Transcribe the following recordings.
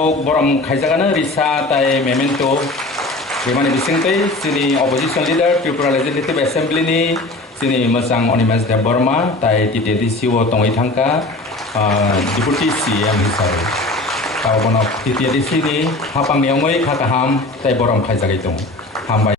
tabuk borom khaijagana risa tai memento bemani bisingtai sini opposition leader Tipra Legislative Assembly ni sini masang Animesh Debbarma tai TTDC wo tongoi thangka Deputy CM hisabe tau bono TTDC ni Haphang niongoi khakaham tai borom khaijagai tong hambai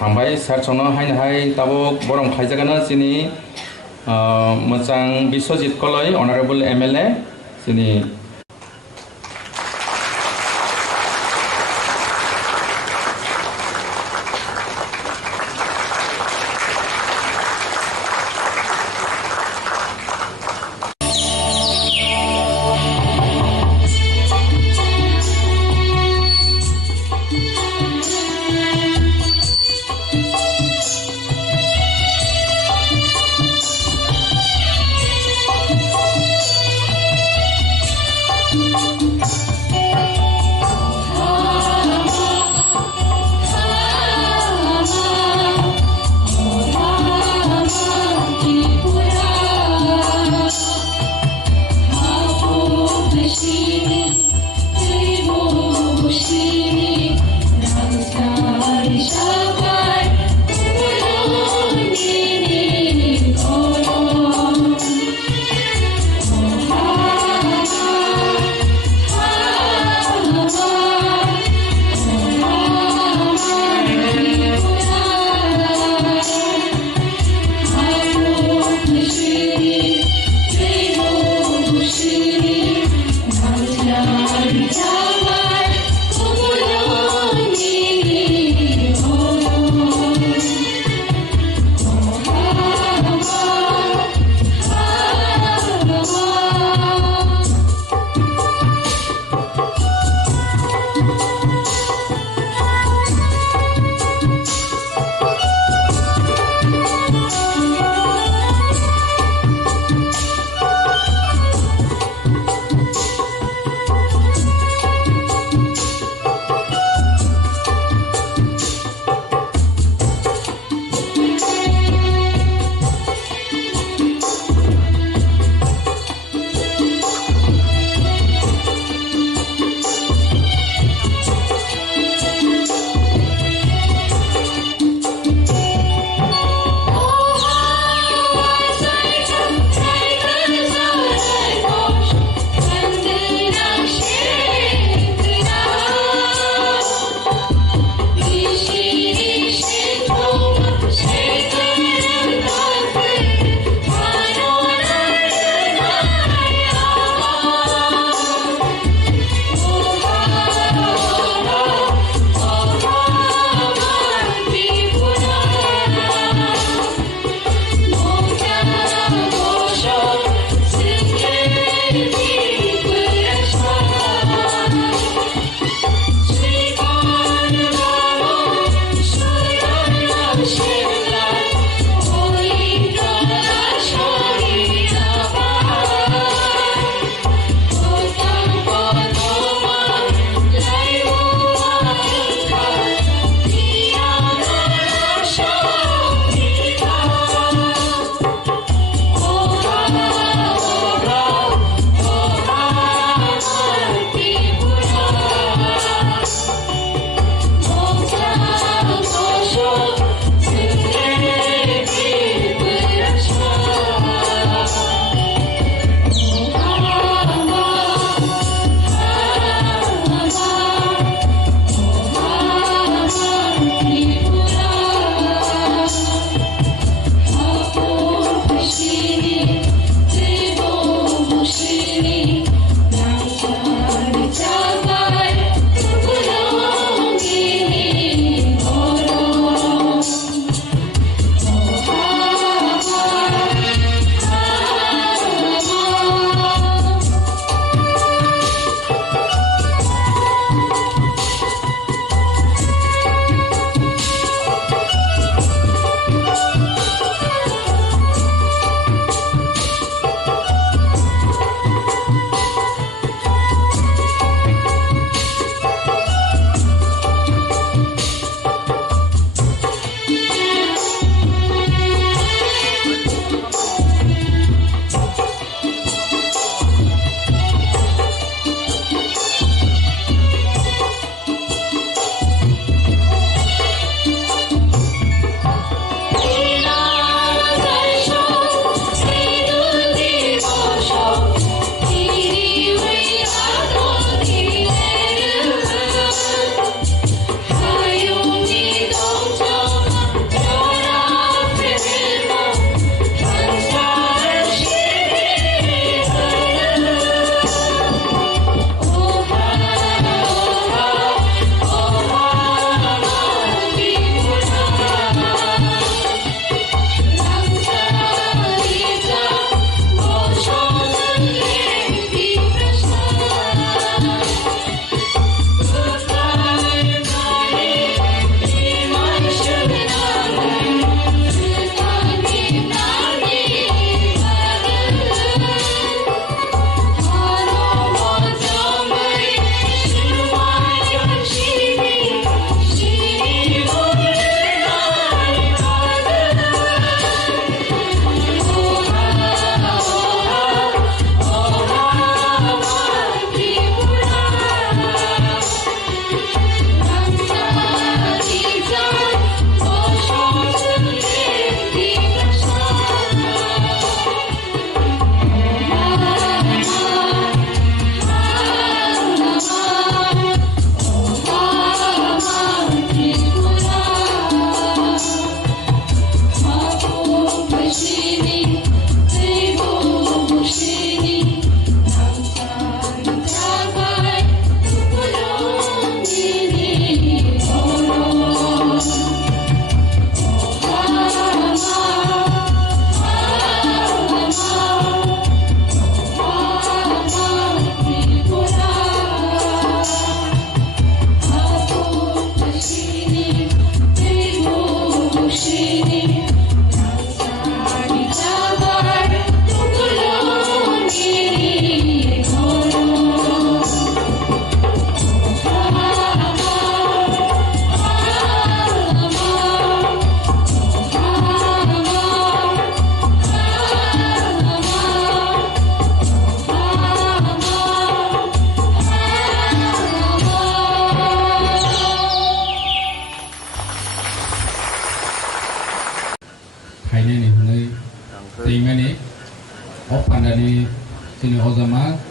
hambai sarchono hai tabuk borom khaijagana sini mochang Biswajit koloi honorable MLA sini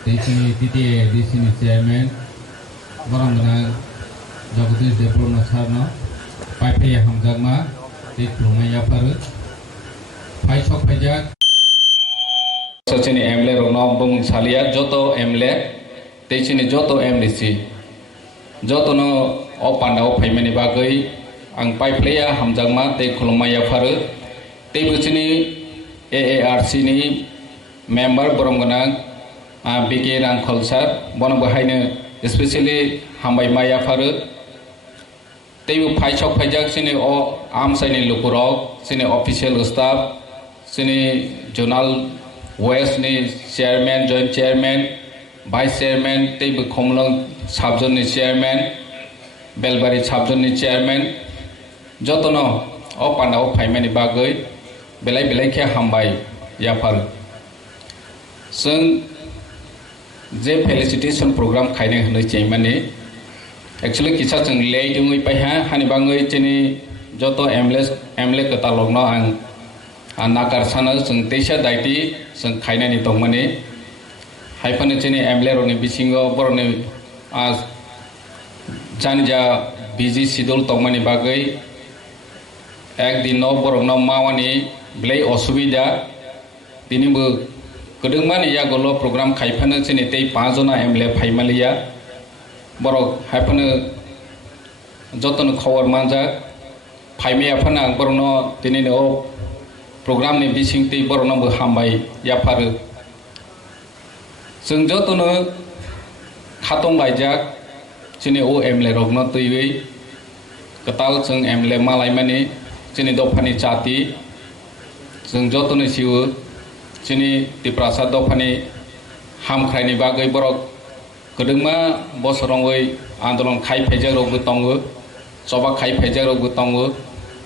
Sini TTA di sini chairman Borom gana Jagodish Debbarma sarno Pipe ya hamjagma di Krumai Yapharma Pai sok pajak sini MLA Rokno bung salia joto MLA te sini joto MDC joto no o Pandao paimani bagai ang pipe ya hamjagma te Krumai Yapharma te sini AARC ni member Borom gana bikin ang culture bono bahayne especially hambai maya faru tebu paisok pajak sini o amsai ni lukurok sini official staff sini journal west ni chairman joint chairman vice chairman tebu khomlong sabjon ni chairman belbari sabjon ni chairman jotono o Pandao paimani bagai belai ke hambai yapar sung जे felicitation programme खाइने होनो चाहिँ माने actually किसा जों ले दुङै पाइहा हानि बाङै चेनि जतो MLA कता लग्न आं नाकार सानो जों तेसा दाइति जों खाइनानि दं माने हाइफाने चेनि एमएलए रनि बिसिङो बरनि जानजा बिजि सिडुल दं माने बागै एक दिनो बरनो मावानि ब्लै असुबिदा दिनिबो Kedengman ya golo program kaipana sini tei 5 jona MLA paimalia borok haipana joton khawar manja paime apana ang borno tinine o program ni bising tei borno bo hambai yafaru जों jotono khatong baijak sini o MLA Rokno tuiwi ketal जों MLA malaimani sini dofani chati जों jotono siu sini Tipra dofani hamkhraini bagai borok kedengma bosorongoi andolon khai phejak rok tongo soba khai phejak rok tongo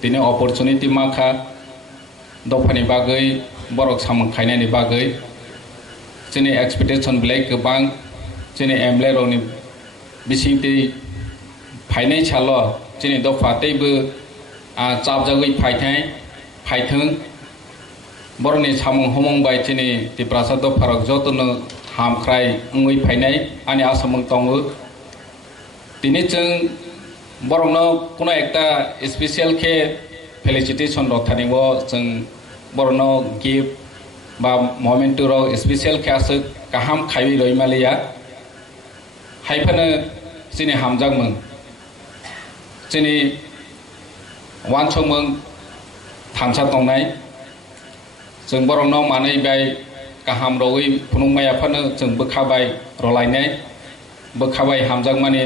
tini opportunity makha dofani bagai borok samang khainani bagai sini expectation black kebang sini MLA rokni bisingti phainai chalo sini dofa teibo chapjagoi phaitheng Boroni samung homong bai chini Tipra do farok jotono hamkhrai ngui phainai ani asamung tongo tini chung boromno kono ekta special ke felicitation rok thani bo chung borno gift ba moment ro special ke asuk kaham khaiwi roimalia haifana sini hamjangmung sini wanchomung thamsa tongnai जों बरंनो मानै bye गाहाम रवै फुनुंमाय आफानो जों बोखाबाय रलायनाय बोखाबाय हामजां माने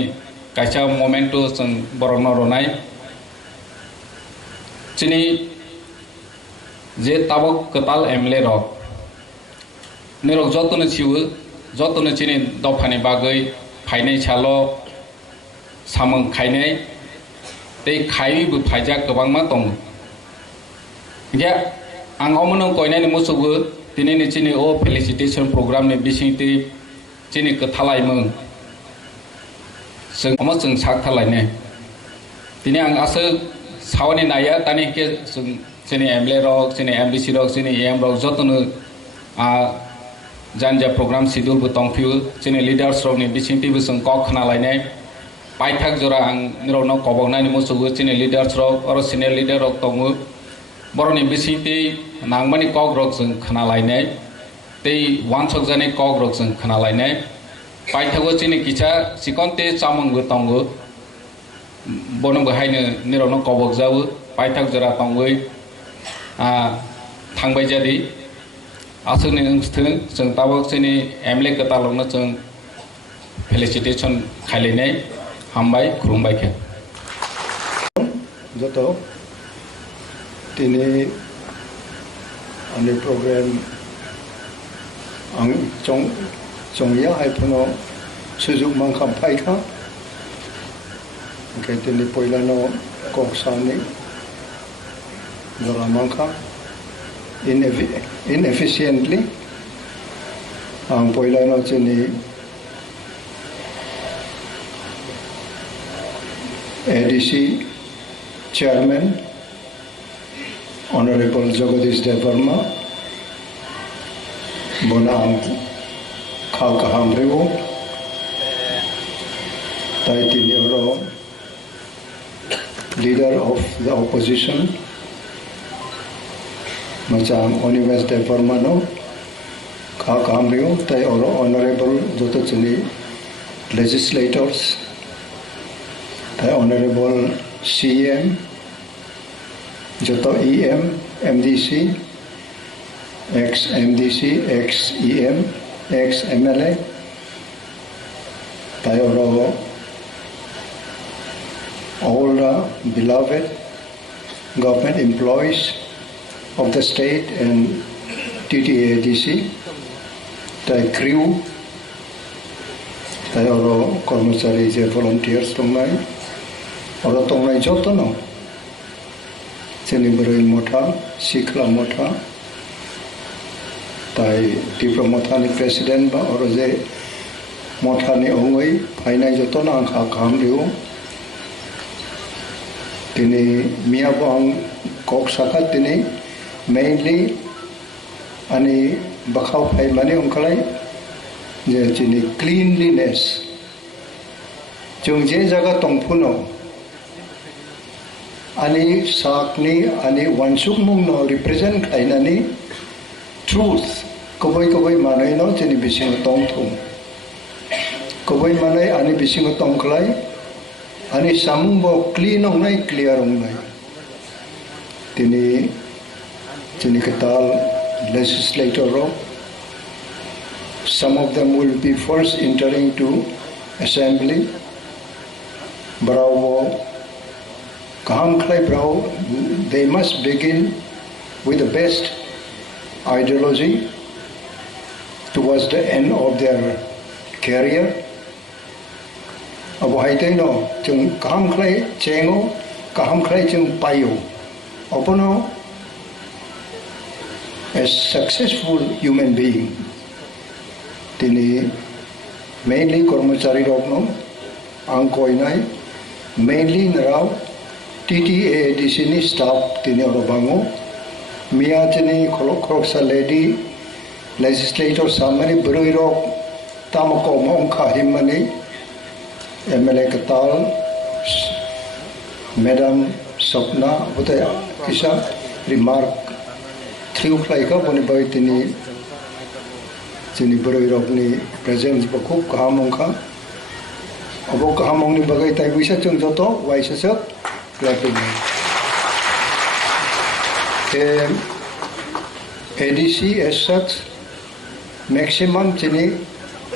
गायसा memento जों बरंनो रनाय चिनि जे ताबक कताल MLA रक निरक जतनो सिउ जतनो चिनि दफानि बागै फायनाय छालो सामं खायनाय ते खायबो फायजा गोबांमा दं या Ang omonong koinai ni musugu tini ni chini o felicitation program ni bisingti chini kethalai mung sung omo sung sak thalai ne tini ang asa sawani naya tani ke sung chini MLA rok chini MDC rok chini AM rok jotono janja program schedule bu tongpiu chini leaders rok ni bisingti bu sung kok khnalai ne paithak jora ang nirokno kobongnai ni musugu chini leaders rok oro senior leader rok tongu Boroni bisingti nangmani kok rok जों खोनालायनाय tei wansok jani kok rok जों खोनालायनाय paithago chini kicha sikonte chamung tongo bono bahaino nirokno kobok jawu paithak jora tongoi thangbai jadi asukni ungsthung जों tabok chini MLA katalokno जों felicitation khaileinai hambai khurumbai khe joto tini ane program ang chong ya hai puno sujuk mangkam pai kha okay tini poila no kok sani dora mangkam inefficiently ang poila no chini ADC chairman Honorable Jagodish Debbarma Bonang Khakaham Rivo, Taitinero, leader of the opposition, Macam Animesh Debbarma no, Khakaham Rivo, Tai Honorable Jotachini legislators, Tai Honorable CM, Joto EM, MDC, ex-MDC, ex-EM, ex-MLA, tayo all the beloved government employees of the state and TTADC, tayo crew, tayo kormachari je volunteers tongnai, oro tongnai joto no, Chenibroin Motha, Sikla Motha, tai Tipra Mothani president ba oroje Mothani ongoi phainai joto na angkha kham riu tini miabang kok Sakha tini mainly ani bakhau phai mani ongkalai je tini cleanliness chung je jaga tongphuno ani sakni ani wansuk mung no represent khainani truth koboi manai no chini bising tong thum koboi manai ani bising tong khlai ani samung bo clean ong nai clear ong nai tini chini katal legislator ro some of them will be first entering to assembly bravo kaham khlai bravo they must begin with the best ideology towards the end of their career. Abo haitay no, chung kaham klay chengo, kaham klay chung payo. Opo no, a successful human being. Tini mainly kormachari Rokno, ang koinay, mainly naraw, TTADC ni staff tini orobango, Mia tini koloksa lady legislator samani beroirok tamako mongka himani MLA katal Madam Sapna butaya kisa remark thriu klaika boni bai tini beroirok ni presence bakuk kahamongka abo kahamong ni bagai tai bisa chung joto waisa sak clapping ADC as such, maximum chini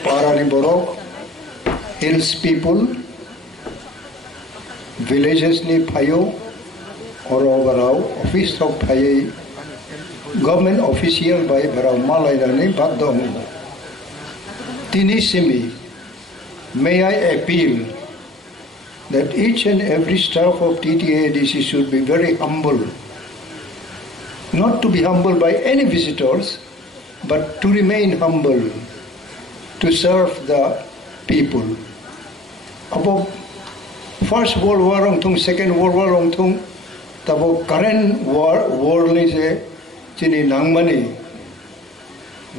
Parani Borok, hills people, villages ni Payo, or overall, office of Paye, government official by Barao Malaydani Bagdong. Tinisimi, may I appeal that each and every staff of TTADC should be very humble. Not to be humbled by any visitors, but to remain humble, to serve the people. About First World War ong Second World War ong tabo current war ni je chini nangmani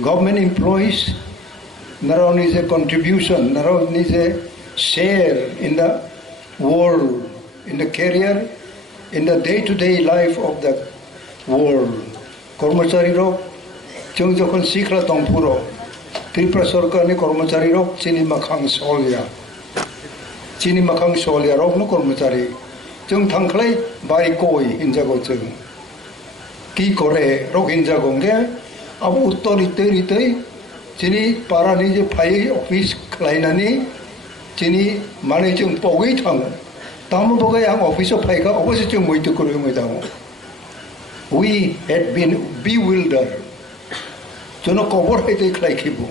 government employees naraw ni je contribution, naraw ni je share in the world, in the career, in the day-to-day life of the world. Kormachari rok chung jokon sikla tongpuro Tipra sarkar ni kormachari rok chini makhang solya rok no kormachari chung thangklai bai koi hinjago chung ki kore rok hinjago nge abu uttori chini parani je phai office khlainani chini mane chung pogi thang tamu bogai ang office of phai ka obose chung moitu kuru moidang. We had been bewildered. Jono cover haite khlai khibu.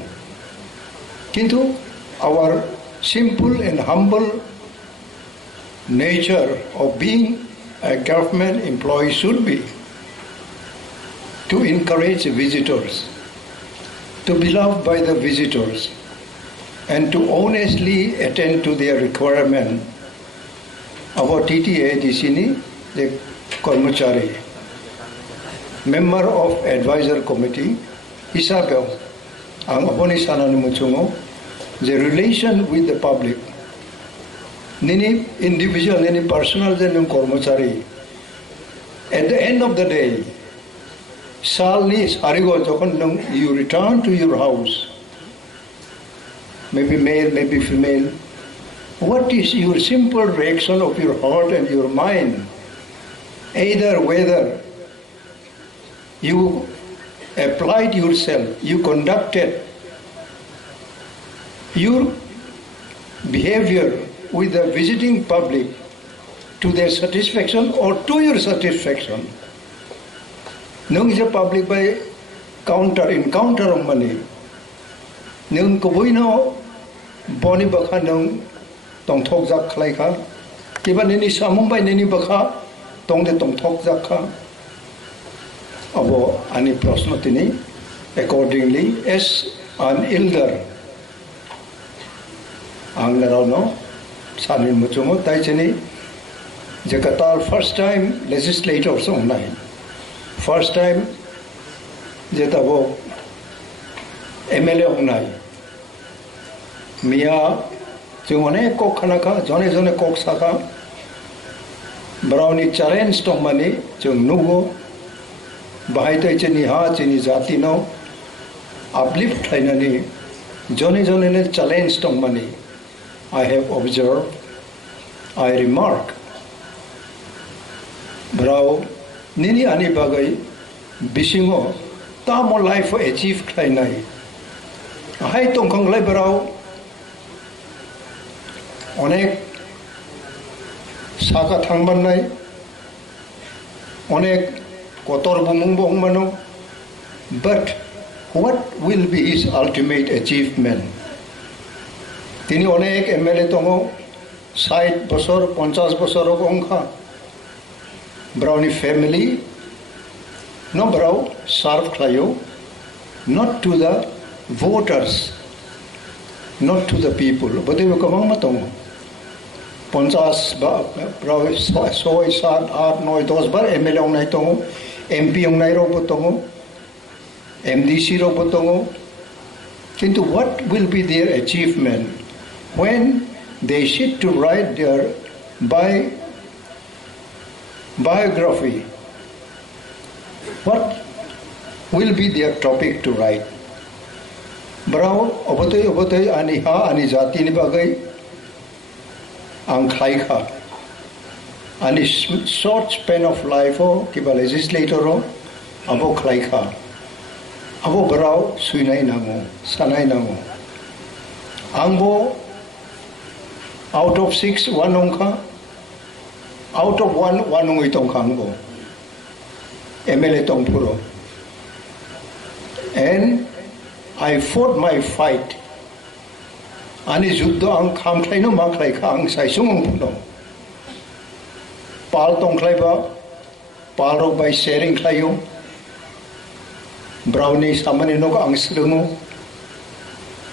Kintu our simple and humble nature of being a government employee should be to encourage visitors, to be loved by the visitors, and to honestly attend to their requirement. Our TTADC ni the Kormachari, member of advisor committee, Isabel, ang aboni sana ni muchungo, the relation with the public, nini individual, nini personal jen yung kormachari. At the end of the day, sal ni sarigo jokon nung you return to your house, maybe male, maybe female. What is your simple reaction of your heart and your mind? Either whether you applied yourself, you conducted your behavior with the visiting public to their satisfaction or to your satisfaction. Nung is a public by encounter of money. Nung kubuino boni baka nung tong thok jak khlai kha kiba nini samung bai nini baka tong de tong thok jak kha abo ani prashno tini accordingly as an elder ang narano sanin muchumo tai chini jakatal first time legislator so nai first time jetabo MLA nai mia jone kok khana ka jone kok saka brownie challenge tong mani chung nugo bahai tai chini ha chini jati no uplift thainani jone ne challenge tong mani I have observed, I remark brau nini ani bagai bisingo ta mo life achieve thainai hai tong khang lai brau অনেক সাকা থাংবান নাই অনেক কতর বুমুং বংমানো but what will be his ultimate achievement তিনি অনেক MLA তঙ্গ 60 বছর 50 বছর অংখা ব্রাউনি family no brau serve klayo not to the voters not to the people but they kamang matong 50 brau 6 7 8 9 10 bar MLA ong nai tongo MP ong nai ro botongo MDC ro botongo kintu what will be their achievement when they sit to write their biography? What will be their topic to write? Brau obotoy ani ha ani jati ni bagai ang khai kha ani short span of life o kiba legislator o abo khai kha abo brau suinai nango sanai nango angbo out of 6 one ongkha out of 1 ongoi tongkhangbo MLA tongpuro and I fought my fight ani juddho ang khamklai no maklai kha ang saisung puno pal tongklai ba pal rok by sharing khlayo brownie samane no ang srungo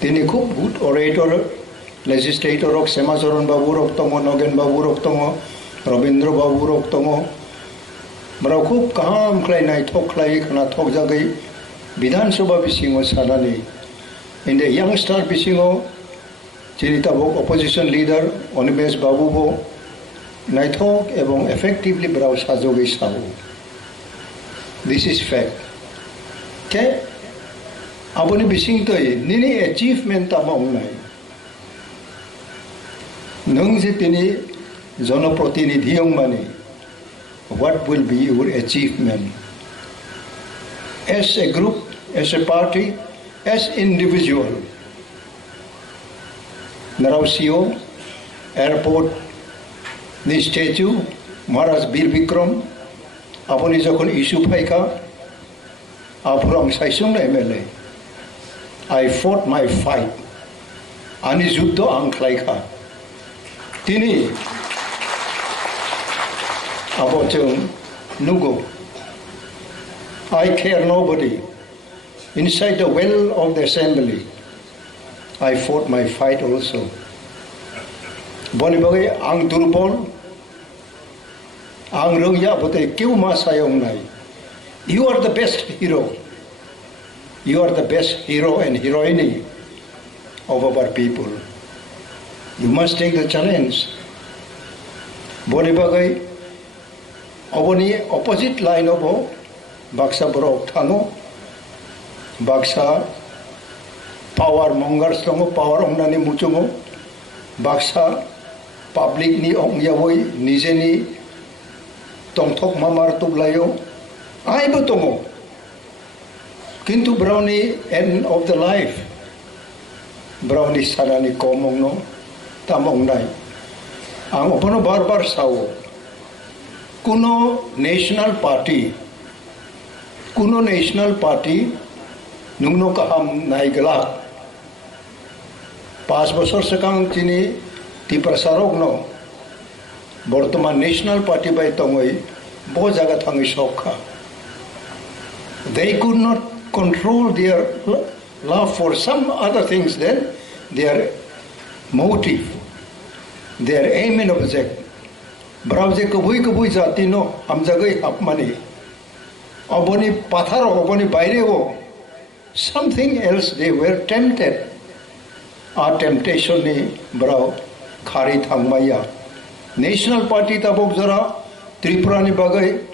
tini khub good orator legislator rok semazoron babu rok tongo nogen babu rok tongo robindro babu rok tongo brau khub kam khlai nai thok khlai khana thok jagai Bidhan Sabha bisingo sanani in the youngster bisingo chinita bo opposition leader Animesh babu bo naithok ebong effectively brau sajogi sabu this is fact ke aboni bising toi nini achievement tamong nai nung je tini jonoprotinidhi ong mani what will be your achievement as a group, as a party, as individual. Narao airport, the statue, Maharaj Bir Bikram, aponi jokhon issue phaika, apurang saisung na MLA. I fought my fight. Ani juddho ang khlaika. Tini abochung nugo. I care nobody. Inside the well of the assembly, I fought my fight also. Boni bagai ang durbol, ang rungya bote kiu ma sayong nai. You are the best hero. You are the best hero and heroine of our people. You must take the challenge. Boni bagai, aboni opposite line of Baksa Borok Tango, Baksa power mongers tongo, power ongnani muchungo, Baksa public ni ong yawoi, nije ni tongthok mamar tublayo, ay tongo. Kintu brownie end of the life. Brownie sarani komong no, tamong nai. Ang opono barbar sao. Kuno national party nungno kaham nai gelak. 5 বছর sekang chini Tipra Rokno বর্তমান national party by tongoi bo jaga thangi Sakha. They could not control their love for some other things then, their motive, their aim and object. Browse kabui jati no amjagai apmani. Aboni patharo aboni bairewo. Something else they were tempted. Our temptation ni brow khari thangmaya. National party tabok jara Tripura ni bagai.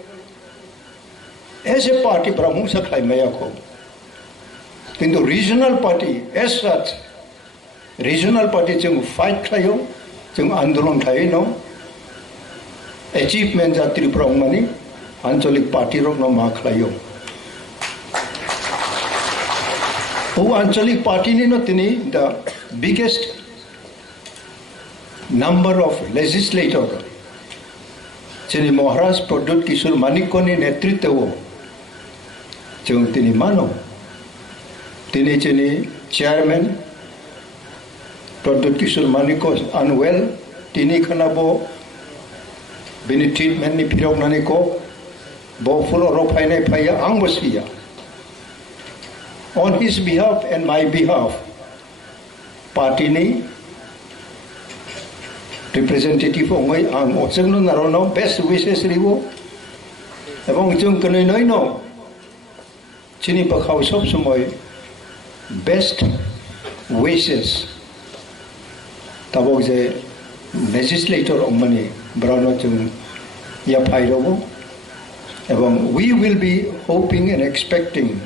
As a party Brahmu saklai maya ko. Kintu regional party as such, regional party chung fight khayo, chung andolon khayo no. Achievement ja Tripura mani ancholik party Rokno ma khayo. O ancholik party ni no tini the biggest number of legislators. Chini Maharaj Pradut Kishore Manikko ni netritwa chung tini mano. Tini chini chairman Pradut Kishore Manikko unwell. Tini kanabo bini treatment ni pirok nani ko bo full ropai nai phaya ang basiya. On his behalf and my behalf, party ni representative ongai ang ochengno narono best wishes ribo ebong chung kanoi noi no chini pakhau sob somoy best wishes tabok je legislator ongmani brano chung yaphai robo ebong we will be hoping and expecting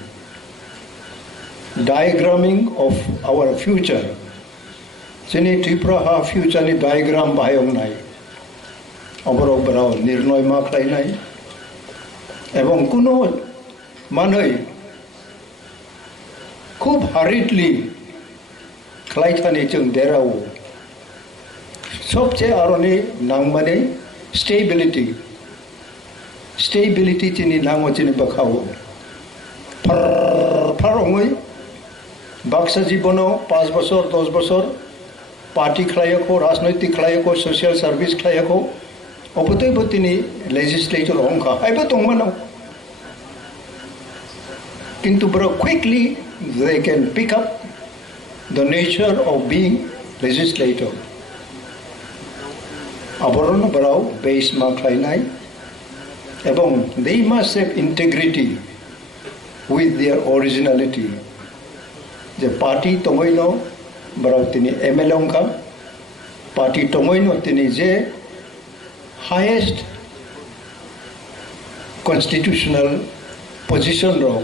diagramming of our future. Chini Tipra ha future ni diagram bayong nai. Oborok brao nirnoy ma khlai nai. Ebong kuno manoi khub hurriedly khlai thani chung derao. Sobche aroni nangmane stability chini nango chini bakhao. Par ongoi Baksa জীবনো 5 বছর 10 বছর party খাইয়াকো রাজনৈতিক খাইয়াকো social service খাইয়াকো অপতই বতিনি legislator অংখা আইবা তংমানো কিন্তু বড় quickly they can pick up the nature of being legislator আবরণ বড়াও base মা খাইনাই এবং they must have integrity with their originality. The party tomoino baratini MLA ka party tomoino tini je highest constitutional position ro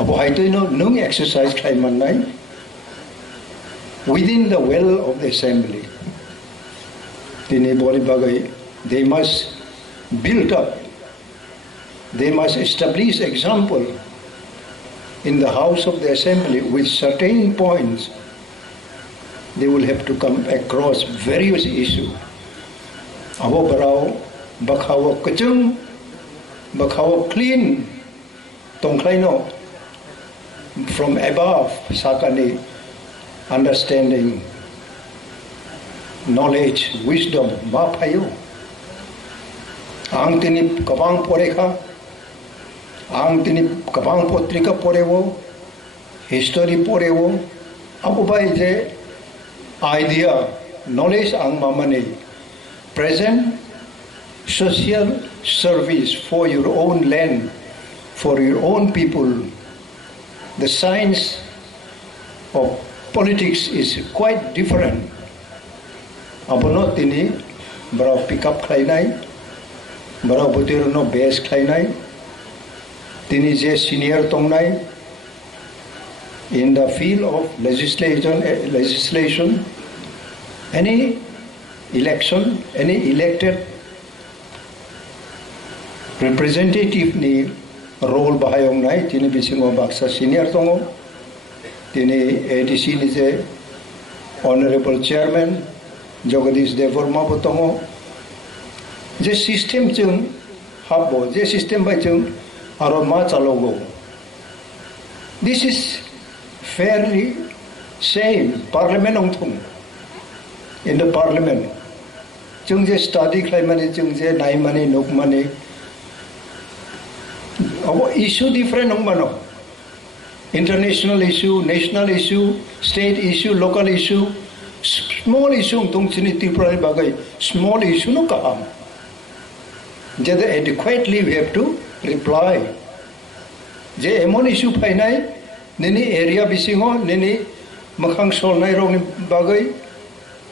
abo haitoino nung exercise klaiman nai within the well of the assembly tini boli bagai they must build up, they must establish example in the house of the assembly with certain points. They will have to come across various issues. Abo barao bakhawo kachung bakhawo clean tongklaino from above sakani understanding knowledge wisdom ma phayo ang tini kabang porekha ang tini kabang potrika porewo history porewo abu bai je idea knowledge ang mamane present social service for your own land for your own people the science of politics is quite different. Abono tini bra pick up khlainai, bra butir no base khlainai, tini je senior tongnai in the field of legislation, any election, any elected representative ni role bahayong nai tini bisingo baksa senior tongo tini ADC ni je honorable chairman Jagadish Debbarma botongo je system chung habo je system by chung aro ma chalogo. This is fairly same parliament ong thung in the parliament chung je study klai mani chung je nai mani nok mani issue different ong mano, international issue, national issue, state issue, local issue, small issue tung sini Tipra bagai small issue no kaham. Jadi adequately we have to reply. Je emon issue painai nini area bisingo nini makhang sol nai rong bagai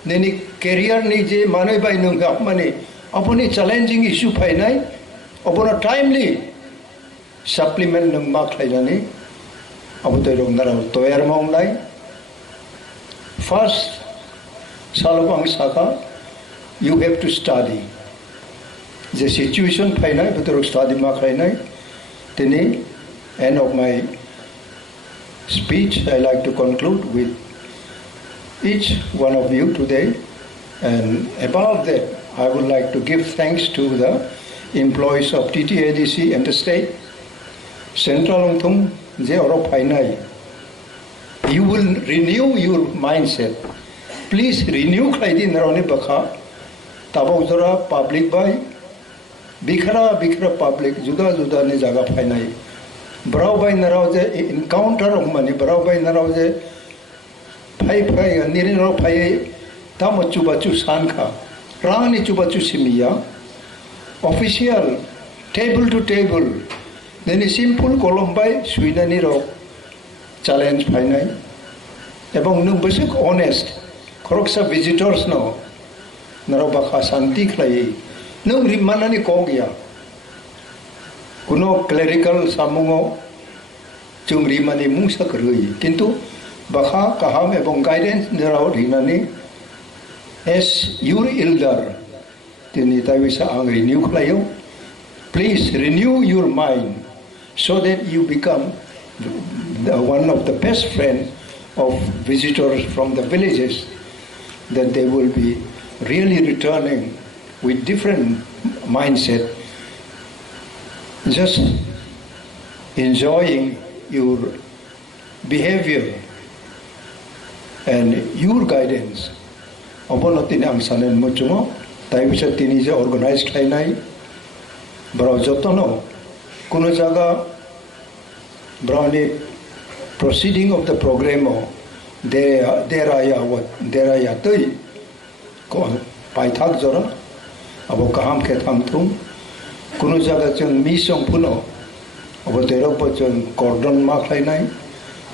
nini career ni je manoi bai nung gap mani aponi challenging issue painai apona timely supplement nung mak lainani abutai rong narau toyar maung lai. First salabang Sakha, you have to study the situation painai betul study mak lainai. Tini end of my speech I like to conclude with each one of you today, and above that I would like to give thanks to the employees of TTADC and the state. Central Ongthung je oro painai. You will renew your mindset. Please renew klaidi naroni bakha. Tabo jora public by bikra public juda ni jaga painai. Brau by narao je encounter mani brau by narao je phai nirin ro phai tamo chubachu sankha rang ni chubachu simia official table to table. Then a simple kolombai suinani ro challenge painai. Ebong nung basic honest koroksa visitors no naro bakha santi khlai nung rimanani kogya kuno clerical samungo chung rimani mungsa krui kintu bakha kaham ebong guidance naro rinani as your elder tini tawisa ang renew khlayo. Please renew your mind so that you become one of the best friends of visitors from the villages, that they will be really returning with different mindset, just enjoying your behavior and your guidance. Obono tini ang sanen mo chungo, tayo bisa tini je organized kainai, brao jotono, kuno jaga brownie proceeding of the program deraya tui ko paithak jora abo kaham ke thangthum kuno jaga chung mi song puno abo derok bo chung cordon ma khlainai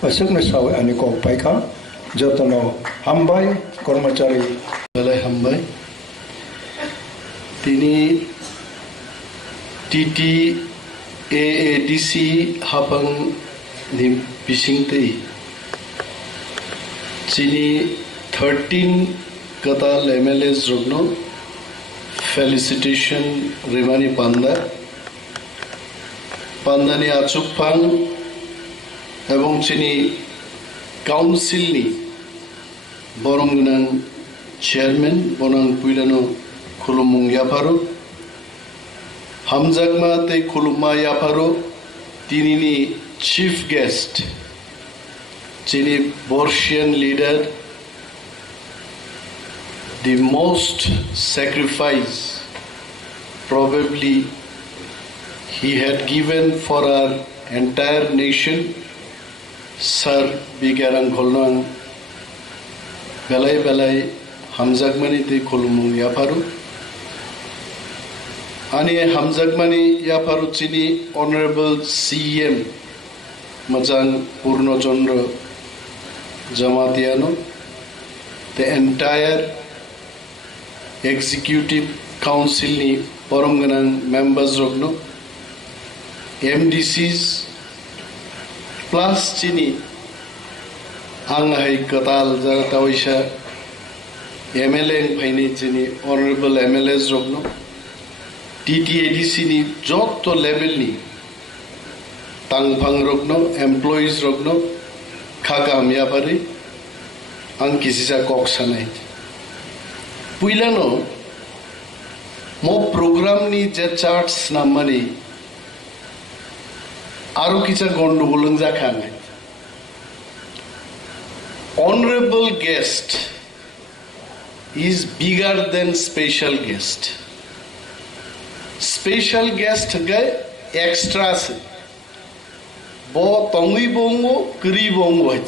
asuk na saw ani ko paikha jotono hambai kormachari balai hambai tini TTADC Haphang ni bisingtei chini 13 katal MLAs Rokno felicitation Rimani Pandani Haphang ebong chini council ni Borom gunang chairman bonang puilano khulumung Yapharma Hamzagma te khuluma Yapharma tinini chief guest chini Borsian leader, the most sacrifice probably he had given for our entire nation. Sir bigarang kholnang belai Hamzagmani te khulumung Yapharma ani Hamzagmani Yapharma chini honorable CM Majang Purno Chandra Jamatiano, the entire Executive Council ni Borom ganang members Rokno, MDCs plus chini ang hai katal jara tawisha MLA phaini chini honorable MLAs Rokno, TTADC ni joto level ni Haphang Rokno, employees Rokno, Khaka Yapari, ang kisisa koksanai. Puilano, mo program ni je charts namani, aru kisa gondogolun jakhanai. Honorable guest is bigger than special guest. Special guest guy extra se. Bo tongi bongo, kiri bongo hai.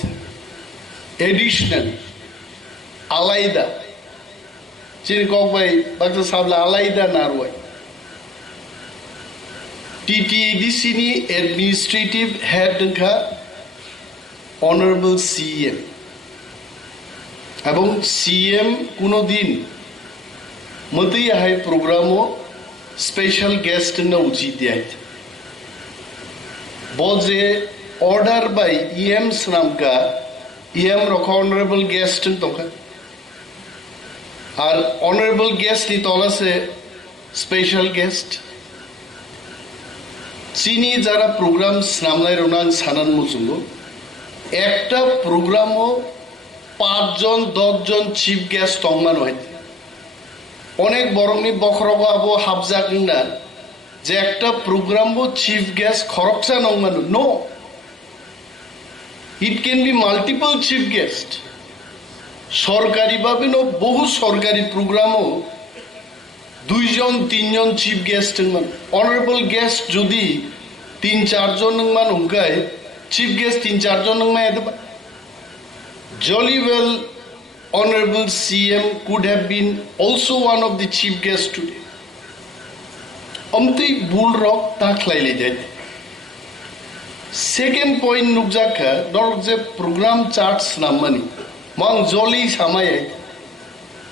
Additional, alaida. Chini kok bai, bakta sabla alaida narwai. TTADC ni administrative head ka honorable CM. Abang CM kuno din mati hai programo special guest na uchi diya. Boze order by EM nam ka EM rokha honorable guest toka. Ar honorable guest ni tola se special guest. Chini jara program namlai ronang sanan musungo. Ekta programo 5 জন 10 জন chief guest তংমান হইতে অনেক বরংনি বখরগো আবো হাবজাক না যে একটা প্রোগ্রামবো চিফ গেস্ট খরকসা নংমান no it can be multiple chief guest সরকারি ভাবে নো বহু সরকারি প্রোগ্রামও 2 জন 3 জন চিফ গেস্ট নংমান অনারেবল গেস্ট যদি 3-4 জন নংমান হুকায় চিফ গেস্ট 3-4 জন নংমান এতে Jolly well, Honorable CM could have been also one of the chief guests today. Amti bull rock tak laile jayte. Second point nukjaka, dor je program charts namani. Mang jolly samay.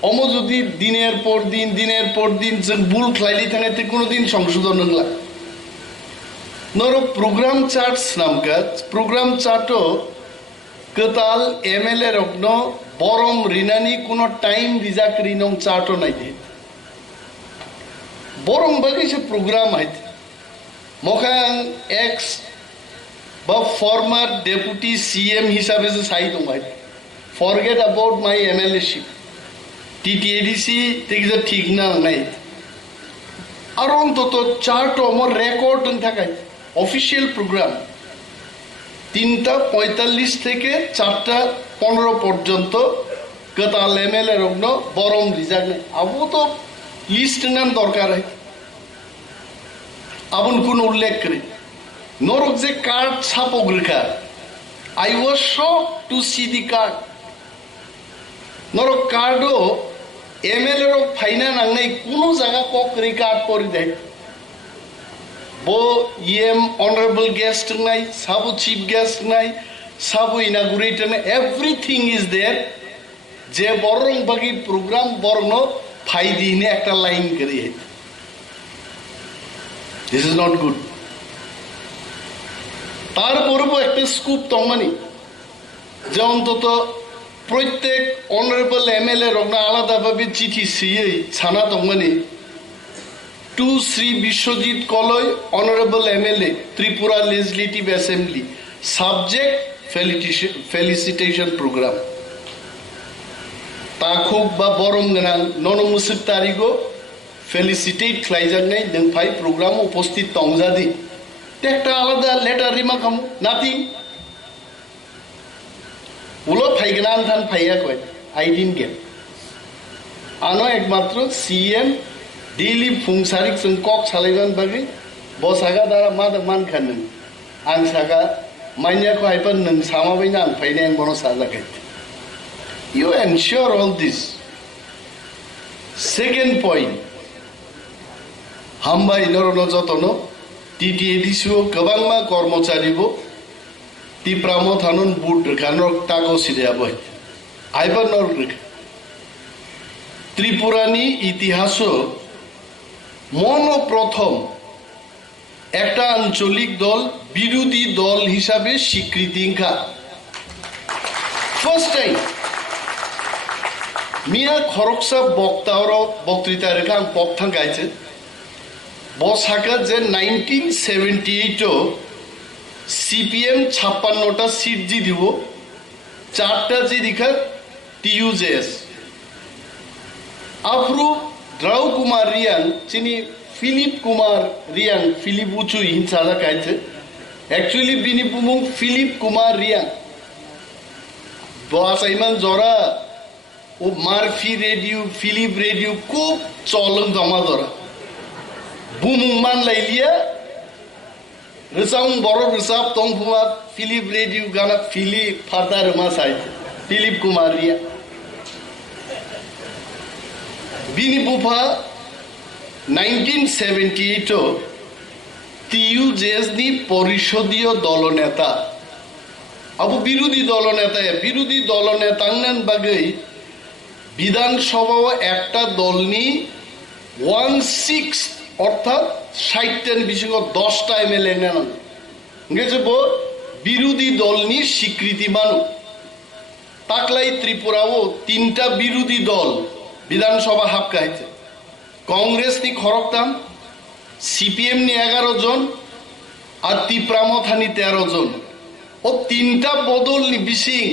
Omo jodi diner por din jeng bull laile thane te kono din সংশোধন nangla. Noro program charts namka, program charto Katal MLA Rokno Borom Rinani kuno time visa krinong charto nai de. Borom bagi se program hai. Mokhang ex ba former deputy CM hisabe se sai dong hai. Forget about my MLA ship. TTADC take the thik na nai. Aron to charto more record thakai. Official program. 3:45 থেকে 4:15 পর্যন্ত কাতাল MLA রগ্ন বরম reserve নেই আবু তো list নাম দরকার হয় আবুন কোন উল্লেখ করে নরক যে কার্ড ছাপক রেখা I was shocked to see the card নরক কার্ডও এমএলএ রক ফাইনা নাংনাই কোন জায়গা কক রিকার্ড করে দেয় Bo EM honorable guest nai, sabu chief guest nai, sabu inaugurator nai, everything is there. Je borong bagi program borno phaidi ne ekta line kari hai. This is not good. Tar porbo ekta scoop tongmani. Je ontoto proyek honorable MLA rogna alada bhabe chithi siye chana tongmani. To Sri Bishwajit Koloy, Honorable MLA, Tripura Legislative Assembly, subject felicitation program. Takhuk ba Borom ganang nono musik tarigo felicitate khlaijak nai deng phai program uposthit tongjadi. Tekta alada letter rima kamu nothing. Ulo phai ganan than phaiya koi. I didn't get. Ano ekmatro CM Daily fungsarik sengkok salaiban bagi bosaga dara mada man khanen ang saga manya ko aipan nang sama baina ang fainang bono sajakai you ensure all this second point hamba inorono jotono TTADC o kabangma kormochari bo Tipra Mothanon Bud Kanok Tago Sidiaboy. Ivan or Tripurani ইতিহাসও মনোপ্রথম একটা আঞ্চলিক দল বিরোধী দল হিসাবে স্বীকৃতি first time মিয়া খরকসা বক্তৃতা রেখা পক্ষাং গাইছে বসাকা যে 1978 সিপিএম 56টা সিট জি দিব 4টা জি দিখা টিইউজেএস Afro Drau Kumar Rian, Chini Philip Kumar Rian, Philip Uchu in Sadakaite. Actually, Bini Pumung Philip Kumar Rian. Boas Iman Zora, O Murphy Radio, Philip Radio, Coop, Solon Damadora. Bumung Man Lailia, Resam Boro Resap Tong Puma, Philip Radio, Gana Philip Father Masai, Philip Kumar Rian. Bini Bupa 1978 TUJS ni পরিষদীয় দলনেতা আবু বিরোধী দলনেতা নেন বাগৈ বিধানসভা একটা দল নি 1/6 অর্থাৎ 60 বিশেষ 10টা এমএলএ নেন গেছে বিরোধী দল নি স্বীকৃতি মানু তাকলাই ত্রিপুরাও 3টা বিরোধী দল বিধানসভা হাপকা হয়েছে কংগ্রেস নি খরকতাম সিপিএম নি 11 জন আর তিপ্রা মথানি 13 জন ও 3টা বদল নি বিসিং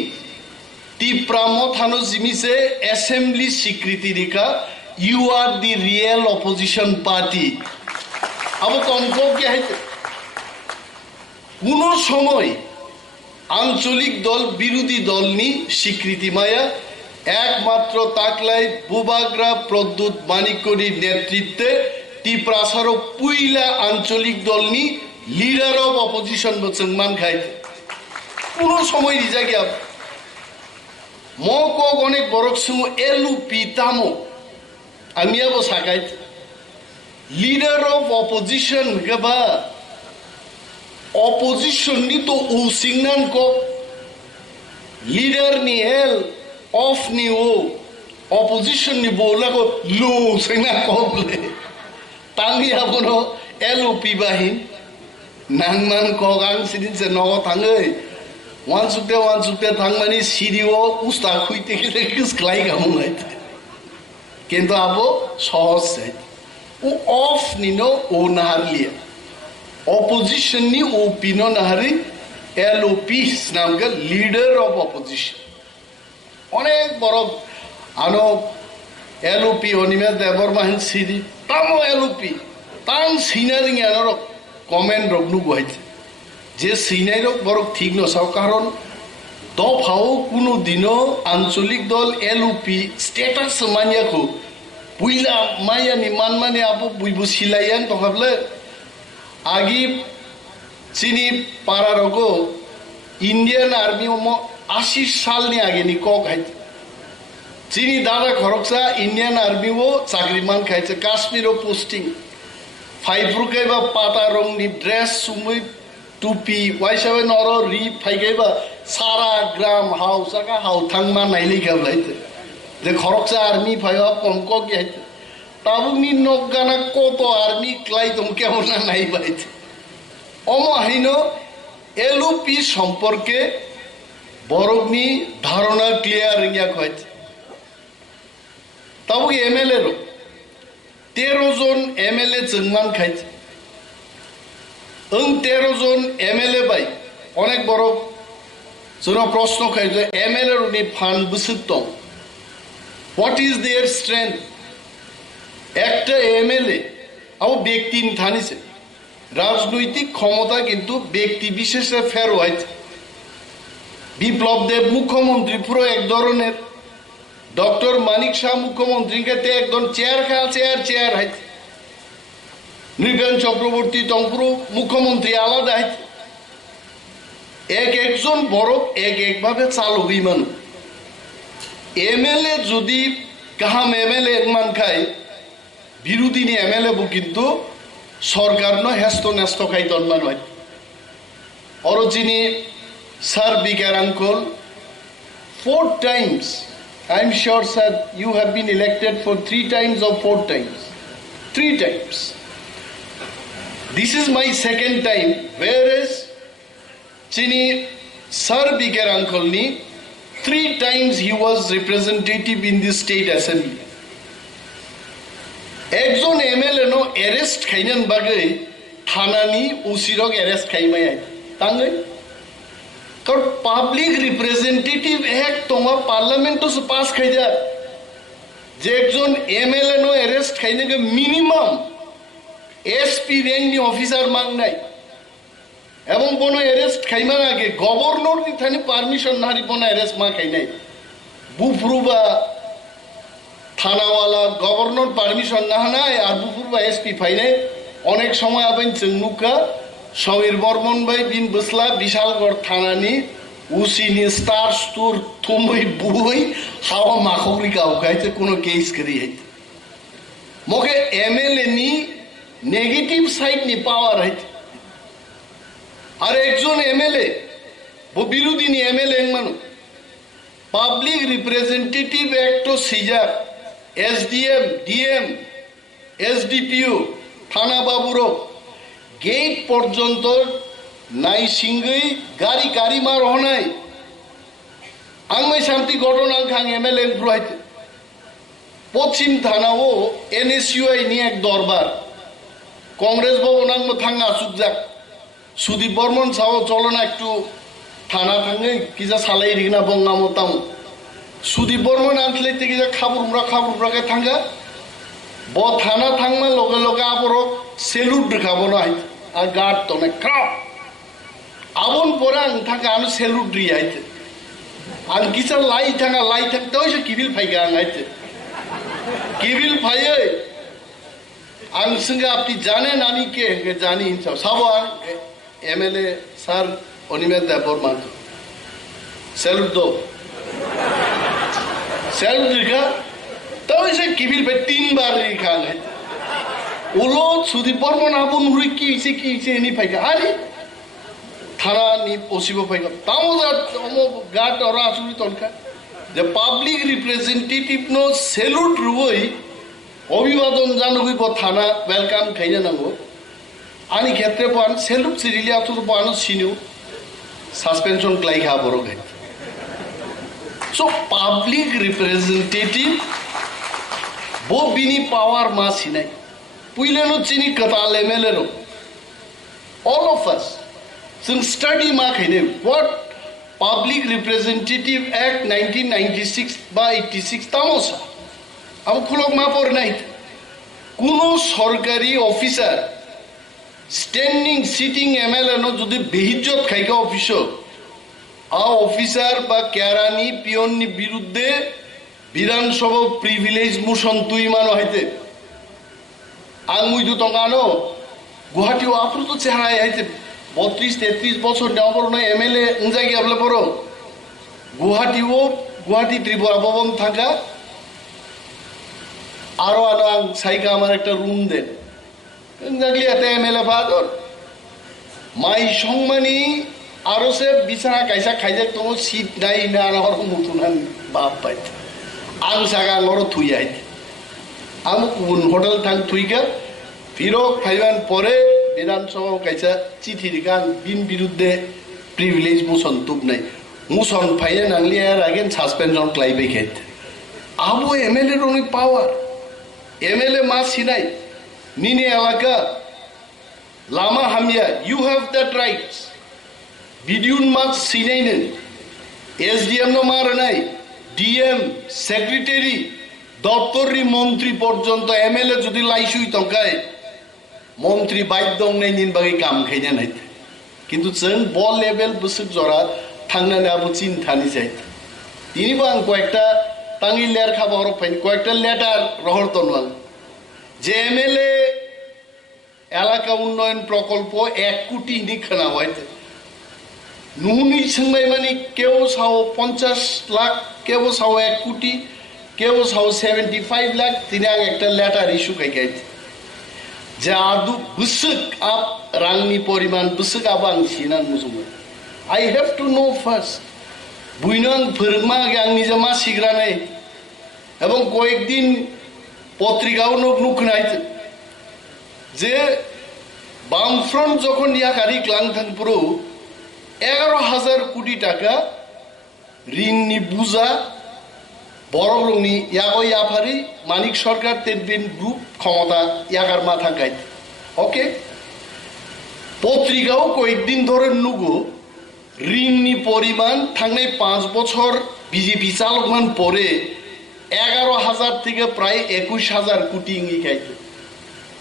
তিপ্রা মথানো জিমিসে অ্যাসেম্বলি স্বীকৃতি রেখা you are the real opposition party আবু কমক কি হয়েছে কোন সময় আঞ্চলিক দল বিরোধী দল নি স্বীকৃতি মায়া একমাত্র তাকলাই বুবাগ্রা প্রদ্যুৎ মানিকরির নেতৃত্বে টিপ্রাসার পুইলা আঞ্চলিক দল নি লিডার অফ অপোজিশন সম্মান খাইতে কোন সময় রিজা গিয়া মক অনেক বরক সুমু এলওপি তামো আমি আবো সাকাইতে লিডার অফ অপোজিশন গবা অপোজিশন নি তো উ সিগনান কো লিডার নি এল অফ নি ও অপোজিশন নি বলা কো লো সিগনা কবলে তাঙ্গি আবনো এলওপি বাহিন নাংমান কগাং সিদিন সে নগ থাঙ্গৈ ওয়ান সুতে থাংমানি সিডিও উস্তা খুইতে গেলে কিস ক্লাই গামুই কিন্তু আবো সহজ ও অফ নিনো ও নাহারলিয়া অপোজিশন নি ও পিনো নাহারি এলওপি নামকে লিডার অফ অপোজিশন অনেক বড় আনো এলওপি অনিমেষ দেববর্মা হেন সিডি তামো এলওপি তাং সিনারিং আনার কমেন্ট রকনু গুহাইছে যে সিনাইরক বড় ঠিক নসাও কারণ দফাও কোনো দিনও আঞ্চলিক দল এলওপি স্টেটাস মানিয়াখো পুইলা মায়ানি মানমানি আপু বুইবু সিলাইয়ান তখাবলে আগি চিনি পারারগো ইন্ডিয়ান আর্মি 80 সালনি আগেনি ক খাইছে চিনি দাদা খরকসা ইন্ডিয়ান আর্মিও চাকরিমান খাইছে কাশ্মীরও পোস্টিং ফাইফ্রুকাইবা পাতা রংনি ড্রেস সুমুই টুপি ওয়াইসাবে নর রি ফাইগাইবা সারা গ্রাম হাউসাকা হাউথাংমা নাইলি খাবলাইতে যে খরকসা আর্মি ফাইবা কমক গিয়াইতে তাবুনি নগানা কত আর্মি ক্লাই তোম কেমন নাই বাইতে অমহাইন এলওপি সম্পর্কে বরগনি ধারণা ক্লিয়ার রিয়া খাইছে তাবু এমএলএ র 13 জন এমএলএ জন্মান খাইছে 13 জন এমএলএ বাই অনেক বড় জন প্রশ্ন খাইছে এমএলএ রনি ফান বুসিত হোয়াট ইজ देयर স্ট্রেংথ একটা এমএলএ আও ব্যক্তি থানিছে রাজনৈতিক ক্ষমতা কিন্তু ব্যক্তি বিশেষে ফের হইছে বিপ্লব দেব মুখ্যমন্ত্রী পুরো এক ধরনের ডক্টর মানিক শাহ মুখ্যমন্ত্রীকে তে একদম চেয়ার খাল চেয়ার হাইছে নৃপেন চক্রবর্তী তংপুরু মুখ্যমন্ত্রী আলাদা হাইছে একজন বড় একভাবে চালু বিমান এমএলএ যদি কাহাম এমএলএ মান খায় বিরোধী নি এমএলএ বু কিন্তু সরকার ন হেস্ত নেস্ত খাই তন্মান হয় অরজিনী Sir Bigger Uncle, 4 times. I'm sure, sir, you have been elected for 3 times or 4 times. 3 times. This is my second time, whereas Chini Sir Bigger Uncle ni 3 times he was representative in the state assembly. একজন MLA no arrest খাইনান বাগে থানানি উসিরক arrest খাইমাই তাঙ্গে কারণ public representative এক তোমার পার্লামেন্টও pass খাই যা যে একজন MLA নো অ্যারেস্ট খাইনে মিনিমাম SP র্যাঙ্ক নি অফিসার মাং নাই এবং কোনো অ্যারেস্ট খাইমার আগে গভর্নর নি থানি পারমিশন নারি কোনো অ্যারেস্ট মা খাই নাই বুফরু বা থানাওয়ালা গভর্নর পারমিশন না নাই আর বুফরু বা SP ফাই নাই অনেক সময় আবেন চেংনুকা সমীর বর্মন ভাই বিন বসলা বিশালগড় থানানি উসিনি স্টার স্টোর থুমই বুই হাওয়া মাখরি কাউকাইতে কোনো কেস করি হইতে মোকে MLA নি নেগেটিভ সাইড নি পাওয়ার হইতে আর একজন MLA বিরোধী নি MLA মানু পাবলিক রিপ্রেজেন্টেটিভ অ্যাক্ট সিজার SDM DM SDPO থানা বাবুরো গেট পর্যন্ত নাই সিংগই গাড়ি গাড়ি মার হনাই আংমাই শান্তি ঘটনা খাং MLA ব্রুহাইতে পশ্চিম থানাও NSUI নিয়ে এক দরবার কংগ্রেস ভবন আংম থাঙ্গা আসুক যাক সুদীপ বর্মন সাও চলো না একটু থানা থাঙ্গে কিজা সালাই রিগনা বঙ্গা মতাম সুদীপ বর্মন আনসলাইতে কিজা খাবুরকে থাঙ্গা ব থানা থাংমা লগে লগে আবরক সেলুট দেখাবো না আর গার্ড তো না ক্রাপ আবন পরে আং থাকা আনো সেলুট দিয়ে আইতে আং কিসা লাই থাকতে হয়েছে কিবিল ফাইকা আং আইতে কিবিল ফাইয়ে আং সঙ্গে আপনি জানেন আমি কে জানি সাবো MLA sir Animesh Debbarma salute দো সেলুট দেখা তবে সে কিবিল ভাই 3 বার রেখা নাই ওলো সুদীপ বর্মন আপন হুই কি হইছে এনি ফাইকা আরে থানা নি পসিব ফাইকা তাও গাট ওরা আসুরি তনকা যে পাবলিক রিপ্রেজেন্টেটিভ নো সেলুট রুই অভিবাদন জানুই ব থানা ওয়েলকাম খাইনা নাঙ্গো আনি ক্ষেত্রে পান সেলুট সিরিলি আতুর পান সিনিউ সাসপেনশন ক্লাই খা বড় গাই সো পাবলিক রিপ্রেজেন্টেটিভ वो बिनी पावर मा सिनाई पुइले नो चिनी कताल MLA नो all of us some study मा खाइने what Public Representative Act 1996 by 86 तामोसा अब खुलोग मा पर नहीं कुनो सरकारी ऑफिसर स्टैंडिंग सिटिंग MLA नो যদি বেহিজ্জত খাইকা অফিসর আ অফিসার বা কেরানি পিয়ননি বিরুদ্ধে বিধানসভা প্রিভিলেজ মোশন তুই মানো হইতে আং মুইদু তঙ্গানো গুয়াহাটি আপ্রুত চেহারায় হইতে 32-33 বছর নেওয়ার না MLA জায়গা বলে পড়ো গুয়াহাটি ত্রিপুরা ভবন থাকা আরো আনো আং সাইকা আমার একটা রুম দেন জাগলি এতে MLA ফাদর মাই সংমানি আরো সে বিছানা কাইসা খাইজা তোমার সিট নাই না আর মুতুনান বাপ পাইতে आं सागा लरो थुई आई आम गुबुन होटेल थां थुईका फिरक फाइबान परे विधानसभा काइसा चिठी रिगा बिन बिरुद्धे प्रिभिलेज मोशन तुबनाय मोशन फाइना नांगली आर अगेन सस्पेंशन क्लाइबे खेत आबो MLA रोनि पावर MLA मा सिनाय निने एलाका लामा हामिया यू हैव दैट राइट्स बिडिउन मा सिनायनो SDM नो मारनाय DM সেক্রেটারি দপ্তরি মন্ত্রী পর্যন্ত MLA যদি লাইসুই তকায় মন্ত্রী বাধ্য নাই নিন বাকি কাম খাইনা নাই কিন্তু जों বল লেভেল বসুক জরা থাংনানে আবু চিন্তানি যাই তিনি বাং কয়েকটা তাঙ্গি লেয়ার খাবা হরফ ফাইন কয়েকটা লেটার রহর তনওয়াল যে MLA এলাকা উন্নয়ন প্রকল্প 1 কোটি নিখানা হইতে নুনি সংবাই মানে কেউ সাও 50 লাখ কেউ সাও 1 কোটি কেউ সাও 75 লাখ তিনি একটা লেটার ইস্যু খাইছে যে আদু বুসুক আপ রাংনি পরিমাণ বুসুক আবাং সিনান মুসুম I have to know first. বুইনং ফিরমা আগে আং নিজে মা শিগ্রা নেই এবং কয়েকদিন পত্রিকাও নুকনাই যে বামফ্রন্ট যখন ইয়াকারি ক্লাংথানপুরো 11,000 কোটি টাকা ঋণনি বুঝা বরমনি ইয়াগো ইয়াফারি মানিক সরকার তেনবিন গ্রুপ ক্ষমতা ইয়াগার মাথা গাইত ওকে পত্রিকাও কয়েকদিন ধরে নুগো ঋণনি পরিমাণ থাকলে 5 বছর বিজেপি চালকমান পরে 11,000 থেকে প্রায় 21,000 কোটি ইঙ্গি গাইত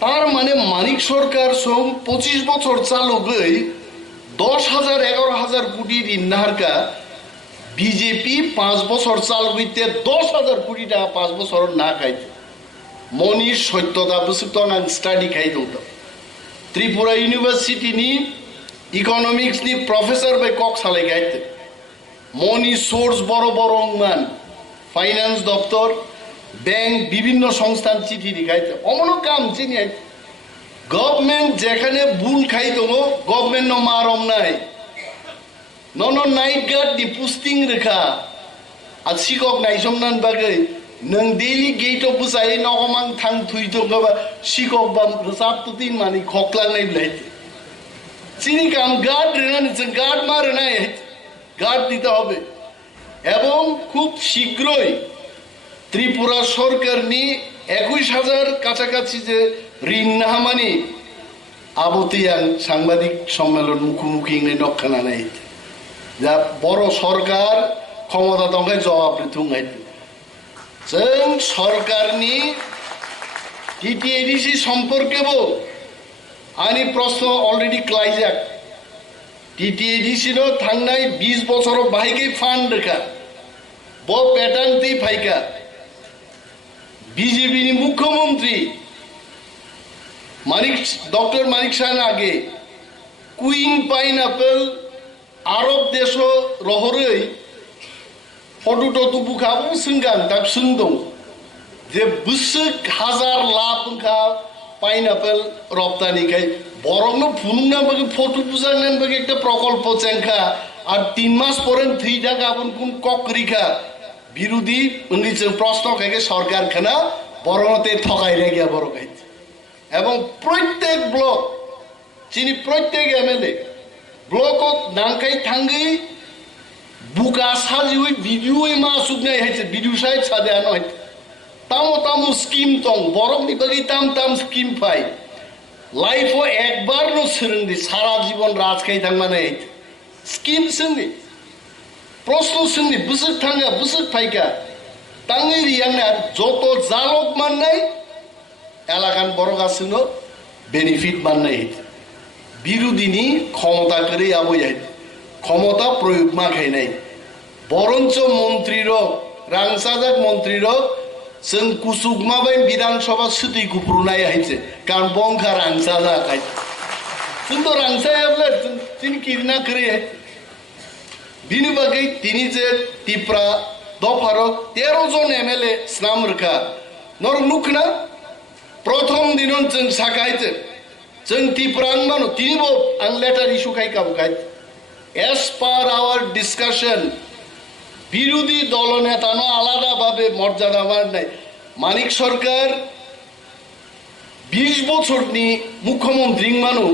তার মানে মানিক সরকার সম 25 বছর চালক 10,000 11,000 কোটি ঋণ নাহারকা বিজেপি 5 বছর চাল হইতে 10,000 কোটি টাকা 5 বছর না খাইতে মনির সত্যতা বুঝতো না স্টাডি খাইতো ত্রিপুরা ইউনিভার্সিটি নি ইকোনমিক্স নি প্রফেসর বে কক সালে গাইতে মনি সোর্স বড় বড় মান ফাইন্যান্স দপ্তর ব্যাংক বিভিন্ন সংস্থান চিঠি লিখাইতে অমন কাম চিনি গভর্নমেন্ট যেখানে ভুল খাইতো গভর্নমেন্ট ন মারম নাই নন নাইট গার্ড দি পুস্টিং রেখা আর শিকক নাইসমনান বাগে নং ডেইলি গেট অফ বুসাই নগমাং থাং থুইতো গবা শিকক বাম রসাপ তুতিন মানি খকলা নাই লাইতে চিনি কাম গার্ড রেনা গার্ড মারে নাই গার্ড দিতে হবে এবং খুব শীঘ্রই ত্রিপুরা সরকার নি 21,000 কাছাকাছি যে ঋণ নাহামানি আবতিয়াং সাংবাদিক সম্মেলন মুখোমুখি নক্ষানা নাই যা বড় সরকার ক্ষমতা দঙ্গায় জবাব থুঙ্গাই जों सरकारनि टिटिएडिसि सम्पर्केबो आंनि प्रश्न अलरेडि क्लाइजाक टिटिएडिसिनो थांनाय 20 बोसोराव बाहायकै फान्ड रेखा बो पेटान्ति फाइका बीजेपीनि मुख्यमंत्री डॉक्टर मानिक शाह आगे कुइन पाइनएपल आरब देशो रहरै फटो टटो बुखाबो सोंगान दाब सोंदों जे बुसुक 1000 लाख खा पाइनएपल रप्तानिखाय बरमनो फुनुंना बगे फटो बुजांनान बगे एकटा प्रकल्प चेंखा আর 3 মাস পরে থ্রি টাকা আপন কোন ককরিখা বিরোধী উনিছে প্রশ্ন খাইকে সরকার খানা বরমতে ঠকাই রেগিয়া বড় খাইছে এবং প্রত্যেক ব্লক চিনি প্রত্যেক এমএলএ ব্লকত নাংখাই থাঙ্গি বুকা সাজিউই ভিডিওই মা সুগনাই হইছে ভিডিও সাইড সাদে আনো তামো তামো স্কিম তং বরমনি বগি তাম তাম স্কিম পাই লাইফও একবার নো সরন্দি সারা জীবন রাজ খাই থাং মানে স্কিম সঙ্গে প্রশ্ন সঙ্গে বুসুক থাঙ্গা বুসুক ফাইকা তাঙ্গি রিয়াংনা যত জালক মান নাই এলাকান বড় গাছিনো বেনিফিট মান নাই বিরোধিনী ক্ষমতা করে আবই ক্ষমতা প্রয়োগ মা খাই নাই বরঞ্চ মন্ত্রীর রাংসাজাক মন্ত্রীর जों कुसुगमा बाय विधानसभा सुति गुप्रुनाय हाइছে কারণ বংখা রাংসাজা খাই जों তো রাংসায়াবলে তিনি কিনা করে বিনি বাগै তিনি যে টিপ্রা দফারক 13 জন এমএলএ স্নাম রেখা নর মুখনা প্রথম দিনন जों সাকাইতে जों টিপ্রাং মানো তিনি বো আং লেটার ইস্যু খাই কাবু খাই as per our discussion বিরোধী দলনেতা ন আলাদাভাবে মর্যাদা মান নাই মানিক সরকার 20 বছর নি মুখ্যমন্ত্রী মানু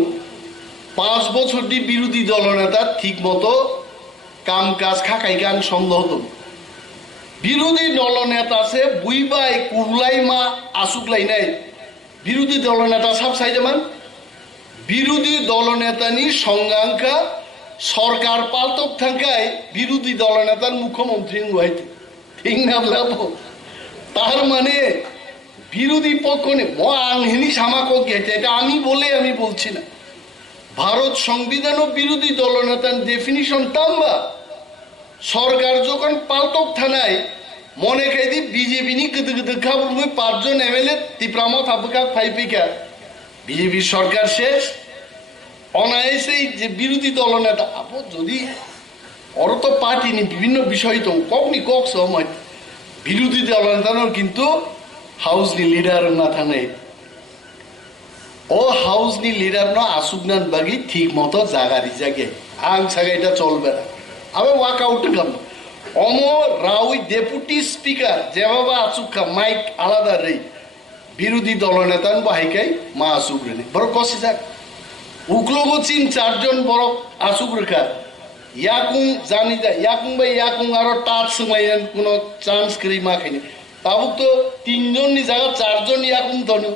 5 বছর দি বিরোধী দলনেতা ঠিকমতো কাম কাজ খাকাই গান সন্দেহ তো বিরোধী দলনেতা সে বুইবাই কুরলাই মা আসুকলাই নাই বিরোধী দলনেতা সব সাইজমান বিরোধী দলনেতা নি সংজ্ঞাঙ্কা সরকার পালতক থাকায় বিরোধী দলনেতার মুখ্যমন্ত্রী হইতে ঠিক না বলবো তার মানে বিরোধী পক্ষ নে আংহিনী সামাক গেছে এটা আমি বলে আমি বলছি না ভারত সংবিধান ও বিরোধী দলনেতার ডেফিনিশন তাম্বা সরকার যখন পালতক থানায় মনে খাই দি বিজেপি নি গদ গদ খাবো 5 জন এমএলএ টিপ্রামত হাবকা ফাইপিকা বিজেপি সরকার শেষ অনায়াসেই যে বিরোধী দলনেতা আপো যদি ওর তো পার্টি নি বিভিন্ন বিষয় তো কখনই কক সময় বিরোধী দলনেতার কিন্তু হাউস নি লিডার না থানে ও হাউস নি লিডার না আসুগনান বাগি ঠিক মতো জাগারি জাগে আং সাগা এটা চলবে না আবার ওয়াক আউট কাম অমো রাউই ডেপুটি স্পিকার যেভাবে আচুকা মাইক আলাদা রে বিরোধী দলনেতা বাহিকাই মা আসুক রে বড় কষি যাক উকলোগো চিন 4 জন বড় আসুক রেখা ইয়াকুং জানি যা ইয়াকুং বা ইয়াকুং আরো টাচ সময়ন কোনো চান্স করি মা খাইনি তাবুক তো 3 জন নি জায়গা 4 জন ইয়াকুং ধনু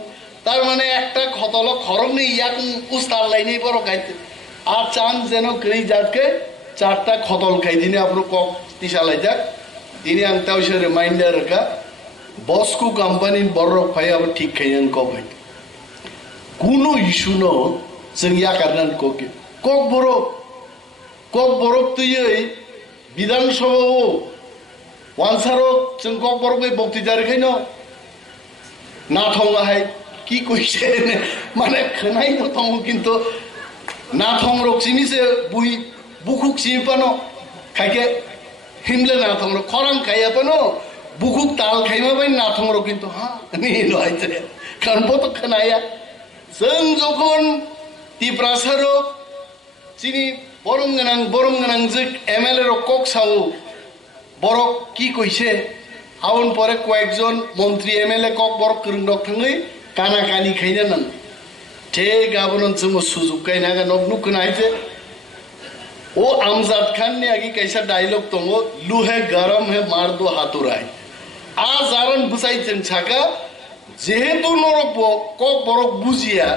তার মানে একটা খতল খরম নেই ইয়াকুং উস্তার লাইনে বড় খাইতে আর চান্স যেন করি যাকে 4টা খতল খাই দিনে আপনার কক তিসালাই যাক তিনি আংটা হইছে রিমাইন্ডার রেখা বসকু কোম্পানি বড় খাই আবার ঠিক খাইন কক হয় কোনো ইস্যু ন जों याकारनान कोके কক বরক তুই বিধানসভা ওয়ানসারো जों কক বরক বক্তৃতা রেখাইন না থঙ্গাহাই কি কইছে মানে খনাই তো থং কিন্তু না থং রক চিনিছে বুই বুকুক চিপানো খাইকে হিমলে না থং রক খরাং খাইয়া পানো বুকুক তাল খাইমা বাই না থং রক কিন্তু হ্যাঁ নি লইছে কারণ বত খনায়া जों যখন Tipra saro sini borom ganang zik MLA ro kok sao borok ki koise haun pore koekjon মন্ত্রী MLA kok borok kurundok thangai kana kani khaina nan te gabonon chung sujug kaina ga noknu kunaite o Amjad Khan ne agi kaisa dialogue tongo luhe garam he mar do haturai a jaran busai chen chaka jehetu norok kok borok bujia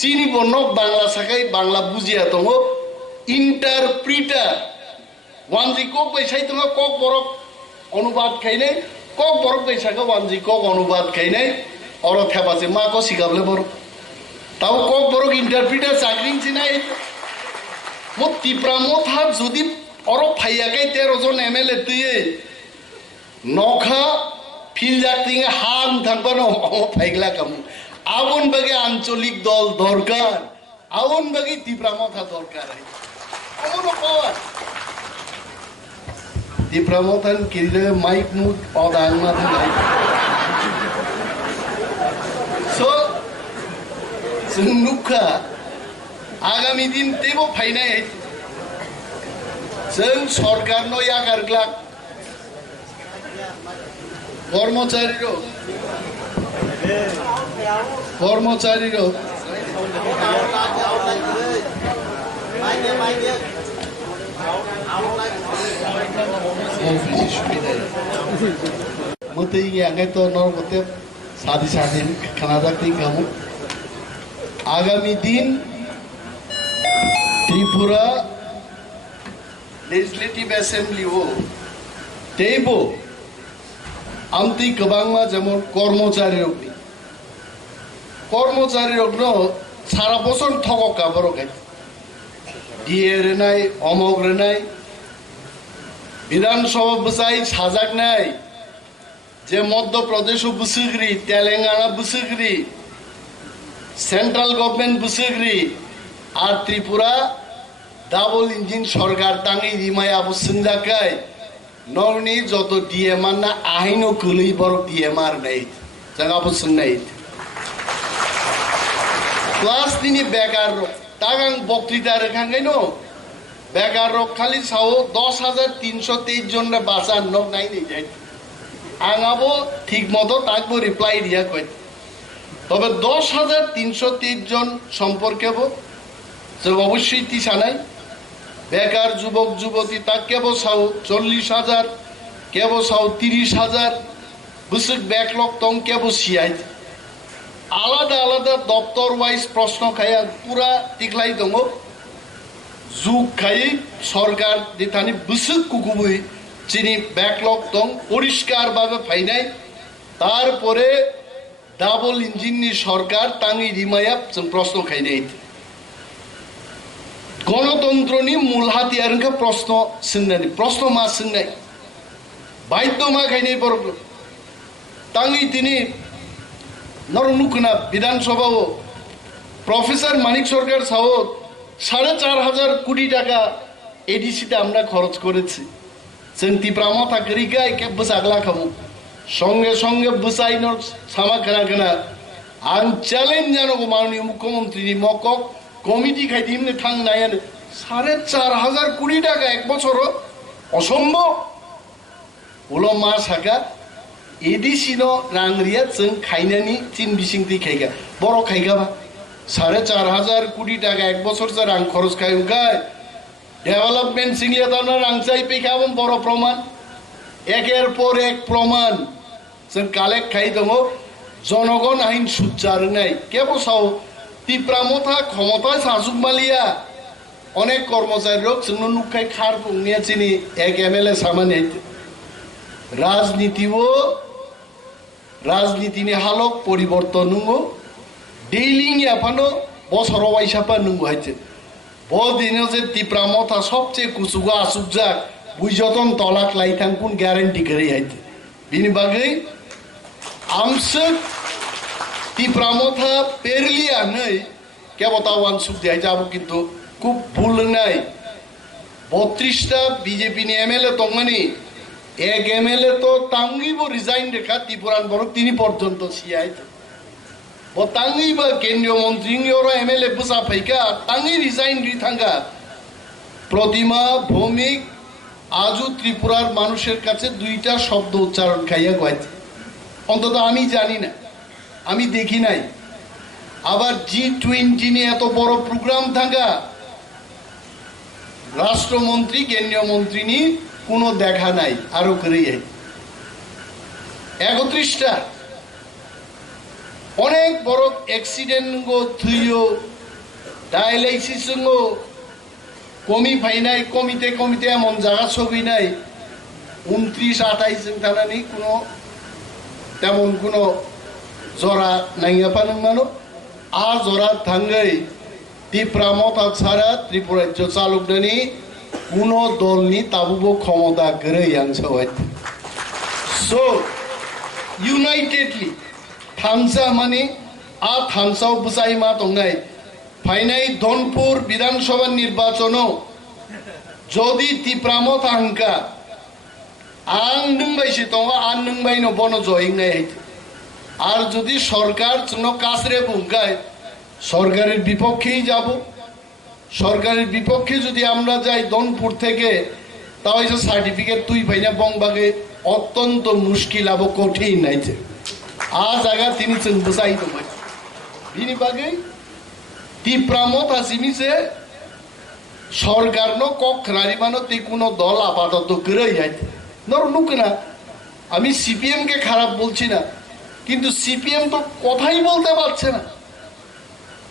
চিনি বনক বাংলা সাকাই বাংলা বুঝিয়া দङ interpreter ওয়ানজি cock পয়সাই দङ cock বরক অনুবাদ খাইনাই cock বরক পয়সাকে ওয়ানজি cock অনুবাদ খাইনাই or থেপাছে মা কো শিখাবলে বড় তাও cock বরক interpreter চাকরি চিনাই মো ত্রিপুরা মথা যদি or ফাইয়াকাই 13 জন MLA দিয়ে নখা ফিল জাতিং হাম থাকবানো ফাইগলা কাম আগুন বাগে আঞ্চলিক দল দরকার আগুন বাগে ত্রিপুরা মাথা দরকার অমন পাওয়ার ত্রিপুরা মাথান কিরিজাগে মাইক মুখ অদাং মাথা নাই সো जों আগামী দিন তেবো ফাইনাই जों সরকার নয় আগারগ্লা কর্মচারীরও মতে আগে তো নরমতে সাদি খানা থাকতে খামো আগামী দিন ত্রিপুরা লেজিসলেটিভ অ্যাসেম্বলি ও তেইবো আমতি গোবাংমা যেমন কর্মচারী সারা বছর ঠকক কাপড় খাই ডিএ রে নাই অমক রে নাই বিধানসভা বসাই সাজাক নাই যে মধ্যপ্রদেশ বুসুগরি তেলেঙ্গানা বুসুগরি সেন্ট্রাল গভর্নমেন্ট বুসুগরি আর ত্রিপুরা ডাবল ইঞ্জিন সরকার টাঙ্গি রিমাই আবু সিন্দাকাই নরনি যত ডিএমআর না আহিনো কুলি বড় ডিএমআর নেই জাগাবু নাই প্লাস তিনি বেকার তাগাং বক্তৃতা রেখাঙ্গাই নো বেকার খালি সাও 10,323 জন বাঁচান নক নাই নেই যাই আঙাবো ঠিক মতো তাকবো রিপ্লাই দিয়া কই তবে 10,323 জন সম্পর্কে যে অবশ্যই তিসা নাই বেকার যুবক যুবতী তা কেবো সাও 40,000 কেবো সাও 30,000 বুসুক ব্যাকলগ তং কেবো সিয়াই আলাদা আলাদা দপ্তর ওয়াইজ প্রশ্ন খাইয়া পুরা টিকলাই দङ যুগ খাই সরকার দিথানি বুসুক কুকুবুই চিনি ব্যাকলগ দং পরিষ্কার ভাবে ফাইনাই তারপরে ডাবল ইঞ্জিননি সরকার টাঙ্গি রিমায়া প্রশ্ন খাইনাই গণতন্ত্রনি মূল হাতিয়ারকে প্রশ্ন সিংনানি প্রশ্ন মা সিংনাই বাধ্য মা খাইনাই বরক টাঙ্গি তিনি নরনুকুনা বিধানসভা প্রফেসর মানিক সরকার সাহ 4,500 কোটি টাকা এডিসিতে আমরা খরচ করেছি जों ত্রিপুরা মাথা করিকাই কে বসাগলা খামু সঙ্গে সঙ্গে বসাইনর সামা খানা আং চ্যালেঞ্জ জানো মাননীয় মুখ্যমন্ত্রী মকক কমিটি খাই দিমনে থাং নায়ান 4,500 কোটি টাকা এক বছরও অসম্ভব উলো মা সাকা এডিসিনো রাংরিয়া जों খাইনানি চিন বিসিংতি খাইগা বড় খাইগাবা 4,500 কোটি টাকা এক বছর যা রাং খরচ খাইগায় ডেভেলপমেন্ট সিংলিয়া দানা রাং চাই পেখাবম বড় প্রমাণ একের পর এক প্রমাণ जों কালেক্ট খাই দङ জনগণ আইন সুচার নাই কেবসাও তিপ্রা মথা ক্ষমতায় শাসক মালিয়া অনেক কর্মচারী রোগ जोंनो नुखाय खार बुंनिया चिनि एक MLA सामान्य রাজনীতিনি হালক পরিবর্তন নঙ্গো ডেইলিং এফানো বছর ওয়াইসাপা নঙ্গো হাইছে বদিনে যে তিপ্রা মথা সবচেয়ে কুচুগো আসুক যাক বুঝতন তলাক লাইথাং কোন গ্যারান্টি করে হাইছে বিনি বাগৈ আমসে তিপ্রা মথা পেরলিয়া নাই কেবতা ওয়ান সুখ দেয় যাবো কিন্তু খুব ভুল নাই 32টা বিজেপি নি MLA তংমানি এক MLA তো তাঙ্গিব রিজাইন রেখা ত্রিপুরান বড় তিনি পর্যন্ত সিয়াই ও তাঙ্গিব কেন্দ্রীয় মন্ত্রী ওরা MLA বুসা ফাইকা তাঙ্গি রিজাইন রিথাঙ্গা প্রতিমা ভৌমিক আজও ত্রিপুরার মানুষের কাছে দুইটা শব্দ উচ্চারণ খাইয়া গাইছে অন্তত আমি জানি না আমি দেখি নাই আবার G20 নিয়ে এত বড় প্রোগ্রাম থাকা রাষ্ট্রমন্ত্রী কেন্দ্রীয় মন্ত্রী নি কোনো দেখা নাই আরো করে 31টা অনেক বড় অ্যাক্সিডেন্ট গো থুইও ডায়ালাইসিস গো কমি ফাইনাই কমিতে এমন জায়গা ছবি নাই 29-28 জন থানানি কোনো তেমন কোনো জরা নাইয়া পান মানো আর জরা থাঙ্গাই তিপ্রা মথা ছাড়া ত্রিপুরাজ্য চালকদানি কোন দলনি তাবুবো ক্ষমতা গড়ে আংসওয়াই সো ইউনাইটেডলি থানসা মানে আ থানসাও বুসাই মা তংনাই ফাইনাই ধনপুর বিধানসভা নির্বাচন যদি তিপ্রা মথা হাঙ্কা আং নংবাইছে তো আর নংবাইনো বন জয়িং নাই আর যদি সরকার কোনো কাছরে বুঙ্গায় সরকারের বিপক্ষেই যাব সরকারের বিপক্ষে যদি আমরা যাই দনপুর থেকে তাও যে সার্টিফিকেট তুই পাইনা বংবাগে অত্যন্ত মুশকিল আবো কঠিন নাইছে আ জায়গা তিনি বুঝাই তোমায় বিনি বাগে তিপ্রা মথা সিমিছে সরকার ন কখরারি মানো তে কোনো দল আপাতত করে যাইতে ধর নুক না আমি CPM কে খারাপ বলছি না কিন্তু CPM তো কথাই বলতে পারছে না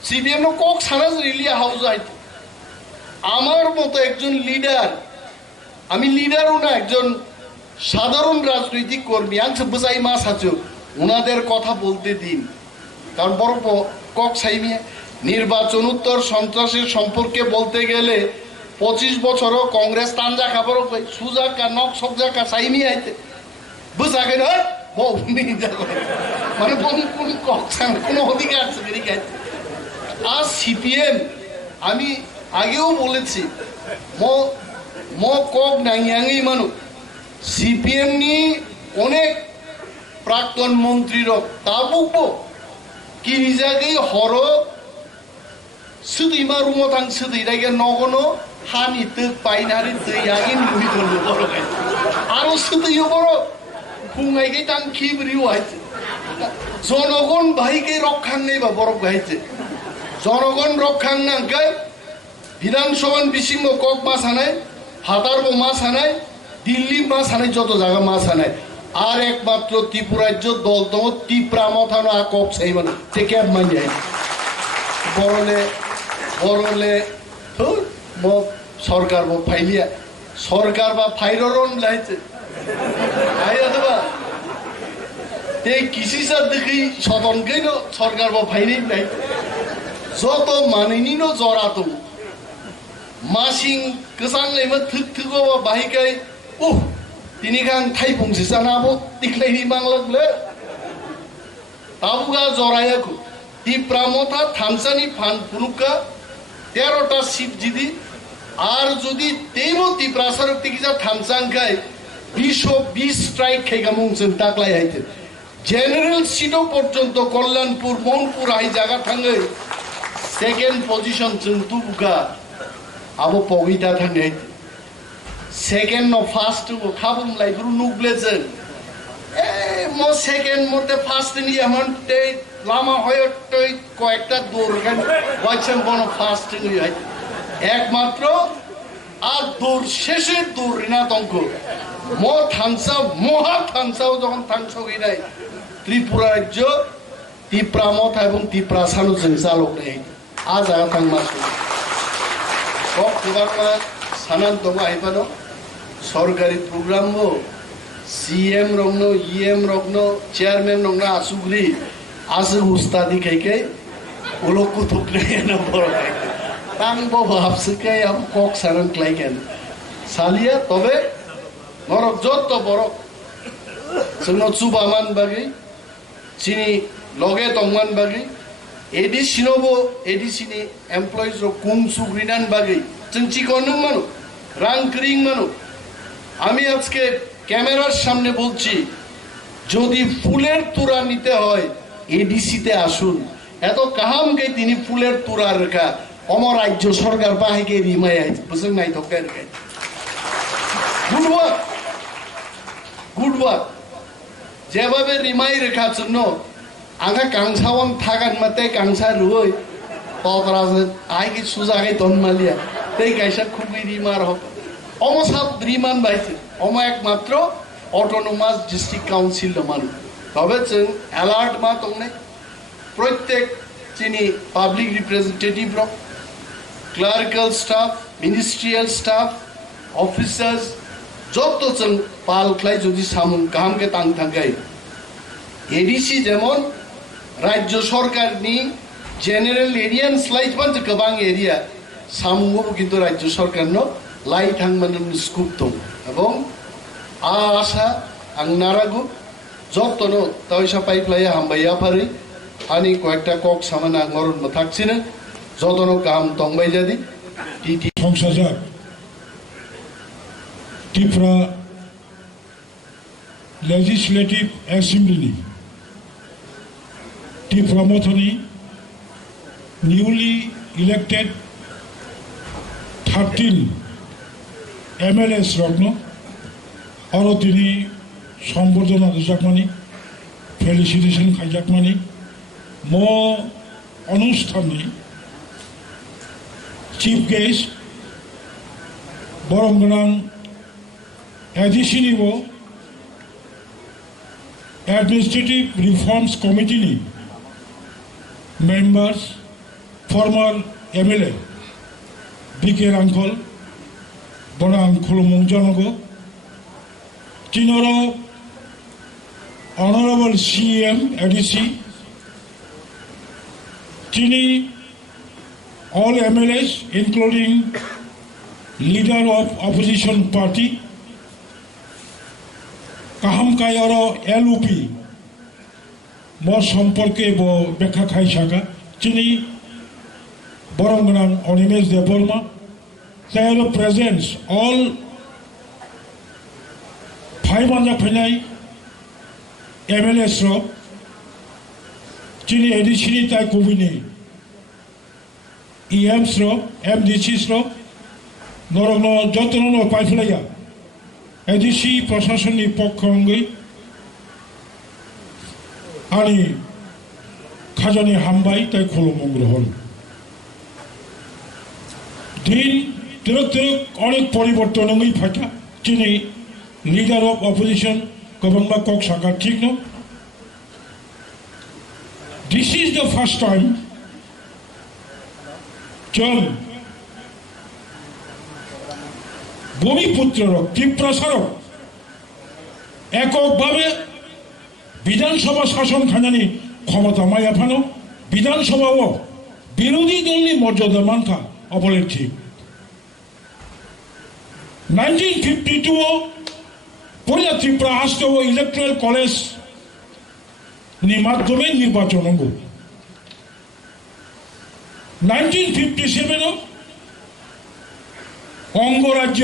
CPM no cock Swaraj রিলিয়া house আইতে আমার মতো একজন লিডার আমি লিডারও না একজন সাধারণ রাজনৈতিক কর্মী আংশ বুঝাই মাস আছে ওনাদের কথা বলতে দিন কারণ বড় কক সাইমিয়া নির্বাচন উত্তর সন্ত্রাসের সম্পর্কে বলতে গেলে 25 বছরও কংগ্রেস তানজা খাবার সুজাকা নক সবজাকা সাইমি আইতে বুঝাকে না মানে কোন কক কোনো অধিকার আছে আর CPM আমি আগেও বলেছি মো কক নাইয়াঙ্গি মানু CPM নি অনেক প্রাক্তন মন্ত্রীর তা বুকবো কিরিজাগি হর সুদিমা রুমতাং সুদিরাগে নগনো হানি তক পাইনারি তৈয়াগিন লুই করলো বড় গাই আরো সুদিও বড় ফুঙ্গাইগে তাং খিবরিও আইছে জনগণ ভাইকে রক্ষাং নেই বা বড় গাইছে জনগণ রক্ষাং নাঙ্কায় বিধানসভা বিসিংহ কক মাছ আনায় হাতারবো মাছ আনায় দিল্লি মাছ আনায় যত জায়গা মাছ আনায় আর একমাত্র ত্রিপুরাজ্য দল তো তিপ্রা মথানো আর কক সেই মানে টেকে মান যায় বরলে সরকার বা ফাইলিয়া সরকার বা ফাইরন লাইছে তে কৃষি সার দেখি সদনকেই সরকার বা ফাইনি নাই যত মানিনি নো জড়াতো মাসিং গোসাং লেমা থুক থুকো বা বাহিকাই তিনি খান থাই পংসে জানাবো তিখলাইনি বাংলাগুলো তাবুগা জড়াইয়াকু তিপ্রা মথা থামসানি ফান পুনুকা 13টা সিট জিদি আর যদি তেইব তিপ্রা সারক তিকিজা থামসাং খাই 20 স্ট্রাইক খাইগা মুংসেন তাকলাই হাইতে জেনারেল সিটও পর্যন্ত কল্যাণপুর মনপুর আই জায়গা থাঙ্গে সেকেন্ড পজিশন जों तुबुका abo pogita thangai second no first ko khabum lai guru nugleze mo second mo te first ni amon te lama hoyo toi koekta dur gan wacham bono first ni hai ekmatro আর দূর শেষের দূর ঋণাতঙ্ক মহা থানসাও যখন থানসাও নাই ত্রিপুরা রাজ্য তিপ্রা মত এবং তিপ্রা সানু जों চালক নেই আজ আগা থাংমাস সব দেবারমা সানান দङ আইপানো সরকারি প্রোগ্রাম সিএম রংনো ইএম রংনো চেয়ারম্যান রংনো আসুগ্রি আসু উস্তাদি খাইকে উলক কুতুকনে না বড় Tangbo bahapsuke am kok saran klaiken. Salia tobe norok jotto borok. Sengno subaman bagi sini loge tongman bagi edi sinobo edi sini employees ro kung sugrinan bagi cengci konung manu rang kering manu আমি আজকে ক্যামেরার সামনে বলছি যদি ফুলের তোড়া নিতে হয় এডিসিতে আসুন এত কাহাম গে তিনি ফুলের তোড়া রেখা অমর রাজ্য সরকার বাহিকে রিমাই আইছে বুঝছেন নাই তো কেন গুড ওয়ার্ক যেভাবে রিমাই রেখার জন্য আঙা কাংসাওয়াং থাকান মাতে কাংসা রুই ততরাজ আইকে সুজাগাই তন্মালিয়া তেই কাইসা খুবই রিমার হোক অম সাব রিমান বাইছে অম একমাত্র অটোনোমাস ডিস্ট্রিক্ট কাউন্সিল মানুষ তবে जों অ্যালার্ট মা তংনে প্রত্যেক চিনি public representative rock clerical staff, ministerial staff, officers, যত जों পাল খাই যদি সামুন কাহামকে তাং থাকাই এডিসি যেমন রাজ্য সরকারনি জেনারেল এরিয়ান স্লাইট বানছে গোবাং এরিয়া সামুঙ্গবো কিন্তু রাজ্য সরকারনো লাই থাংমানন স্কুপ দं এবং আশা আং নারাগু যতনো তাইসা পাইপ্লাইয়া হামবাইয়া পারি আনি কয়েকটা কক সামানা ngorun mo থাকছিনা যতনো কাম তংবাই যাদি টিটি সংসদক ত্রিপুরা লেজিসলেটিভ অ্যাসেম্বলি ত্রিপুরা মথনি নিউলি ইলেক্টেড 13 MLAs রত্ন আরও তিনি সম্বর্ধনা দিজাকমানি ফেলিসিটেশন খাইজাকমানি মো অনুষ্ঠানে চিফ গেস্ট বরম গোনাং এডিসিনিবো অ্যাডমিনিস্ট্রেটিভ রিফর্মস কমিটিনি members former MLA BK Rangkhal বনাং খুলুমুং জনগো চিনর honourable CM ADC Chini, all MLAs, including leader of opposition party, Kaham Kayaro LOP, Mo Somporke Bo Beka Khai Sakha, Chini, Borom Animesh Debbarma, their presence, all 500 Penai MLAs ro Chini edishini tai kubini EMs ro MDCs ro Rokno jotono paiflaya edishi প্রশাসনী পক্ষ অঙ্গই ani খাজানি হামবাই তাই খুলুমুং গ্রহণ দিন তিরক অনেক পরিবর্তন অঙ্গই ফাটা চিনি leader of opposition government কক সাকা ঠিক না This is the first time John ভূমিপুত্রর তীব্রসারক এককভাবে বিধানসভা শাসন খানানি ক্ষমতা মায়াফানো বিধানসভাও বিরোধী দলনি মর্যাদা মানথা অবলের ঠিক 1952 পয়লা ত্রিপুরা হাস্ত ইলেকট্রাল কলেজ মাধ্যমে নির্বাচন অঙ্গ 1957 অঙ্গরাজ্য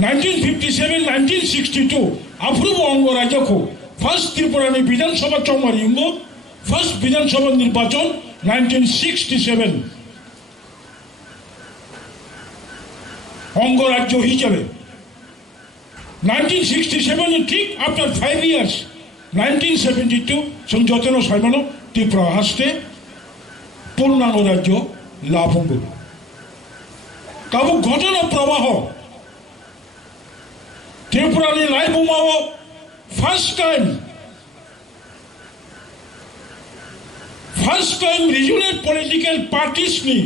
1957-1962 আফ্রুব অঙ্গরাজ্যকো ফার্স্ট ত্রিপুরানি বিধানসভা চৌমারি ফার্স্ট বিধানসভা নির্বাচন 1967 অঙ্গরাজ্য হিসেবে 1967 ঠিক আফটার 5 years 1972 जों যতন সাইমানো ত্রিপুরা হাসতে পূর্ণাঙ্গ রাজ্য লাভ হবে তবে ঘটনা প্রবাহ ত্রিপুরানি লাইবুমাও ফার্স্ট টাইম রিজনাল পলিটিক্যাল পার্টিसनि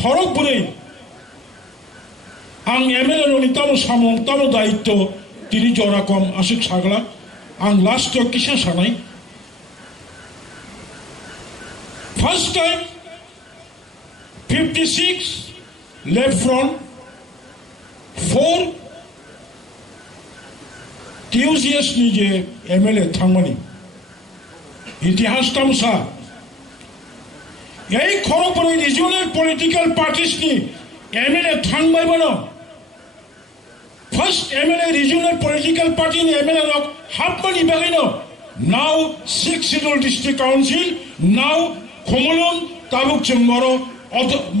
खरगपुरै आं MLA नि तम सामं तम दायित्व तिनि जराकम आशिक सागला आं लास्ट किसा सानाय फर्स्ट टाइम 56 लेफ्ट फ्रंट 4 टिउजिएस नि जे MLA थांमानि इतिहास तमसा এই খরগপুরে রিজনাল পলিটিক্যাল পার্টিসनि MLA थांबायबोनो फर्स्ट MLA রিজনাল পলিটিক্যাল পার্টিनि MLA লক हाफमानि बागैनो now 6 schedule district council now खमलम ताबुक चिंगरो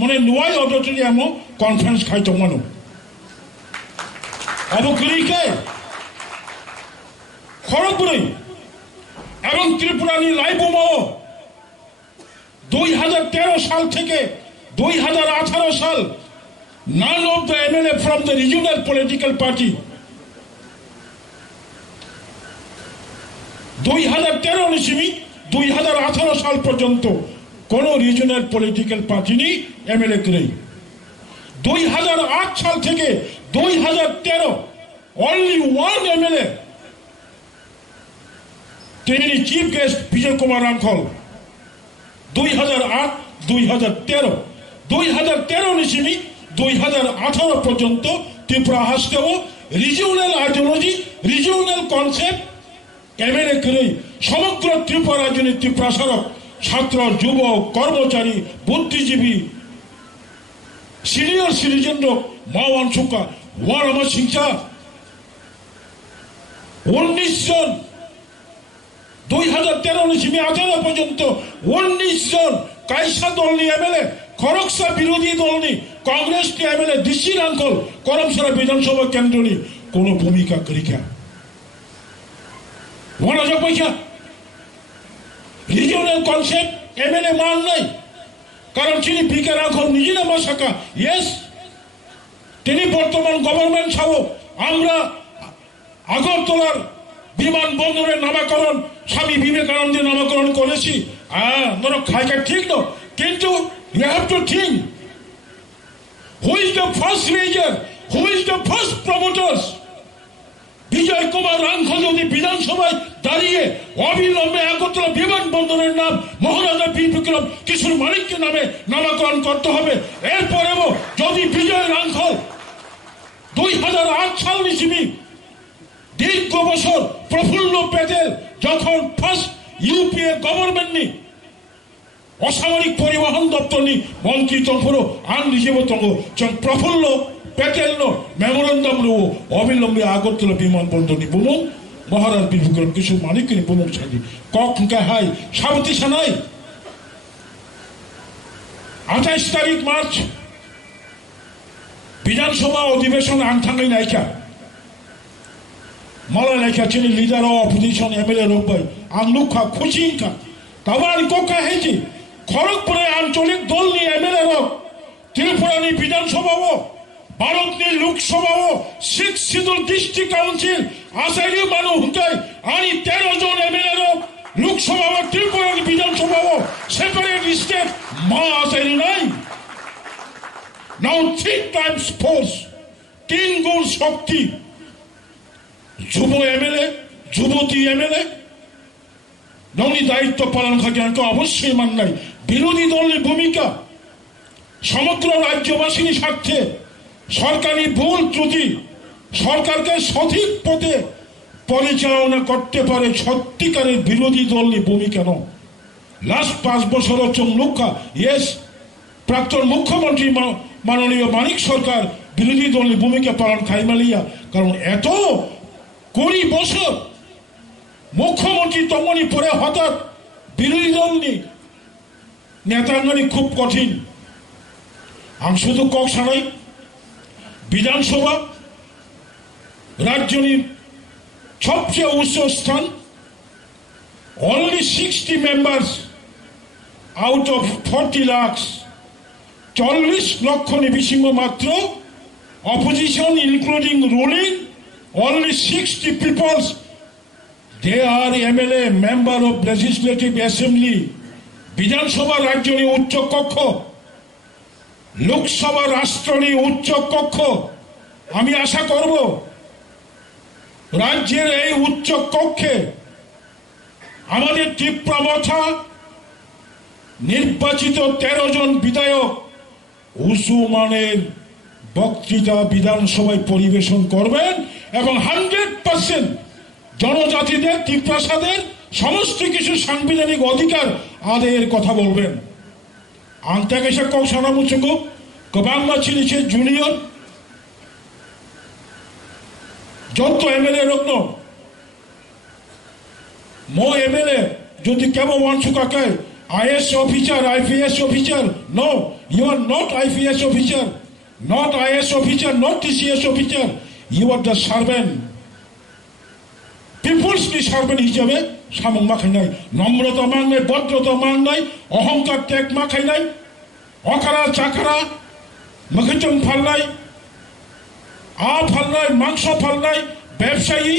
माने नुवाई ऑडिटोरियमो कॉन्फ्रेंस खाइतोंमोन अबुकरिके खरगपुरे एवं त्रिपुरानि लाइबुमाओ 2013 साल থেকে 2018 साल none of the MLA from the regional political party 2013 নিসিমি 2018 साल পর্যন্ত কোন রিজনাল পলিটিক্যাল পার্টি নি MLA করে 2008 साल থেকে 2013 only one MLA তিনি চিফ গেস্ট বিজয় কুমার রাঙ্খল 2008 2013 2013 নিসিমি 2018 পর্যন্ত ত্রিপুরা হাসতেও regional ideology regional concept MLA করে সমগ্র ত্রিপুরা রাজনীতি প্রসারক ছাত্র যুবক কর্মচারী বুদ্ধিজীবী সিনিয়র সিটিজেন মাওয়ান সুকা ওয়ারামা সিংচা 19 জন 2013 নিসিমি 18 পর্যন্ত 19 জন কাইসা দলনি MLA খরগসা বিরোধী দলনি কংগ্রেস কে MLA ডিসি রাঙ্কল করমসরা বিধানসভা কেন্দ্রনি কোন ভূমিকা করিকা ওনা যা পয়সা রিজিওনাল কনসেপ্ট MLA মান নাই কারণ তিনি বিকে রাঙ্কল নিজে নাম সাকা ইয়েস তিনি বর্তমান গভর্নমেন্ট ছাও আমরা আগরতলার বিমানবন্দরের নামকরণ স্বামী বিবেকানন্দের নামকরণ করেছি নর খাইকা ঠিক না কিন্তু you have to think who is the first major who is the first promoters বিজয় কুমার রাঙ্খল যদি বিধানসভায় দাঁড়িয়ে অবিলম্বে আগরতলা বিমানবন্দরের নাম মহারাজা বীর বিক্রম কিশোর মানিককে নামে নামকরণ করতে হবে এরপরেও যদি বিজয় রাঙ্খল 2008 সাল নিসিমি দীর্ঘ বছর প্রফুল্ল প্যাটেল যখন ফার্স্ট ইউপিএ গভর্নমেন্ট নি অসামরিক পরিবহন দপ্তর নি মন্ত্রী তখন আন রিজেব তঙ্গ প্রফুল্ল প্যাটেল নো মেমোরেন্ডাম লো অবিলম্বে আগরতলা বিমানবন্দর নি বুমুং মহারাজ বীর বিক্রম কিশোর মানিক নি বুমুং ছাদি কক হাই সাবতি সানাই 28 তারিখ মার্চ বিধানসভা অধিবেশন আনথাঙ্গাই নাইকা মালা নাইকা চিনি লিডার অফ অপোজিশন MLA রোববাই আংলুখা খুচিংকা তাবানি কোকা হেজি খড়গপুরে আঞ্চলিক দল নি MLA রক ত্রিপুরানি বিধানসভাও ভারতনি লোকসভাও 6 শিডিউল ডিস্ট্রিক্ট কাউন্সিল আসাইরি মানু হুকাই আনি 13 জন MLA রক লোকসভা ত্রিপুরানি বিধানসভাও সেপারেট স্টেট মা আসাইরি নাই নাও 3 টাইমস ফোর্স 3 গুণ শক্তি যুব MLA যুবতী MLA ননি দায়িত্ব পালন খাকে অবশ্যই মান নাই বিরোধী দলের ভূমিকা সমগ্র রাজ্যবাসীর স্বার্থে সরকারি ভুল ত্রুটি সরকারকে সঠিক পথে পরিচালনা করতে পারে সত্যিকারের বিরোধী দলের ভূমিকা নয় লাস্ট 5 বছর চমলুকা ইয়েস প্রাক্তন মুখ্যমন্ত্রী মাননীয় মানিক সরকার বিরোধী দলের ভূমিকা পালন খাইমালিয়া কারণ এত 20 বছর মুখ্যমন্ত্রী তমনি পরে হঠাৎ বিরোধী দল নি নেতাঙ্গনি খুব কঠিন আমি শুধু কক সানাই বিধানসভা রাজ্যের সবচেয়ে উচ্চ স্থান। only 60 members out of 40 lakhs 40 লক্ষ নিবিসিংহ মাত্র opposition including ruling only 60 people they are MLA member of legislative assembly বিধানসভা রাজ্যের উচ্চ কক্ষ লোকসভা রাষ্ট্রের উচ্চ কক্ষ আমি আশা করব রাজ্যের এই উচ্চ কক্ষে আমাদের ত্রিপুরা মথা নির্বাচিত 13 জন বিধায়ক উঁচু মানের বক্তৃতা বিধানসভায় পরিবেশন করবেন এবং 100% জনজাতিদের ত্রিপ্রাসাদের সমস্ত কিছু সাংবিধানিক অধিকার আদায়ের কথা বলবেন। 안짝에서 꼭 사람 묻히고 그방 마치니 제 주니어 যত MLA Rokno mo MLA যদি কেবল ওয়ানসুকাকে IS officer IPS officer no you are not IPS officer not IS officer not TCS officer you are the servant people's servant হিসেবে সামং মাখাই নাই নম্রতা মান নাই ভদ্রতা মান নাই অহংকার ত্যাগ মাখাই নাই অখারা চাকরা মখিচং ফালনাই ফালনাই মাংস ফালনাই ব্যবসায়ী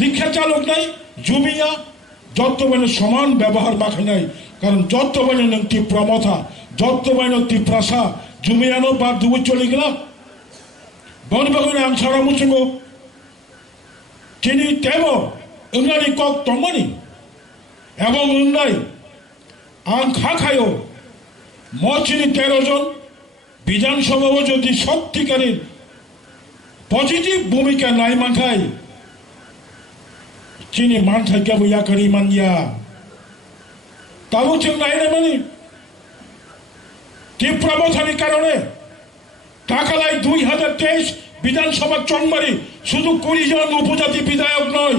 রিক্সা চালক নাই জুমিয়া যত মানে সমান ব্যবহার মাখাই নাই কারণ যত মানে নংটি প্রমথা যত মানে ত্রিপ্রাসা জুমিয়ানো বা দুবু চলে গেল বনবাগুনে আং সারা মুচঙ্গো চিনি তেব 응나리 꼭 동머니 এবং 응나이 আং খাখায়ও মচিনি 13 জন বিধানসভাও যদি সত্যিকারের পজিটিভ ভূমিকা নাই মানখাই চিনি মানথাই কেবল ইয়াকারি মানিয়া তাও ঠিক নাই রে মানে ত্রিপুরা মথানি কারণে টাকালাই 2023 বিধানসভা চংমারি শুধু 20 জন উপজাতি বিধায়ক নয়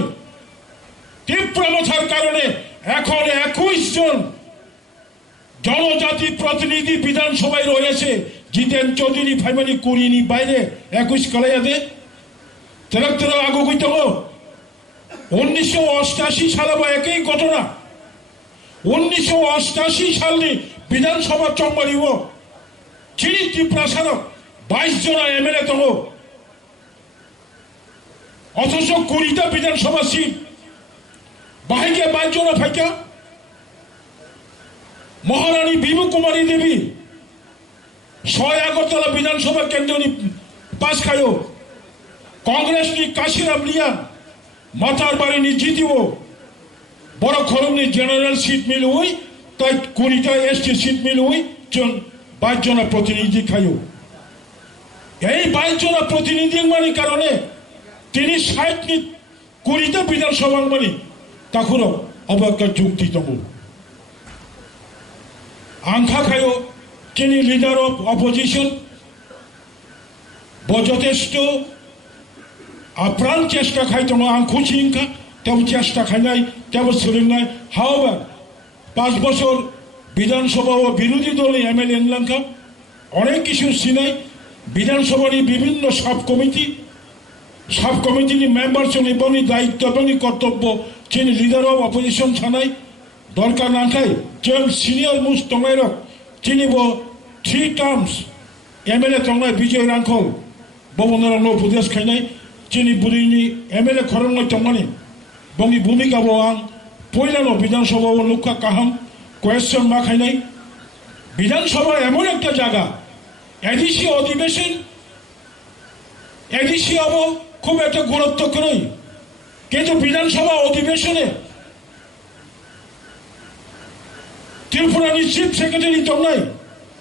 ত্রিপুরা মথার কারণে এখন 21 জন জনজাতি প্রতিনিধি বিধানসভায় রয়েছে জিতেন চৌধুরী ফাইমানি কুড়িনি বাইরে 21 কলাইয়াতে তেরো আগু কইতে 1988 সালে বা একই ঘটনা 1988 সালে বিধানসভা চংমারিব চিনি ত্রিপুরা সারক 22 জন MLA তঙ্গ অথচ 20টা বিধানসভা সিট বাহিকে 22 জন ফাইকা মহারানী বিভু কুমারী দেবী 6 আগরতলা বিধানসভা কেন্দ্রনি পাস খায়ো কংগ্রেসনি কাশিরাম লিয়া মাথার বাড়িনি জিতিব বড় খরমনি জেনারেল সিট মিল হই তাই 20টা এসটি সিট মিল হই 22 জন প্রতিনিধি খায়ো এই 22 জন প্রতিনিধি মানে কারণে তিনি 60নি 20টা বিধানসভা মানে তখনও অবজ্ঞা যুক্তি তবু আংখা খায়ো তিনি লিডার অফ অপোজিশন যথেষ্ট আপ্রাণ চেষ্টা খাই তোমার আং খুশি ইনকা তেমন চেষ্টা খাই নাই তেমন শরীর নাই হাওয়ার 5 বছর বিধানসভা ও বিরোধী দল MLA এনলাঙ্কা অনেক কিছু সিনাই বিধানসভার বিভিন্ন সাব কমিটির মেম্বার সঙ্গে বনি দায়িত্ব এবং কর্তব্য তিনি লিডার অফ অপোজিশন ছানাই দরকার না খাই যেমন সিনিয়র মোস্ট তঙ্গাইর তিনি 3 টার্মস MLA তঙ্গাই বিজয় রাঙ্খল ববনারা নো প্রদেশ খাইনাই তিনি বুড়িনি MLA খরঙ্গাই তঙ্গানি বঙ্গি ভূমিকা আং পয়লানো বিধানসভা ও লুকা কাহাম কোয়েশ্চন মা খাইনাই বিধানসভা এমন একটা জায়গা এডিসি অধিবেশন এডিসি হব খুব একটা গুরুত্ব করেই কিন্তু বিধানসভা অধিবেশনে ত্রিপুরানি চিফ সেক্রেটারি তঙ্গাই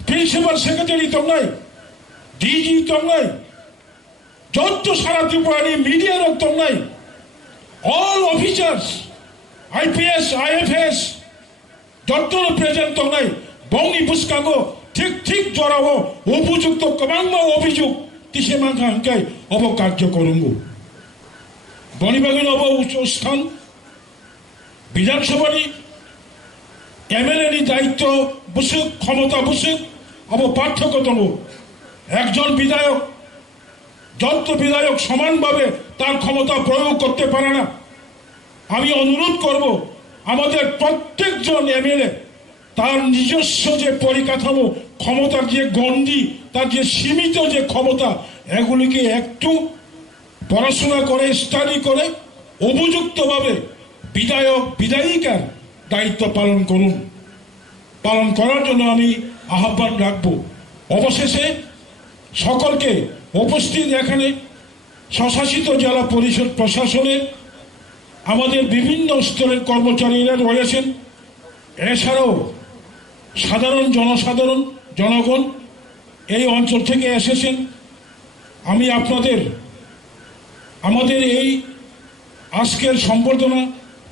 প্রিন্সিপাল সেক্রেটারি তঙ্গাই ডিজি তঙ্গাই যত সারা ত্রিপুরানি মিডিয়ার তঙ্গাই অল অফিসার্স IPS IFS যত প্রেজেন্ট তঙ্গাই বঙ্গি বুসকাগো ঠিক জড়াবো উপযুক্ত কমাঙ্গ অভিযোগ তিসে মাংখা হাঙ্কাই অবকার্য করুঙ্গু বনিবাগিন অব উচ্চ স্থান বিধানসভানি MLA নি দায়িত্ব বুসুক ক্ষমতা বুসুক অব পার্থক্য তঙ্গ একজন বিধায়ক যত বিধায়ক সমানভাবে তার ক্ষমতা প্রয়োগ করতে পারে না। আমি অনুরোধ করব আমাদের প্রত্যেকজন এমএলএ তার নিজস্ব যে পরিকাঠামো, ক্ষমতার যে গণ্ডি, তার যে সীমিত যে ক্ষমতা, এগুলিকে একটু পড়াশোনা করে, স্টাডি করে উপযুক্তভাবে বিধায়ক বিধায়িকার দায়িত্ব পালন করুন। পালন করার জন্য আমি আহ্বান রাখব। অবশেষে সকলকে উপস্থিত এখানে স্বশাসিত জেলা পরিষদ প্রশাসনের আমাদের বিভিন্ন স্তরের কর্মচারীরা রয়েছেন, এছাড়াও সাধারণ জনগণ এই অঞ্চল থেকে এসেছেন। আমি আমাদের এই আজকের সম্বর্ধনা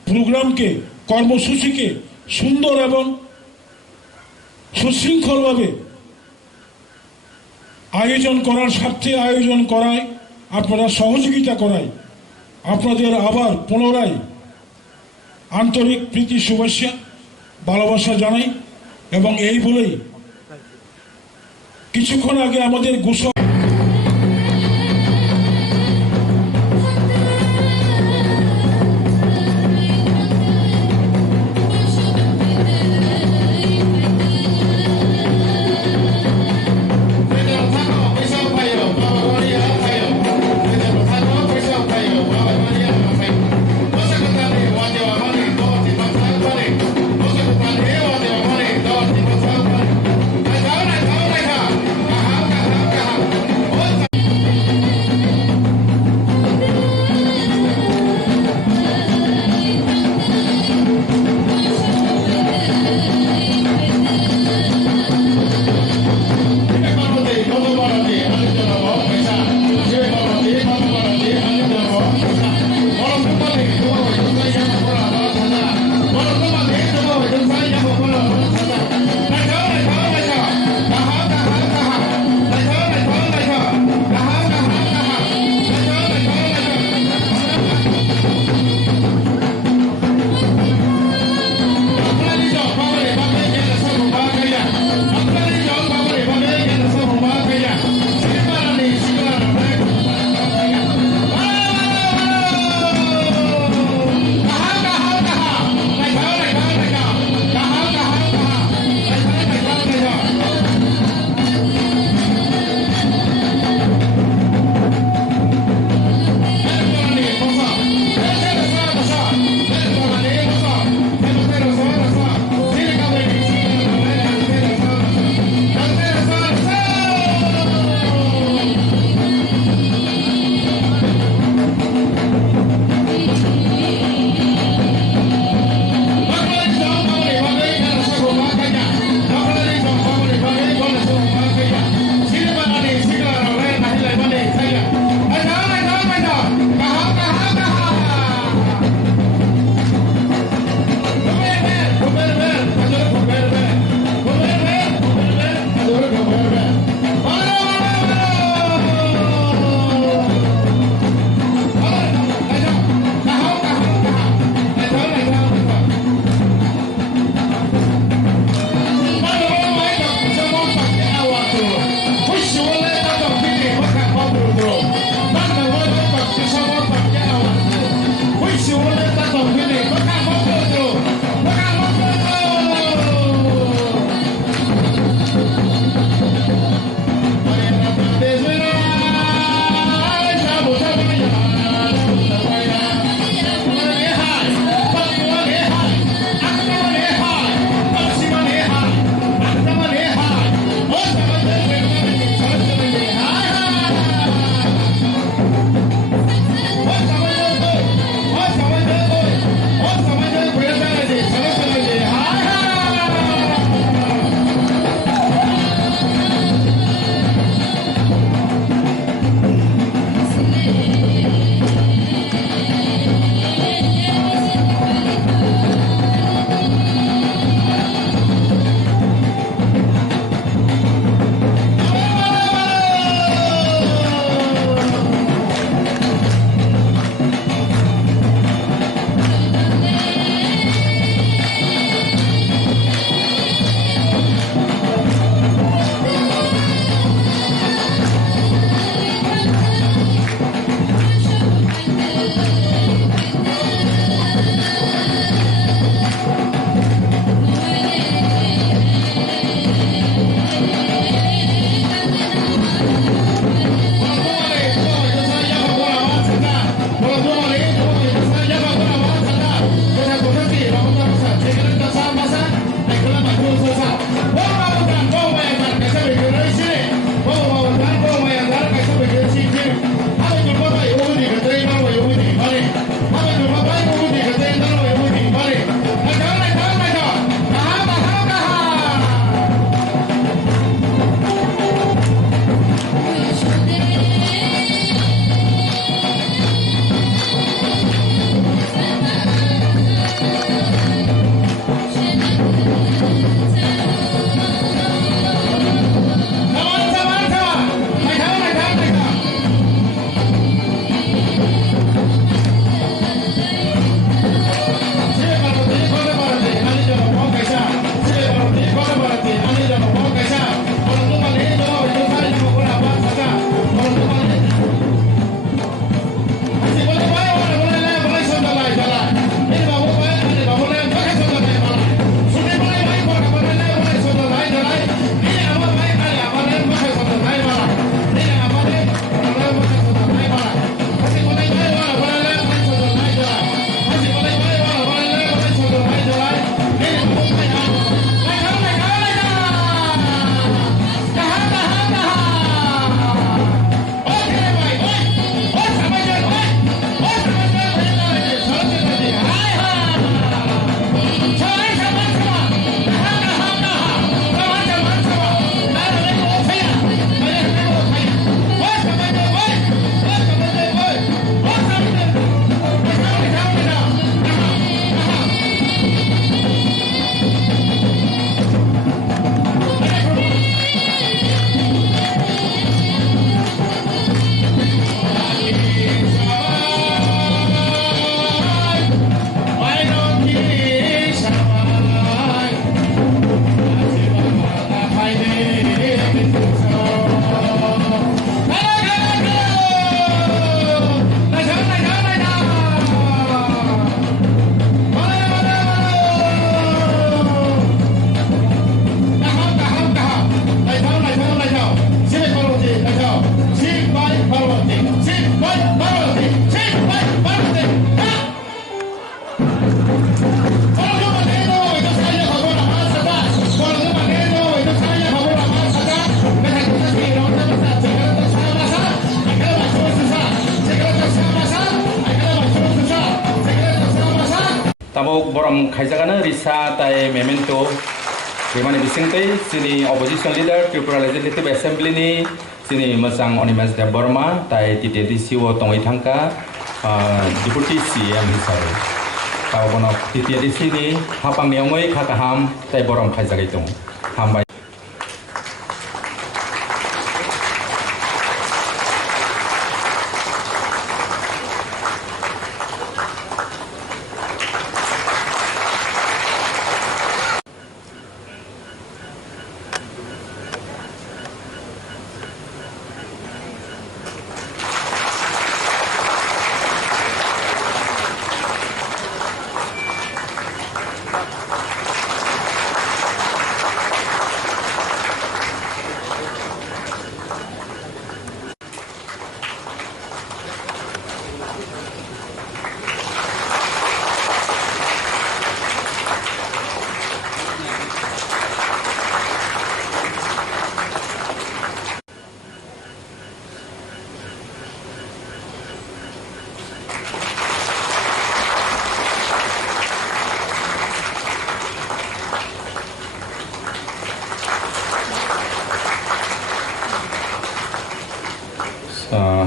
প্রোগ্রামকে, কর্মসূচিকে সুন্দর এবং সুশৃঙ্খলভাবে আয়োজন করার স্বার্থে আয়োজন করায়, আপনারা সহযোগিতা করায় আপনাদের আবার পুনরায় আন্তরিক প্রীতি শুভেচ্ছা ভালোবাসা জানাই। এবং এই বলেই কিছুক্ষণ আগে আমাদের ঘোষণা tabuk borom khaijagana risa tai memento bimani bisingtai sini opposition leader Tripura Legislative Assembly ni sini mesang Animesh Debbarma tai TTDC wo tongoi thangka deputy CM hisabe tau bono TTDC ni Haphang niongoi khakaham tai borom khaijagai tong hambai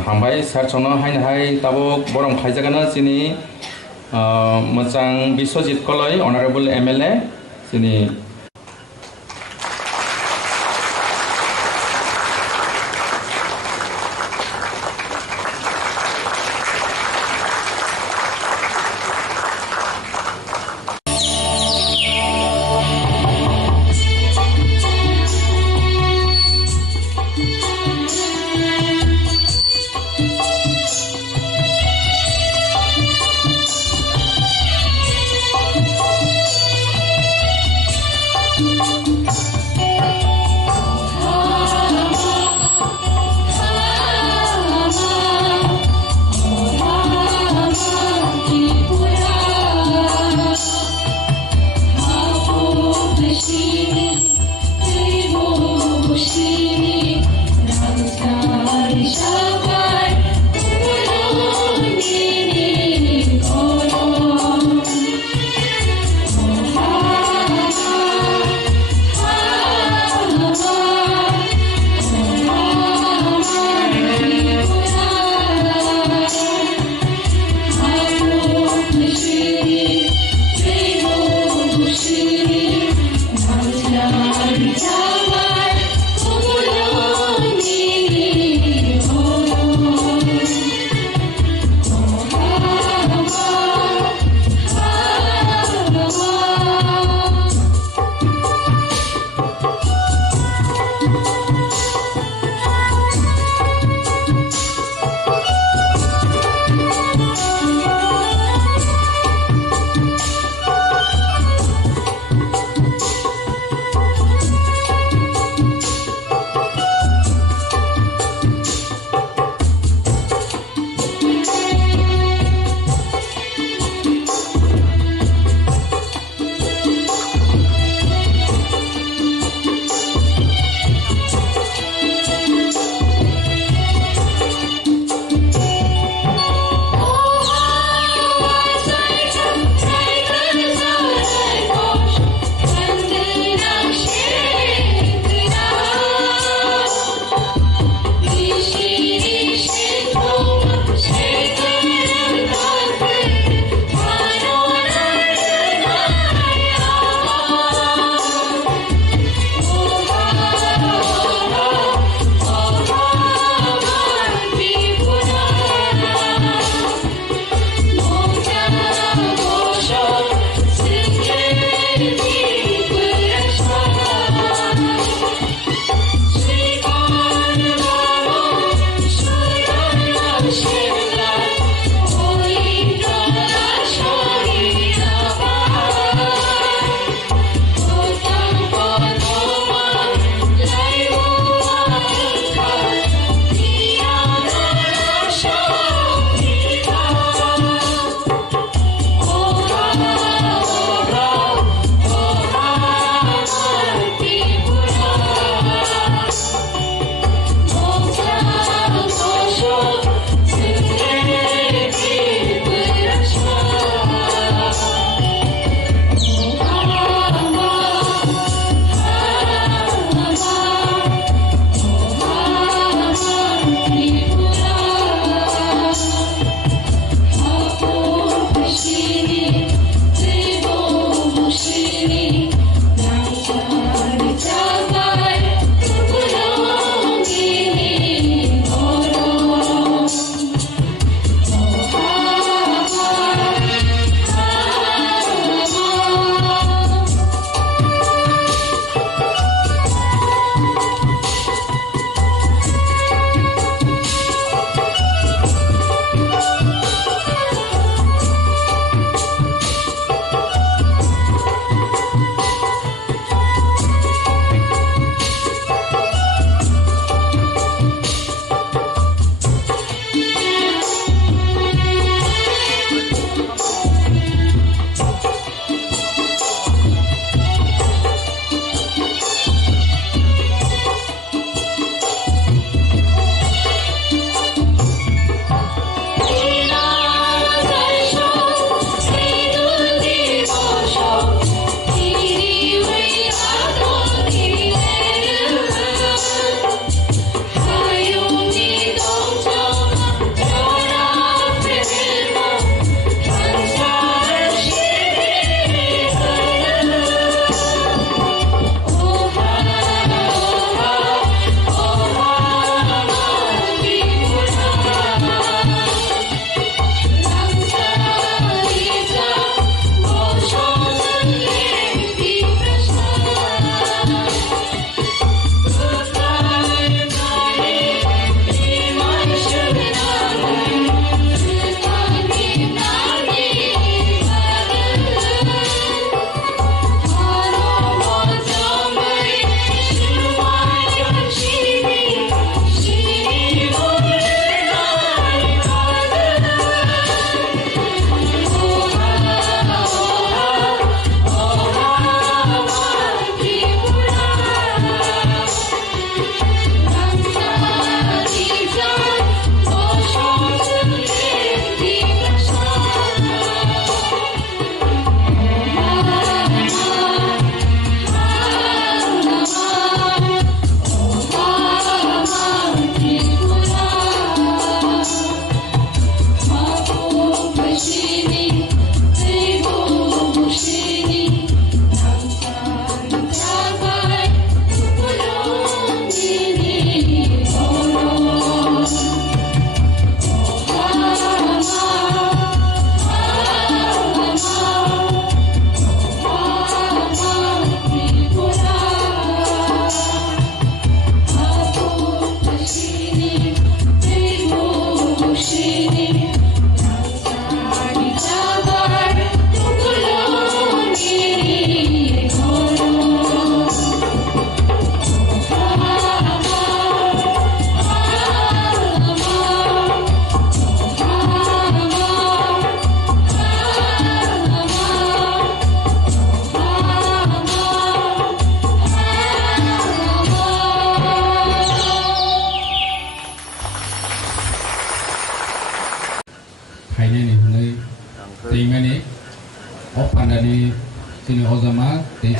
hambai sarchono hai tabuk borom khaijagana sini mesang Biswajit Koloi Honorable MLA sini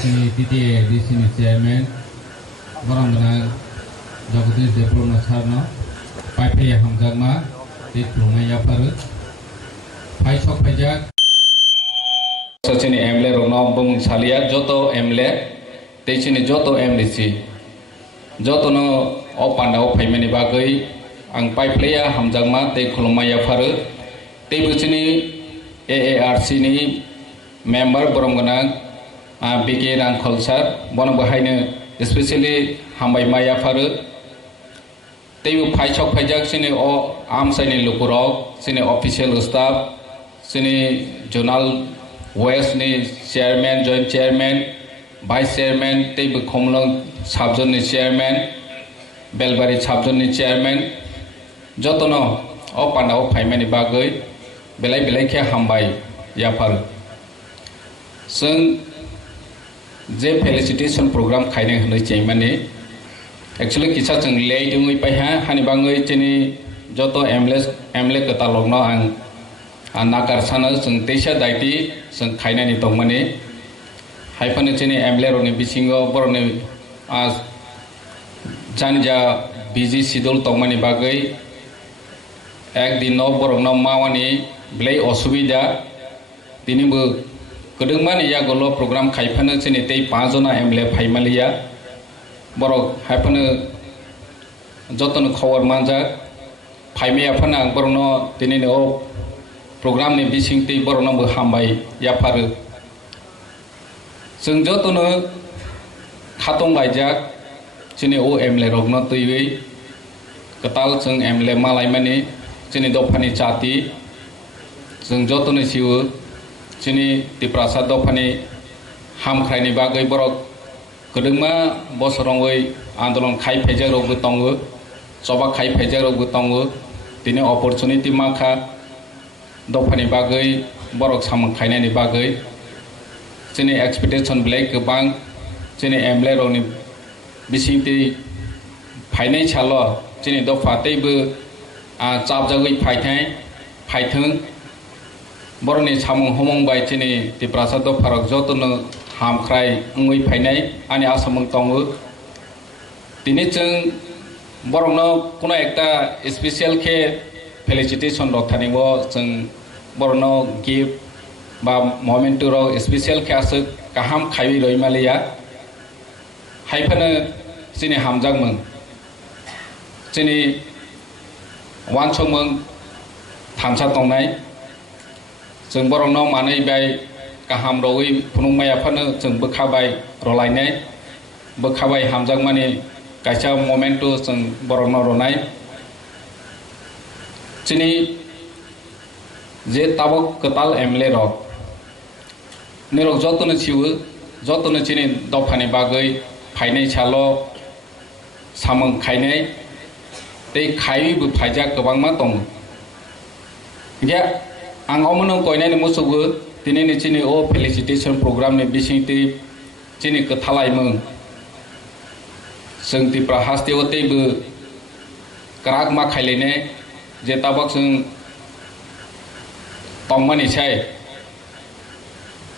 sini TTA di sini chairman Borom dengan Jagotis Debbarma sarno Pipe Hamzagma di Rumah Yapharma Pai Sok Pajak sini MLA Rokno bung salia joto MLA te sini joto MDC joto no o Pandao Paimani bagai ang Pipe Hamzagma te Rumah Yapharma te sini AARC ni member Borom ganang BK rang kholsar bono bahayno especially hambai maya Yapharma teibu phaisok phaijak sini o amsaini lukurok sini official staff sini zonal west ni chairman joint chairman vice chairman teibu khomlong sabjon ni chairman belbari sabjon ni chairman jotono o Pandao phaimani bagai belai khe hambai Yapharma जों जे felicitation programme खायने होनो चाहिए actually किसा जों लेई दुङै पाइहा हानि बाङै जोंनि जत MLA कतालगनो आं नाकार सानो जों तेसा दायति जों खायनानि दं माने हायफानो जोंनि एमएलए रनि बिसिङो बरनि जानजा बिजि सिडुल दं माने बागै एक दिनो बरनो मावानि ब्लै असुबिदा दिनिबो Kedengman ya golo program kaifana sini tei 5 jona MLA phaimaliya borok haifana jotono khawar manja phaime afana borno tinini o program ni bising tei borno bo hambai Yapharma जों jotono khatong baijak sini o MLA Rokno teiwi ketal जों MLA malaimani sini dofani chati जों jotono siu sini Tipra dofani hamkhraini bagai borok kedengma bosorongoi andolon khai phaijak tongo soba khai phaijak tongo tini opportunity makha dofani bagai borok samang khainani bagai sini expectation black kebang sini MLA roni bisingti phainai chalo sini dofa teibo chapjagoi phaitheng Boroni samung homong bai chini Tipra Farak jotono hamkhrai ngui phainai ani asamung tongo tini chung boromno kono ekta special khe felicitation rothani bo chung borno gift ba moment ro special khe asuk kaham khaiwi roimaliya haifana chini hamjangmung chini wansongmung thamsa tongnai जों बरंनाव मानै bye गाहाम रवै फुनुंमा Yapharma जों बोखाबाय रलायनाय बोखाबाय हामजागमानि गायसा memento जों बरंनाव रनाय चिनि जे ताबक कताल MLA रक निरक जतनो सिउ जतनो चिनि दफानि बागै फायनाय सालो सामों खायनाय तै खायबो फायजा गोबांमा दं या आं अमनो कोइनानि मोसौबो दिनैनि चिनि ओ फेलिसिटेशन प्रोग्राम नि बिसिंति चिनि कथालायमों जों Tipra हास्तेव तैबो क्राक मा खायलायने जे ताबक जों तंमानि साय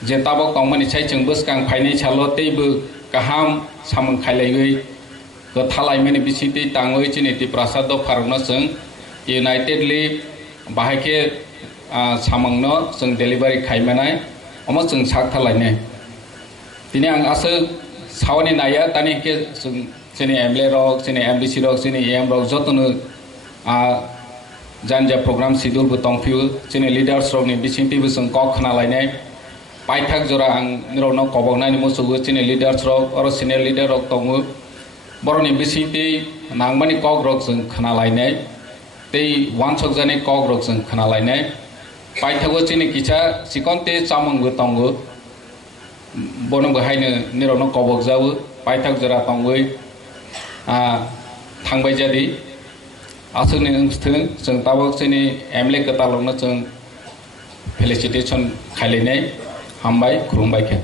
जे ताबक तंमानि साय जों बोसकां फायनाय सालो तैबो गाहाम सामों खायलायगै कथालायमोनि बिसिंति ताङै चिनि Tipra Farakno जों यूनाइटेडलि बाहायके samangno जों delivery खायमानाय अमा जों साखथालायने दिनै आं आसो सावनि नाया तानि के जों जोंनि MLA रक जोंनि MDC रक जोंनि AM रक जतनो जानजा program schedule बो दंफियो जोंनि leaders रकनि बिसिंतिबो जों कक खानालायनाय पाइथाक जरा आं निरनो कबगनानि मोसौबो जोंनि leaders रक आरो senior leader रक दङो बरनि बिसिंति नांमानि कक रक जों खानालायनाय तै वानसक जानि कक रक जों खानालायनाय पाइथागो चिनि किसा सिकन्ते चामंगो तंगो बोनो बहायनो निरनो कबक जावो पाइथाग जरा तंगै थांबाय जादि आसोनि नोंस्थों जों ताबक चिनि MLA कतालगनो जों फेलिसिटेशन खायलायनाय हामबाय खुलुमबाय खे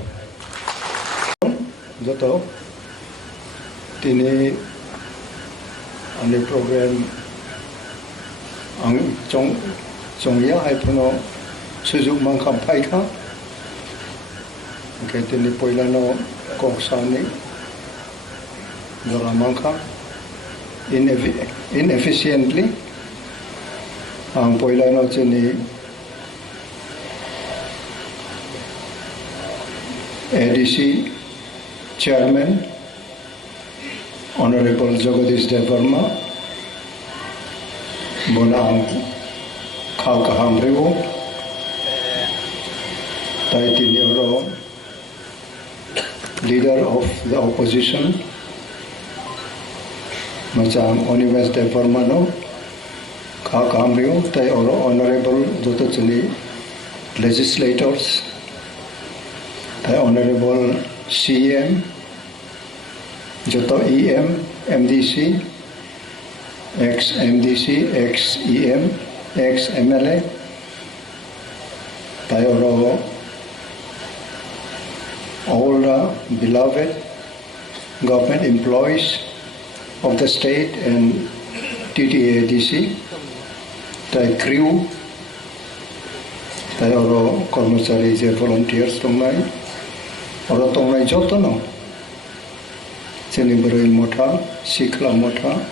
जतो तिनि आंनि प्रग्राम आं Jongya haipano sujuk mangkam paika. Okay, tini poilano koksani doramangka inefficiently ang poilano chini ADC Chairman Honorable Debbarma Bonang Kakahamriwo Taitinero Leader of the Opposition Macam Animesh Debbarma no Kakahamriwo Tai Honorable Jotachini Legislators Tai Honorable CM Joto EM, MDC, ex-MDC, ex-EM, ex-MLA, Tayoro, all the beloved government employees of the state and TTADC, the crew, Tayoro, Kormachari, volunteers, Tongnai, Oro Tongnai Jotono. Chini Baroi Motha, Sikla Motha,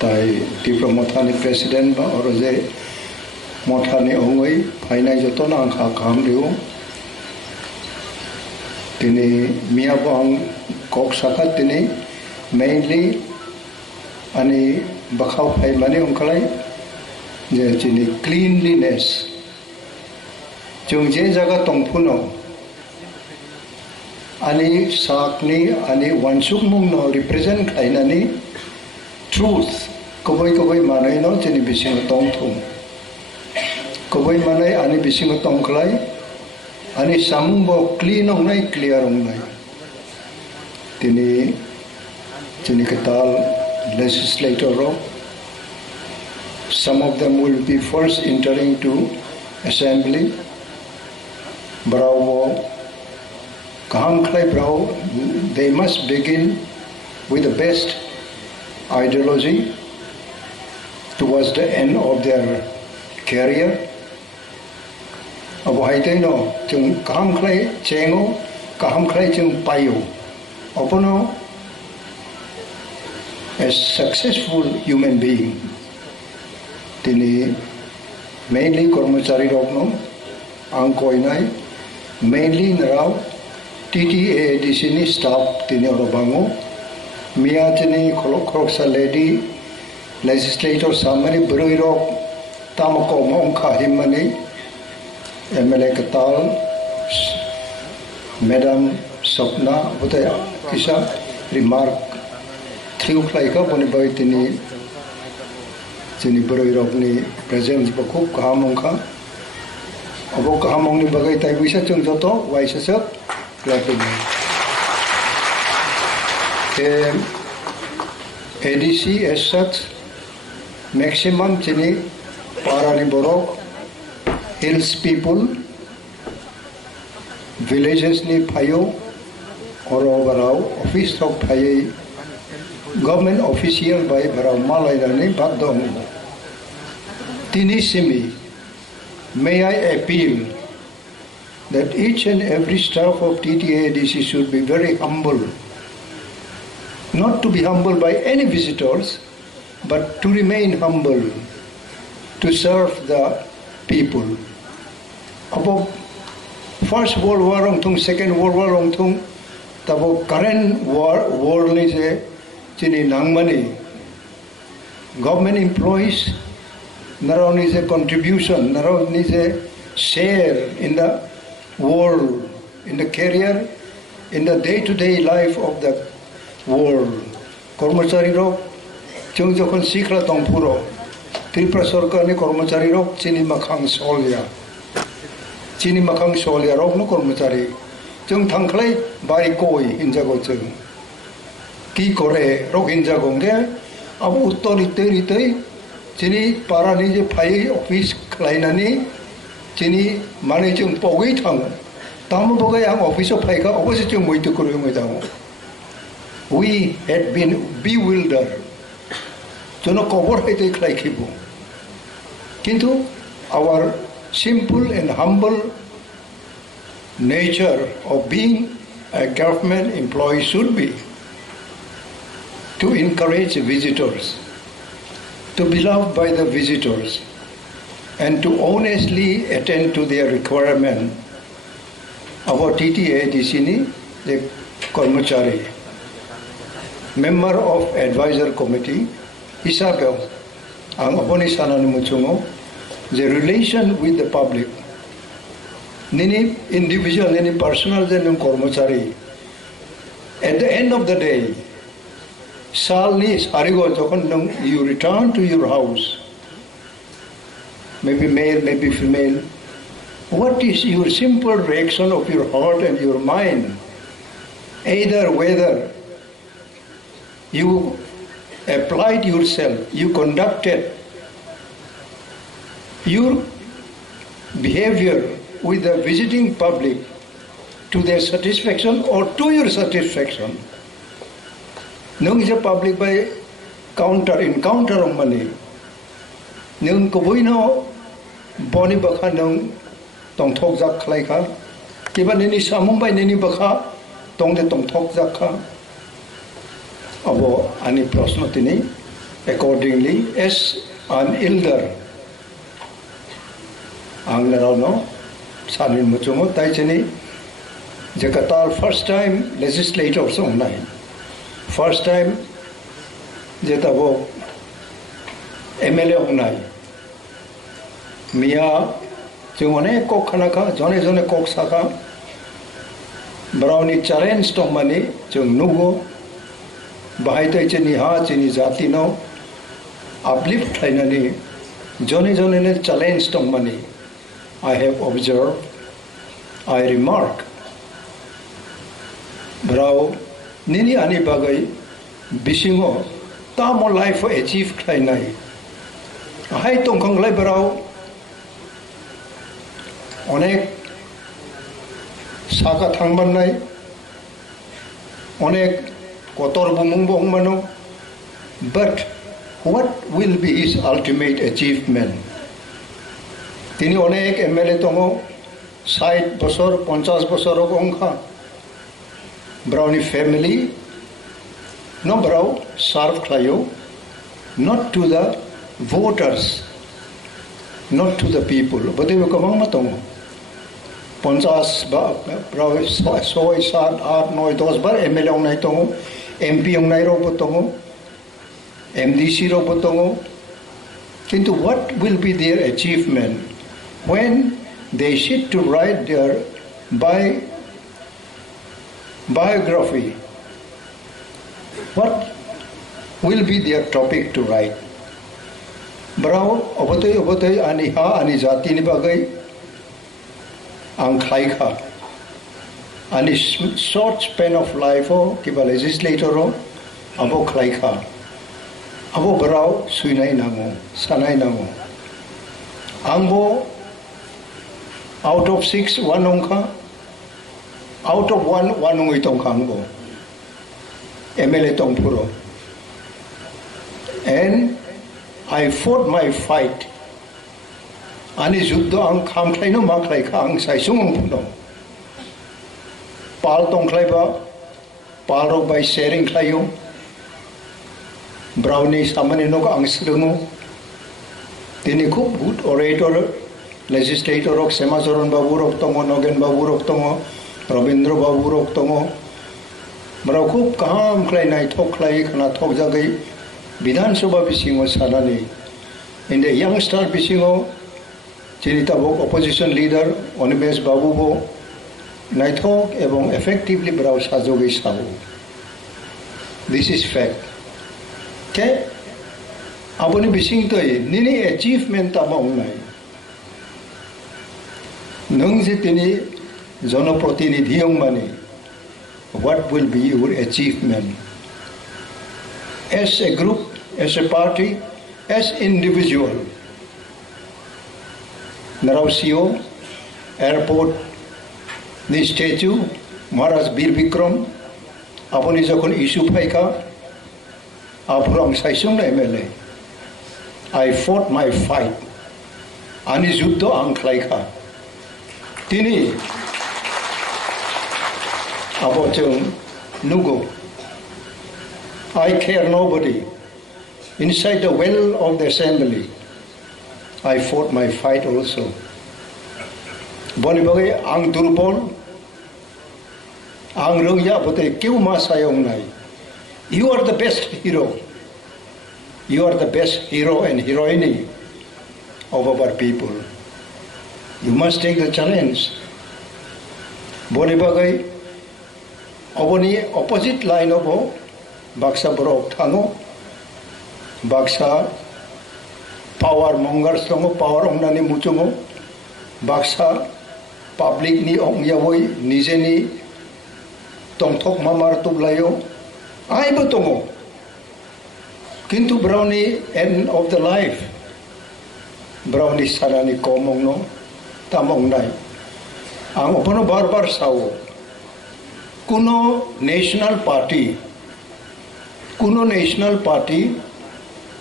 Tai Tipra Mothani President ba Oroje Mothani Ongoi, Painai Jotona Angka Kamriu, Tini Miabang Kok Sakha Tini, mainly Ani Bakau Pai Mani Ongkalai, Chini cleanliness, Jungje Jaga Tongpuno, Ani sakni ani wansuk mung no represent kainani truth koboi manai no chini bising tong thum koboi manai ani bising tong klai ani samung bo clean ong nai clear ong nai tini chini ketal legislator ro some of them will be first entering to assembly bravo they must begin with the best ideology towards the end of their career. Abu Haiteno, Jung Kaham Clay Chengo, Kaham Clay Jung Payo. Opono, a successful human being. Tini mainly Kormachari Rokno, Angkoinai, mainly Narao. TTA di sini staff tini Orobango, Mia tini kolok lady legislator samari beruirok tamako mongka himani MLA Ketal, Madam Sapna, buta isa remark triu klaika boni boy tini beruirok ni presence bako kahamongka, abo kahamong ni bagay tayo bisa chung joto waisasak. ADC as such, maximum chini Parani Borom, hills people, villages ni Payo, Oro Barao, office of Paye, government official by Barao Malaydani Bagdong. Tinisimi, may I appeal that each and every staff of TTADC should be very humble. Not to be humbled by any visitors, but to remain humble, to serve the people. About First World War ong Second World War ong tabo current war ni je chini nangmani government employees naraw ni je contribution, naraw ni je share in the world, in the career, in the day-to-day life of the world. Kormachari rok, chung jokon sikla tong puro, Tipra Sarkar ni kormachari rok chini makhang solya rok no kormachari, chung thangklai bari koi injago chung, ki kore rok injagong de, abu uttori chini para ni je phai office klainani. Chini mane chung pogui thang, tamu bogai ang office of Haika, opposite chung moitu kuru yung itamu. We had been bewildered. Jono cover hite klai kibu. Kintu our simple and humble nature of being a government employee should be to encourage visitors, to be loved by the visitors, and to honestly attend to their requirement. Our TTA di sini, the Kormachari, member of advisor committee, Isabel, ang aponi sanan muchungo, the relation with the public, nini individual, nini personal, then Kormachari. At the end of the day, you return to your house, maybe male, maybe female. What is your simple reaction of your heart and your mind? Either whether you applied yourself, you conducted your behavior with the visiting public to their satisfaction or to your satisfaction. Nung is a public by encounter of money. Nung kubuino boni baka nung tong thok zak klai ka. Kiba nini samung by nini baka tong de tong thok zak ka. Abo ani prosno tini accordingly as an elder. Ang naraw no sanin mo chungo tay chini Jakatal first time legislator song nai. First time jeta bo MLA onai. Mia jone kok khana ka jone kok saka brownie challenge tong mani jung nugo bahai tai chini ha chini jati no uplift thainani jone ne challenge tong mani. I have observed, I remark brau nini ani bagai bisingo ta mo life achieve khai nai hai tong khang lai brau onek Sakha thangban nai onek kotor bumung bong mano, but what will be his ultimate achievement? Tini onek MLA tongo 60 bosor 50 bosor ongkha Brownie family, no brow, serve klayo, not to the voters, not to the people. But they will come on matong. Ponchas ba brow soy sad art noy dos bar MLA on naitongo, MP on nairo potongo, MDC ro potongo. Into what will be their achievement when they sit to write their biography? What will be their topic to write? Brau obatay aniha ani jati ni bagai ang khaika ani short span of life o kiba legislator o abo khaika abo brau suinai nango sanai nango angbo out of 6 1 ongkha out of 1 ongoi tong kangbo MLA tong puro, and I fought my fight ani juddho ang kham khlai no ma khlai kha ang sai sung puno pal tong khlai ba pal ro by sharing khlayo brownie samane no ang srungu tini khub good orator legislator ok semazoron babu rok tongo nogen babu rok tongo Robindro babu rok tongo Marau khub kaham khlai nai thok khlai khana thok jagai Bidhan Sabha bisingo sanani in the youngster bisingo Chinita bok opposition leader Animesh babu bo nai thok ebong effectively brau sajogai sabu. This is fact. Okay? Aboni bising toi nini achievement tamong nai nung je tini jonoprotinidhi ong mani. What will be your achievement as a group, as a party, as individual? Narausio airport ni statue Maharaj Bir Bikram aponi jokhon issue phaika apurang saisung na MLA I fought my fight ani juddho ang khlaika tini about Nugo. I care nobody. Inside the well of the assembly, I fought my fight also. Boni bagai ang durbol, ang rungya bote kiu masayong nai. You are the best hero. You are the best hero and heroine of our people. You must take the challenge. Boni bagai, aboni opposite line of Baksa Borok Tango, Baksa power mongers tongo, power ongnani muchungo, Baksa public ni ong yawoi, nije ni tongtok mamar tuglayo, ay betongo. Kintu brownie end of the life. Brownie sarani komong no, tamong nai. Ang opono barbar sawo. Kuno national party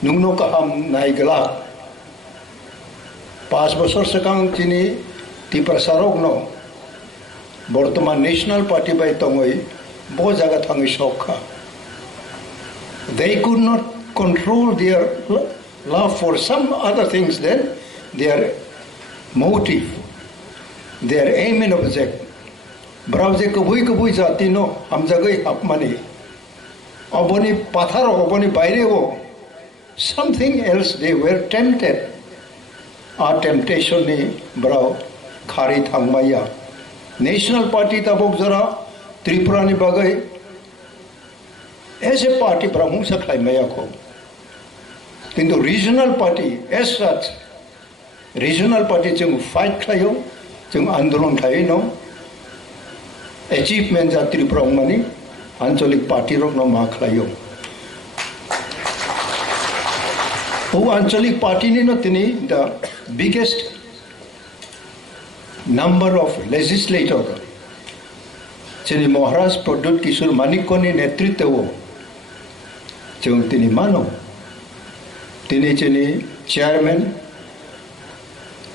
nungno kaham nai gelak. 5 বছর sekang tini Tipra Rokno. Bortoman national party by tongoi bo jaga thangi Sakha. They could not control their love for some other things than their motive, their aim and object. Browse kabui jati no hamjagai apmani. Aboni patharo aboni baireo. Something else they were tempted. Our temptation ni brow khari thangmaya. National party tabok jara Tripura ni bagai. As a party brahmung saklai maya ko. Kintu regional party as such, regional party jeng fight klayo, jeng andolon klayo no. Achievement ja Tripura mani ancholik party Rokno ma klayo. Who ancholik party ni no tini the biggest number of legislator. Chini Maharaj Pradut Kishore Manikko ni netritwa. Jeng tini mano. Tini chini chairman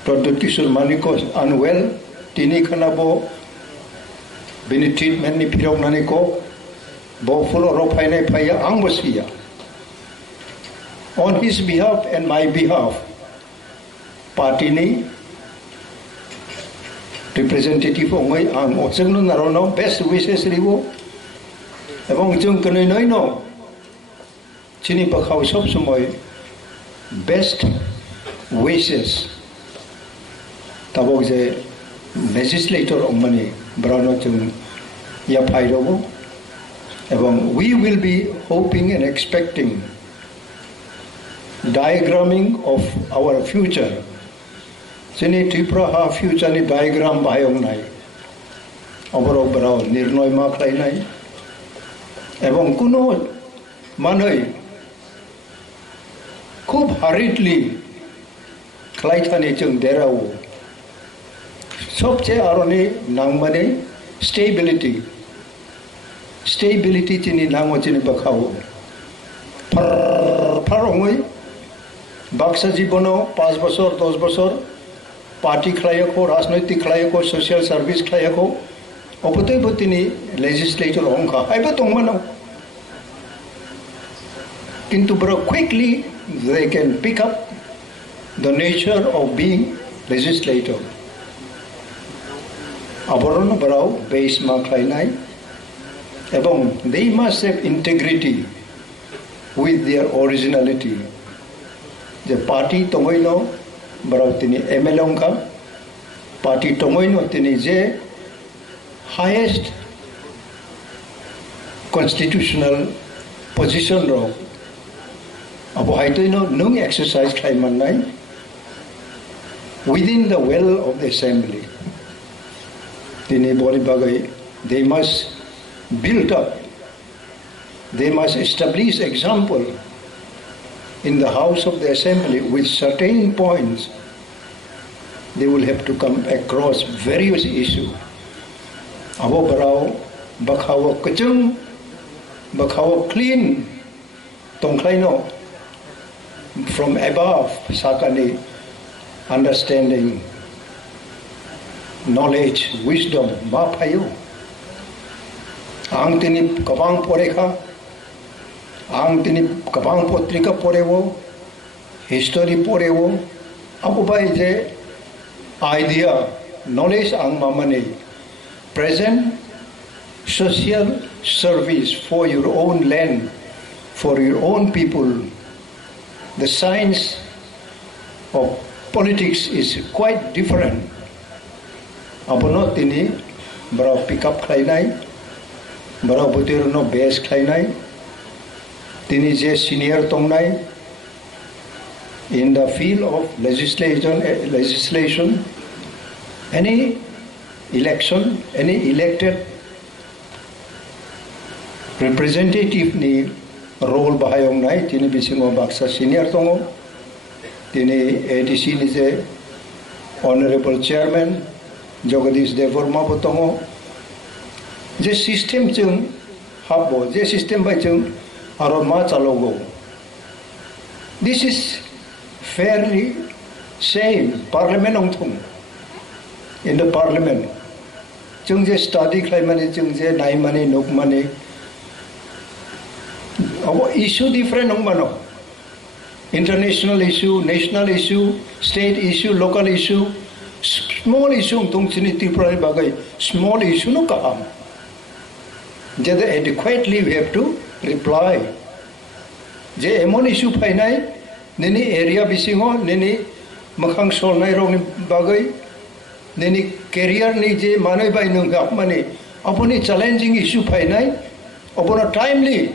Pradut Kishore Manikko unwell. Tini kanabo bini treatment ni pirok naniko. Bo full of ropainai paya angbasiya. On his behalf and my behalf, party ni representative ongai ang otsengno narono best wishes ribo. Ebong jeng kenoy noy no. Chini bakhaw sob sumoy best wishes. Tabog je legislator ongmani brano jeng yapai robo. Ebong we will be hoping and expecting diagramming of our future. Sini Tipra ha future ni diagram bayong nai. Oborok brao nirnoy maklay nai. Ebong kuno manoy khub hurriedly klaitani jeng derao. Sobche aroni nangmane stability. Stability chini nangmo chini bakhaw. Parongoi Baksa jibono 5 বছর 10 বছর party klayako rajnaitik klayako social service klayako opotoi botini legislator ongka aiba tongmano kintu bro quickly they can pick up the nature of being legislator aborno bro base ma klainai ebong they must have integrity with their originality. The party tongoino barau tini MLA ka party tongoino tini je highest constitutional position ro abo haitoino nung exercise klaiman nai within the well of the assembly. Tini bori bagai they must build up, they must establish example in the house of the assembly with certain points. They will have to come across various issues. Abo barao bakhawa kachung, bakhawa clean, tongklaino from above sakani understanding, knowledge, wisdom, ma payo. ang tini kabang porekha, ang tini kabang potrika porewo, history porewo, ako ba je idea, knowledge ang mamani, present social service for your own land, for your own people. The science of politics is quite different. Abono tini bra pick up khainai, bra butiro no base khainai, tini je senior tongnai in the field of legislation, any election, any elected representative ni role bahayong nai tini bisingo baksa senior tongo, tini ADC ni je honorable chairman Debbarma botongo, je system jeng habo, je system by jeng aroma chalogo. This is fairly same parliament ongthung. In the parliament, jeng je study klaimani jeng je nai mani nuk mani. Our issue different ongmano. International issue, national issue, state issue, local issue. Small issue tung sini Tipra bagai small issue no kaham. Jadi adequately we have to reply. Je emon issue painai nini area bisingo nini makhang sol nai rong bagai nini career ni je manai bai nung gap mani aponi challenging issue painai apona timely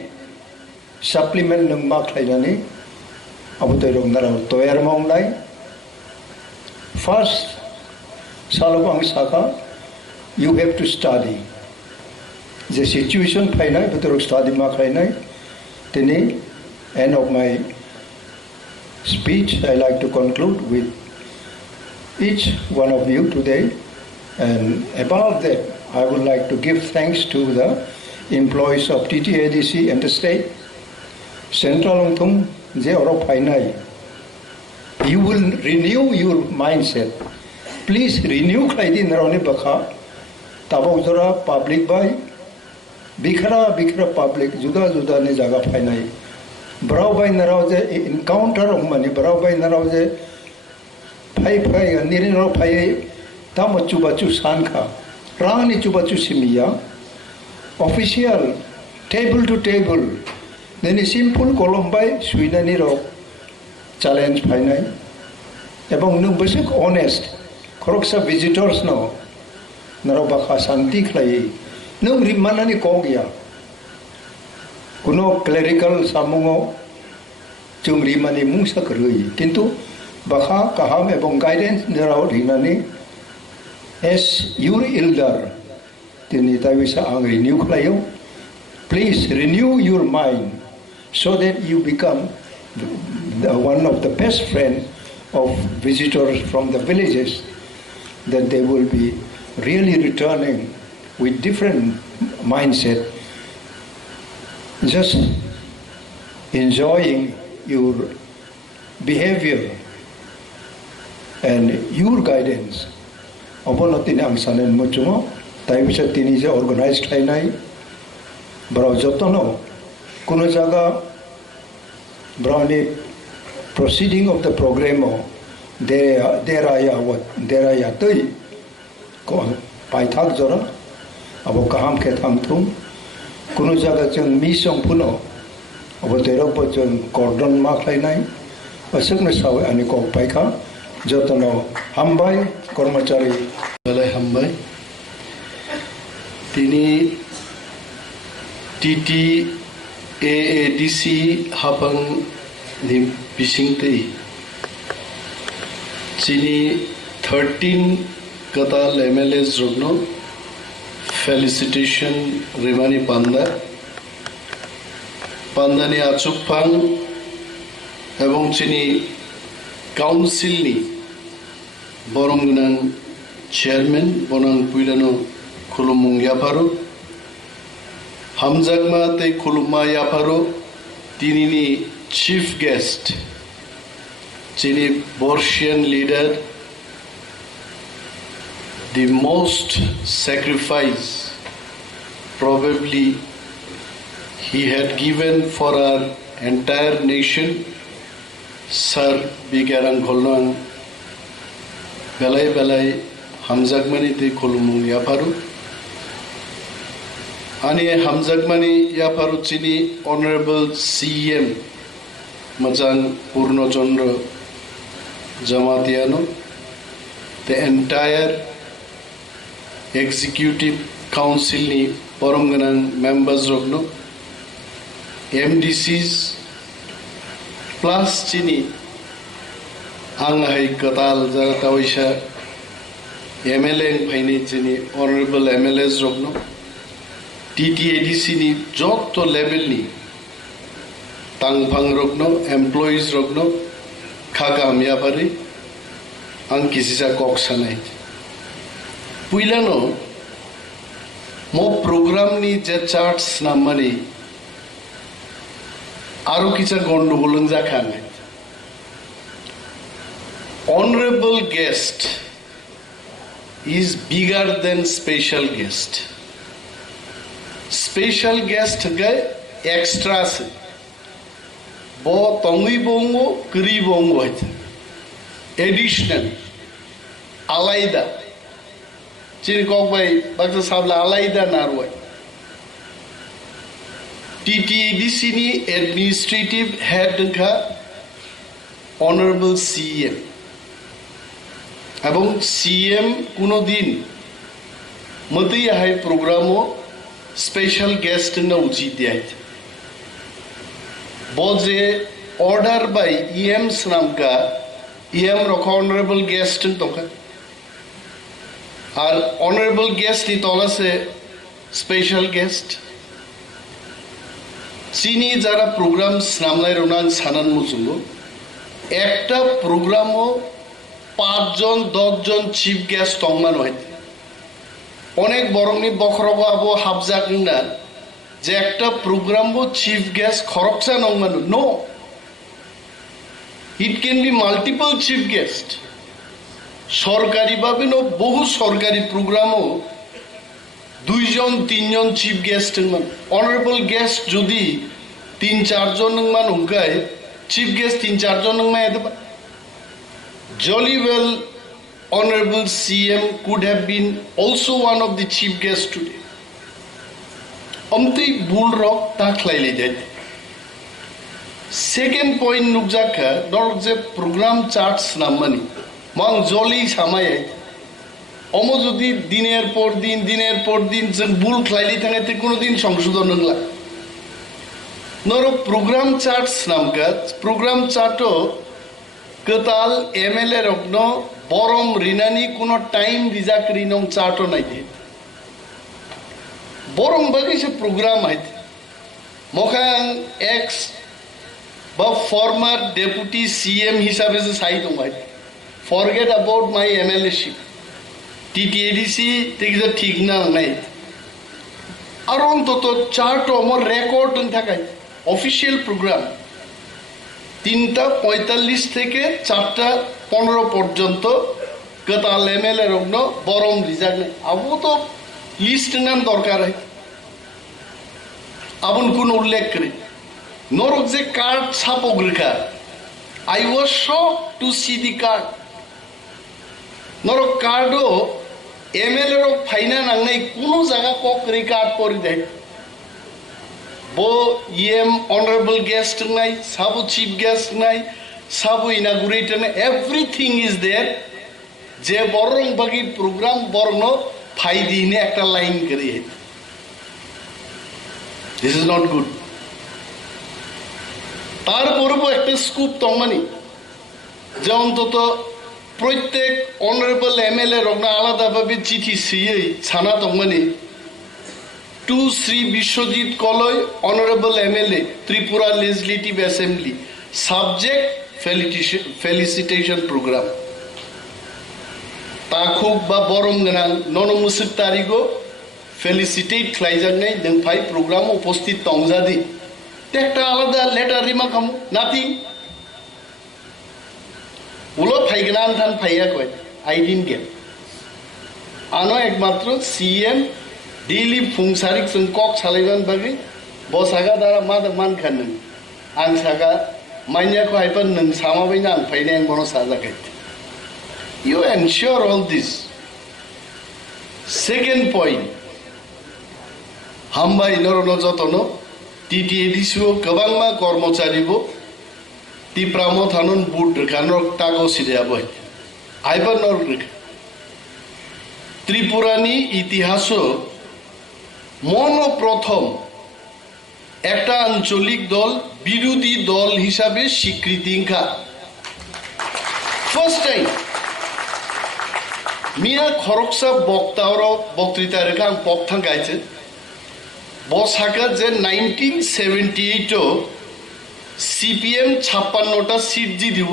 supplement nung mak lainani abutai rong narau toyar maung nai. First Salabang Sakha, you have to study. The situation painai, but study makrainai. Tini, end of my speech, I like to conclude with each one of you today. And above that, I would like to give thanks to the employees of TTADC and the state. Central Ongtung, je oro painai. You will renew your mindset. Please renew klaidi narone bakha. Tabok zora public by bikra public juda ne jaga painai. Brau by narao je encounter ongmani brau by narao je phai nirin ro phai tamo chubachu sankha rani chubachu simia official table to table then simple kolombai suinani ro challenge painai ebong nu basic honest koroksa visitors no naro bakha santi khlai nu rimanani kogya kuno clerical samungo chung rimani mungsa krui kintu bakha kaham ebong guidance naro rinani as your elder tini tawisa ang renew khlayo. Please renew your mind so that you become one of the best friends of visitors from the villages, that they will be really returning with different mindset, just enjoying your behavior and your guidance. Obono tini ang sanen mo chungo, tayo bisa tini je organized tayo nai, brau jotono, kuno jaga brownie proceeding of the program there I tui ko pai thak jora abo kaham ke tham thum kuno jaga chung mi song puno abo terok bo chung cordon ma khlai nai asuk na saw ani ko pai kha jotono hambai kormachari MLA hambai tini TTADC Haphang ni bisingtei chini 13 katal MLAs Rokno felicitation Rimani Pandani Haphang ebong chini council ni Borom gunang chairman bonang puilano khulumung Yapharma Hamjagma te khuluma Yapharma tinini chief guest chini Borsian leader, the most sacrifice probably he had given for our entire nation. Sir bigarang kholnang belai belai hamjagmani te kholumu yaparu. Ani hamjagmani yaparu chini Honorable CM Majang Purno Chandra Jamatiano, the entire Executive Council ni Borom ganang members Rokno, MDCs plus chini ang hai katal jagata waisa MLA bhaini chini Honorable MLAs Rokno, TTADC ni joto level ni Haphang Rokno, employees Rokno, Khaka Amyapari, ang kisisa koksanai. Puilano, mo program ni je charts namani, aru kisa gondogolong jakhanai. Honorable guest is bigger than special guest. Special guest guy extra se. Bo tongi bongo, kiri bongo hai. Additional, alaida. Chini kok bai, baksa sabla alaida narwai. TTADC ni administrative head ka Honorable CM. Abong CM kuno din mati hai programo special guest na uchi diya. Boze order by EM Snam ka EM Rokho honorable guest toka. Our honorable guest ni tola se special guest. Sini jara program Snamlai Ronan Sanan Musungo. Ekta programo 5 জন 10 জন chief guest tongman hoy. Onek borongni bokhrogo abo habjak na. যে একটা program chief guest খরকসা নংমানো no it can be multiple chief guest সরকারি ভাবে নো বহু সরকারি প্রোগ্রামও 2 জন 3 জন চিফ গেস্ট মান অনারেবল গেস্ট যদি 3-4 জন মান হুকায় চিফ গেস্ট 3-4 জন মান এত jolly well honorable CM could have been also one of the chief guests today. Amti bull rock ta khlaile jai. Second point nukjaka dor je program charts namani mang jolly samay omo jodi diner por din jeng bull khlaile thangate kono din সংশোধন nangla noro program charts namka program charto katal MLA Rokno Borom rinani kono time rijak rinong charto nai de Borom bagi se program hai mokhang ex ba former deputy CM hisabe se sai dong hai forget about my MLA ship TTADC take the thik na nai aron to chart amor record thakai official program 3:45 থেকে 4:15 পর্যন্ত কাতাল MLA Rokno Borom rijak nai abo to list নাম দরকার হয় আপন কোন উল্লেখ করে নরক যে কার্ড ছাপক রেখা I was shocked to see the card নরক কার্ডও MLA রক ফাইনা নাংনাই কোন জায়গা কক রেকার্ড করে দেয় বো ইএম অনারেবল গেস্ট নাই সাবু চিফ গেস্ট নাই সাবু ইনাগুরেটর নাই এভরিথিং ইজ देयर যে বরং বাকি প্রোগ্রাম বর্ণ ফাইদি নে একটা লাইন করিয়ে দিস ইজ নট গুড তারপরও একটা স্কুপ তমানি যে অন্তত প্রত্যেক অনারেবল MLA Rokno আলাদাভাবে চিঠি সিয়ে ছানা তমানি to Shri Biswajit Kalai honourable MLA Tripura legislative assembly subject felicitation program তাখুক বা বরম গান ননমুসিক তারিখও ফেলিসিটেট খাইজানাই নং ফাই প্রোগ্রাম উপস্থিত তংজাদি একটা আলাদা লেটার রিমা কাম নাথিং উলো ফাইগনান থান ফাইয়া কয় আই ডিডন্ট গেট আনো একমাত্র CM डेली फुंसारिक जों कक सालायबान बागै ब सागा दारा मा मान खान आं सागा माइनियाखौ हायबा नों सामाबायना आं फायनाय आं बनो साजाखै you ensure all this. Second point, hamba inorono jotono TTADCO kabangma kormocharibो Tipra Mothanon bud kanok tago sidiabo aiba norrik ত্রিপুরানি ইতিহাসও মনো প্রথম একটা আঞ্চলিক দল বিরোধী দল হিসাবে স্বীকৃতি ফার্স্ট টাইম মিয়া খরকসা বক্তৃতা রেখা আং পক্ষাং গাইছে বসাকা যে 1978 সিপিএম 56টা সিট জি দিব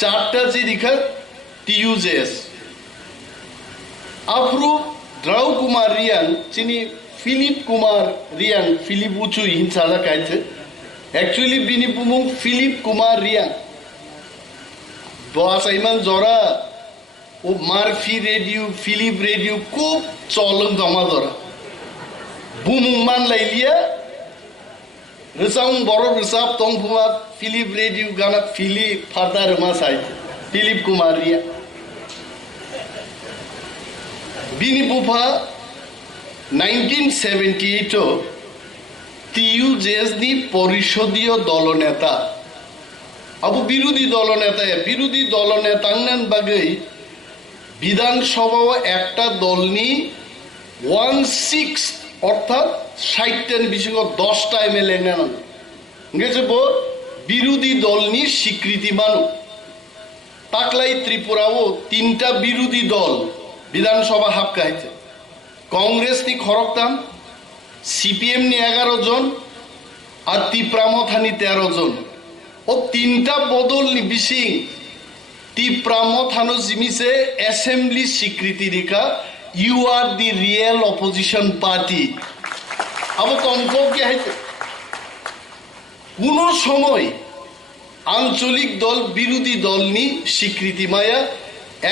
4টা জি রেখা টিইউজেএস আফরু দ্রাউ কুমার রিয়াং চিনি ফিলিপ কুমার রিয়াং ফিলিপ উচু হিংসালা গাইছে অ্যাকচুয়ালি বিনি বুমুং ফিলিপ কুমার রিয়াং বসাইমান জরা ও মারফি রেডিও ফিলিপ রেডিও খুব চলন জমা ধরা বুমুং মান লাইলিয়া রেসাং বড় রেসাব তংফুমা ফিলিপ রেডিও গানা ফিলিপ ফাদার মা সাইড ফিলিপ কুমার রিয়া বিনি বুফা 1978 টিইউজেএস নি পরিষদীয় দলনেতা আবু বিরোধী দলনেতাংনান বাগৈ বিধানসভাও একটা দলনি 1/6 অর্থাৎ 60টার বেশি 10টা এমএলএ নেন গেছে বিরোধী দলনি স্বীকৃতি মানু তাকলাই ত্রিপুরাও 3টা বিরোধী দল বিধানসভা হাপকাইছে কংগ্রেস নি খরকতাম সিপিএম নি 11 জন আর তিপ্রা মথানি 13 জন ও 3টা বদল নি বিসিং Tipra Mothano Zimise Assembly Secretary Rika, you are the real opposition party. Abo konko ki hai? Kuno somoy আঞ্চলিক দল বিরোধী দল নি স্বীকৃতি মায়া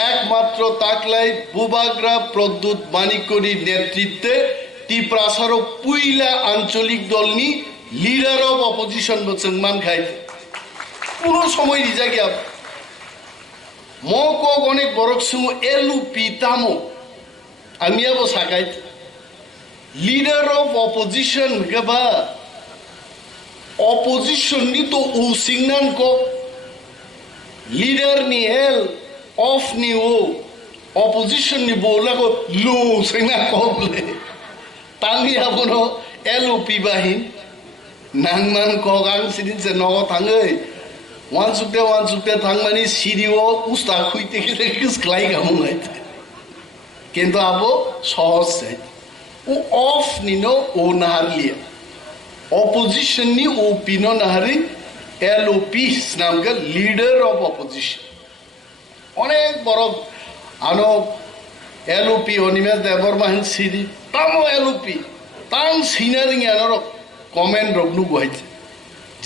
একমাত্র তাকলাই বুবাগ্রা প্রদ্যুৎ মানিকরির নেতৃত্বে টিপ্রাসারো পুইলা আঞ্চলিক দল নি লিডার অফ অপোজিশন বলছেন মান খাইতে পুরো সময় রিজা গিয়া মক অনেক বরক সু LOP তামো আমি আবো সাকাই লিডার অফ অপোজিশন গবা অপোজিশন নি তো ও সিগনাল কো লিডার নি হেল অফ নি ও অপোজিশন নি বলা কো লো সিগনাল কবলে তাঙ্গি আবনো LOP বাহিন নাংমান কগাং সিদিন সে নগ থাঙ্গৈ ওয়ান সুকতে থাংমানি সিডিও উস্তা খুইতে গেলে ক্লাই গামুন কিন্তু আবো সহজ ও অফ নিনো ও নাহারলিয়া অপোজিশন নি ও পিনো নাহারি LOP নামকা লিডার অফ অপোজিশন অনেক বড় আনো LOP অনিমেশ দেববর্মা হেন সিডি তামো LOP তাং সিনারিং আনোর কমেন্ট রকনু গুহাইছে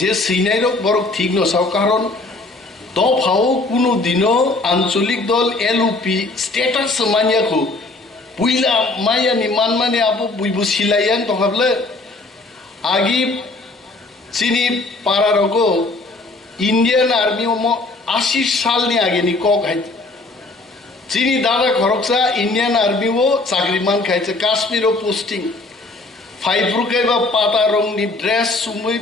যে সিনাইরক বড় ঠিক নসাও কারণ দফাও কোনো দিনও আঞ্চলিক দল LOP স্টেটাস মানিয়াখো পুইলা মায়ানি মানমানে আবো বুইবু সিলাইয়ান তখাবলে আগি চিনি পারারগো ইন্ডিয়ান আর্মি 80 সালনি আগেনি কক খাইছে চিনি দাদা খরকসা ইন্ডিয়ান আর্মিও চাকরিমান খাইছে কাশ্মীরও পোস্টিং ফাইফ্রুকাইবা পাতা রংনি ড্রেস সুমুই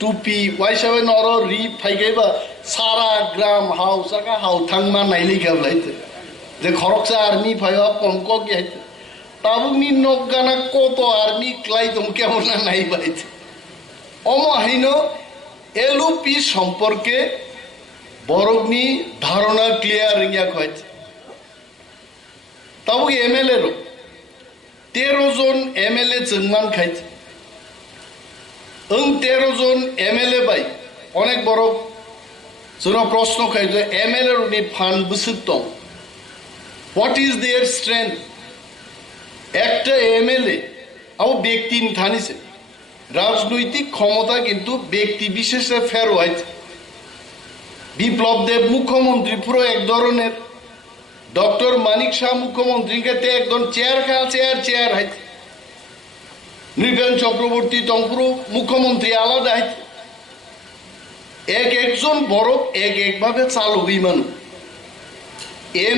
টুপি ওয়াইসাবে নর রি ফাইগাইবা সারা গ্রাম হাউ সাকা হাউ থাংমা নাইলি গাবলাইতে যে খরকসা আর্মি ফাইবা কমক গিয়াইতে তাবুনি নগানা কত আর্মি ক্লাই তুমি কেমন না নাই বাইতে অমহাইন LOP সম্পর্কে বরগনি ধারণা ক্লিয়ার রিয়া কইছে তাবু MLA র 13 জন MLA জন্মান খাইছে 13 জন MLA বাই অনেক বড় জন প্রশ্ন খাইছে MLA রুনি ফান্ড বুসিত হোয়াট ইজ देयर স্ট্রেংথ একটা MLA আও ব্যক্তি থানিছে রাজনৈতিক ক্ষমতা কিন্তু ব্যক্তি বিশেষে ফের হইছে বিপ্লব দেব মুখ্যমন্ত্রী পুরো এক ধরনের ডক্টর মানিক শাহ মুখ্যমন্ত্রীকে একদম চেয়ার খা চেয়ার হইছে নৃপেন চক্রবর্তী তংপুরু মুখ্যমন্ত্রী আলাদা একজন বড় একভাবে চালুই মানুষ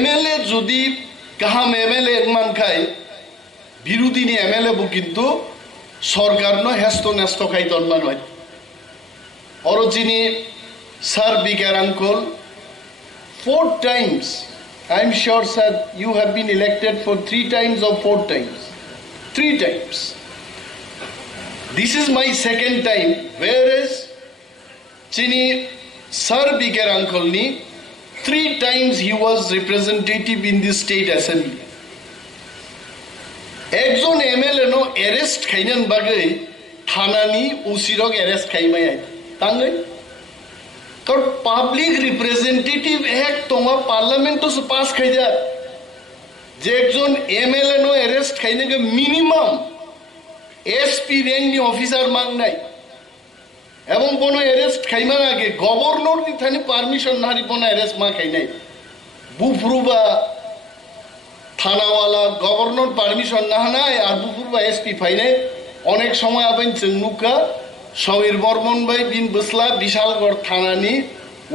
MLA যদি কাহাম MLA মান খায় বিরোধী নি MLA বু কিন্তু সরকার ন হেস্ত ন্যস্ত খাই তন্মান হয় অরজিনী স্যার বিকার uncle 4 times I'm sure sir you have been elected for 3 times or 4 times 3 times this is my second time whereas chini sir biker uncle ni 3 times he was representative in the state assembly ekjon MLA no arrest khainan bagai thanani usirok arrest khaimai tangai kar public representative act toma parliament to pass khai ja je ekjon MLA no arrest khaine ge minimum SP rank ni officer mang nai এবং কোনো arrest খাইমার আগে governor নি Thani permission নারি কোনো arrest মা খাই নাই বুফরু বা থানাওয়ালা governor permission না নাই আর বুফরু বা SP ফাই নাই অনেক সময় আবেন চেংমুকা সমীর বর্মন ভাই বিন বসলা বিশালগড় থানানি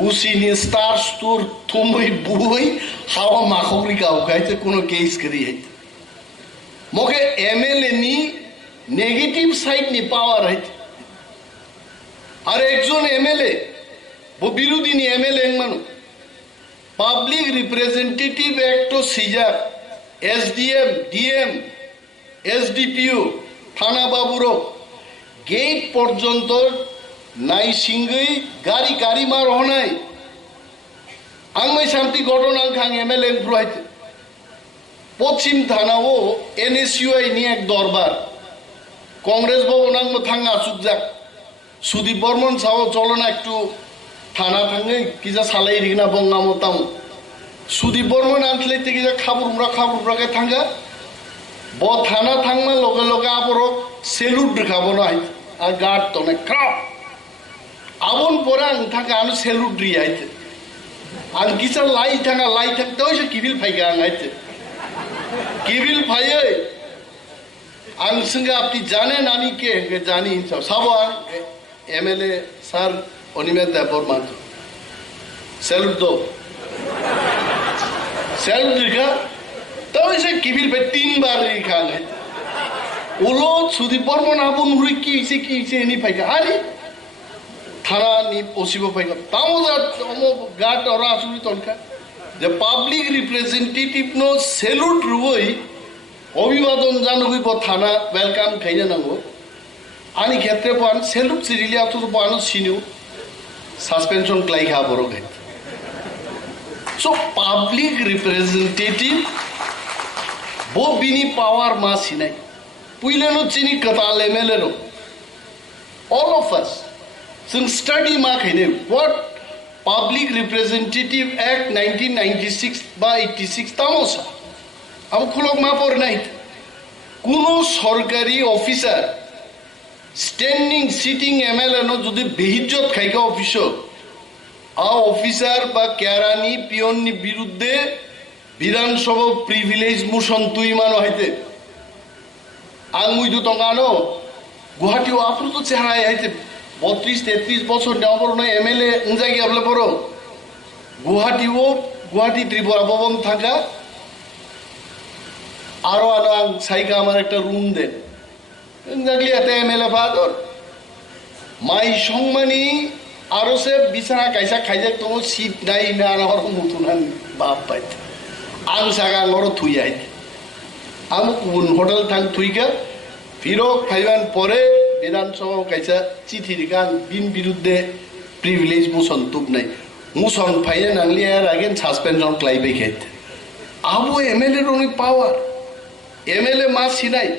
উসিনি স্টার স্টোর থুমই বুই হাওয়া মাখরি কাউ গাইতে কোনো কেস করি হইতে মকে MLA নি নেগেটিভ সাইড নি পাওয়ার হইতে আর একজন MLA ও বিরোধী নি MLA মানু পাবলিক রিপ্রেজেন্টেটিভ অ্যাক্ট সিজার SDM DM SDPO থানা বাবুরো গেট পর্যন্ত নাই সিংগই গাড়ি গাড়ি মার হনাই আংমাই শান্তি ঘটনা খাং MLA ব্রুহাইতে পশ্চিম থানাও NSUI নি এক দরবার কংগ্রেস ভবন আংমো থাঙ্গা আসুক যাক সুদীপ বর্মন সাহ চলো না একটু থানা থাঙ্গে কিজা সালাই রিগনা বঙ্গা মতাম সুদীপ বর্মন আনলে কিজা খাবুরকে থাঙ্গা ব থানা থাংমা লগে লগে আবরক সেলুট খাবো না আর গার্ড তো না খারাপ আবন পরে আং থাকা আনো সেলুট রি আইতে আং কিসা লাই থাকতে হয়েছে কিবিল ফাইকা আং আইতে কিবিল ফাইয়ে আং সঙ্গে আপনি জানেন আমি কে জানি সব MLA sir Animesh Debbarma salute দো সেলুট রিখা তো সে কিবিল ভাই 3 বার রিখা ওলো সুদীপ বর্মন আবন হুই কি হইছে এনি ফাইকা আরে থানা নি পসিব ফাইকা তাও গাট ওরা আসুরি তনকা যে পাবলিক রিপ্রেজেন্টেটিভ নো সেলুট রুই অভিবাদন জানো হইব থানা ওয়েলকাম খাইনা নাঙ্গো আনি ক্ষেত্রে পান সেলুট সিরিলি আতো পানো সিনিউ সাসপেনশন ক্লাই খা বড় গাই সো পাবলিক রিপ্রেজেন্টেটিভ বো বিনি পাওয়ার মা সিনাই পুইলেনো চিনি কতাল MLA নো all of us some study ma khaine what Public Representative Act 1996 by 86 tamosa am khulok ma por nai kuno সরকারি অফিসার স্ট্যান্ডিং সিটিং MLA নো যদি বেহিজ্জত খাইকা অফিসার বা কেরানি পিয়ননি বিরুদ্ধে বিধানসভা প্রিভিলেজ মোশন তুই মানো হইতে আংমুইদু টঙ্গানো গুয়াহাটি আপ্রুত চেহারায় হইতে 32-33 বছর নেওয়ার নয় MLA উঞ্জাগি আপলে পড়ো গুয়াহাটি ত্রিপুরা ভবন থাকা আরো আং সাইকা আমার একটা রুম দেন উঞ্জাগলি এতে MLA ফাদর মাই সংমানি আরো সে বিছানা কাইসা খাইজা তোমার সিট নাই না আমার মতন বাপ পাইতে আং সাগা লড় থুই আইতে আমি হোটেল থাং থুইকা ফিরক খাইবান পরে বিধানসভা কাইসা চিঠি রিখান বিন বিরুদ্ধে প্রিভিলেজ মোশন তুপ নাই মোশন ফাইনে নাংলি আর আগেন সাসপেনশন ক্লাইবে খাইতে আবো MLA অনেক পাওয়ার MLA মা সিনাই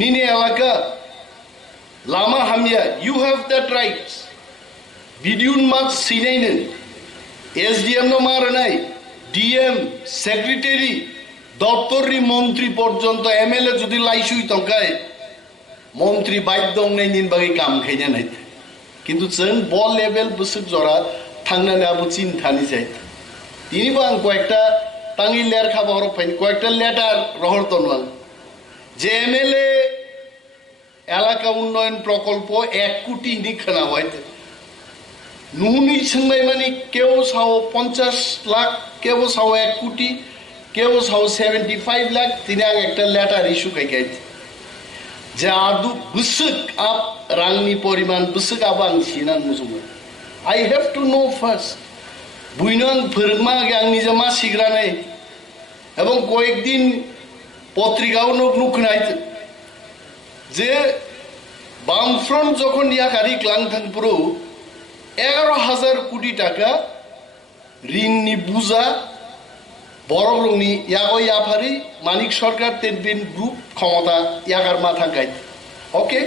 নিনে এলাকা লামা হামিয়া ইউ হ্যাভ দ্যাট রাইটস বিডিউন মাছ সিনাই নেন SDM নো মার নাই DM সেক্রেটারি দপ্তরি মন্ত্রী পর্যন্ত MLA যদি লাইসুই তকায় মন্ত্রী বাধ্য নাই নিন বাকি কাম খাইনা নাই কিন্তু जों বল লেভেল বুসুক জরা থাংনানে আবু চিন্তানি যাই তিনি বাং কয়েকটা টাঙ্গি লেয়ার খাবার ফাইন কয়েকটা লেটার রহর তনওয়াল যে MLA এলাকা উন্নয়ন প্রকল্প 1 কোটি নিখানা হইতে নুনি সঙ্গাই মানে কেউ সাও 50 লাখ কেউ সাও 1 কোটি কেউ সাও 75 লাখ তিনি একটা লেটার ইস্যু খাইতে যে আদু বুসুক আপ রাংনি পরিমাণ বুসুক আবাং সিনান মুসুমে I have to know first বুইনং ফরমা আং নিজে মা সিগ্রা নাই এবং কয়েকদিন পত্রিকাও নুখনাইতে যে বামফ্রন্ট যখন ইয়াকারি ক্লাংথাংপুরো 11,000 কোটি টাকা ঋণ নি বুঝা বড়নি ইয়াগো ইয়াফারি মানিক সরকার তেনবিন গ্রুপ ক্ষমতা ইয়াগার মাথা গাইতে ওকে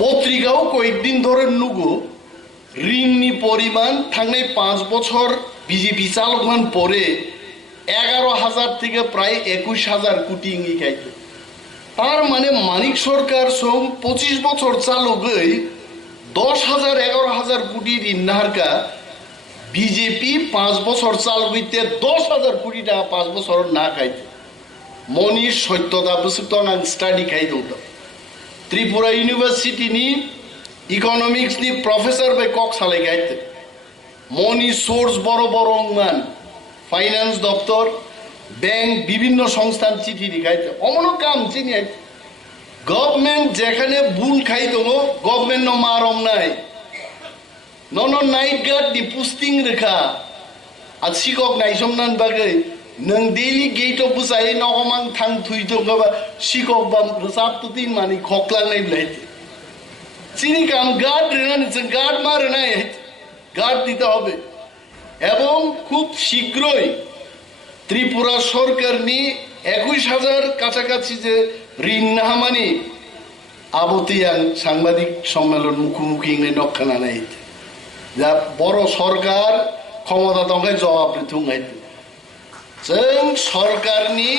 পত্রিকাও কয়েকদিন ধরে নুগো ঋণ নি পরিমাণ থাকনাই 5 বছর বিজেপি চালকমান পরে 11,000 থেকে প্রায় 21,000 কোটি ইঙ্গি গাইতে তার মানে মানিক সরকার সম 25 বছর চালু গই 10,000 11,000 কোটি ঋণ নাহারকা বিজেপি 5 বছর চালু হইতে 10,000 কোটি টাকা 5 বছর না খাইতে মনির সত্যতা বুঝতো না স্টাডি খাই দৌড় ত্রিপুরা ইউনিভার্সিটি নি ইকোনমিক্স নি প্রফেসর বে কক সালে গাইতে মনি সোর্স বড় বড় মান ফাইন্যান্স দপ্তর ব্যাংক বিভিন্ন সংস্থান চিঠি লিখাইতে অমন কাম চিনি গভর্নমেন্ট যেখানে ভুল খাই দেবো গভর্নমেন্ট মারম নাই নন নাইট গার্ড দি পুস্টিং রেখা আর শিকক নাই সমনান বাগে নং ডেইলি গেট অফ বুসাই নগমাং থাং থুই তো গবা শিকক বাম রসাপ তো তিন মানি খকলাং নাই লাইতে চিনি কাম গার্ড রেনা গার্ড মারে নাই গার্ড দিতে হবে এবং খুব শীঘ্রই ত্রিপুরা সরকার নি 21,000 কাছাকাছি যে ঋণ নাহামানি আবতিয়াং সাংবাদিক সম্মেলন মুখোমুখি নক্ষানা নাই যা বড় সরকার ক্ষমতা তঙ্গায় জবাব থুঙাইতে जों सरकारनि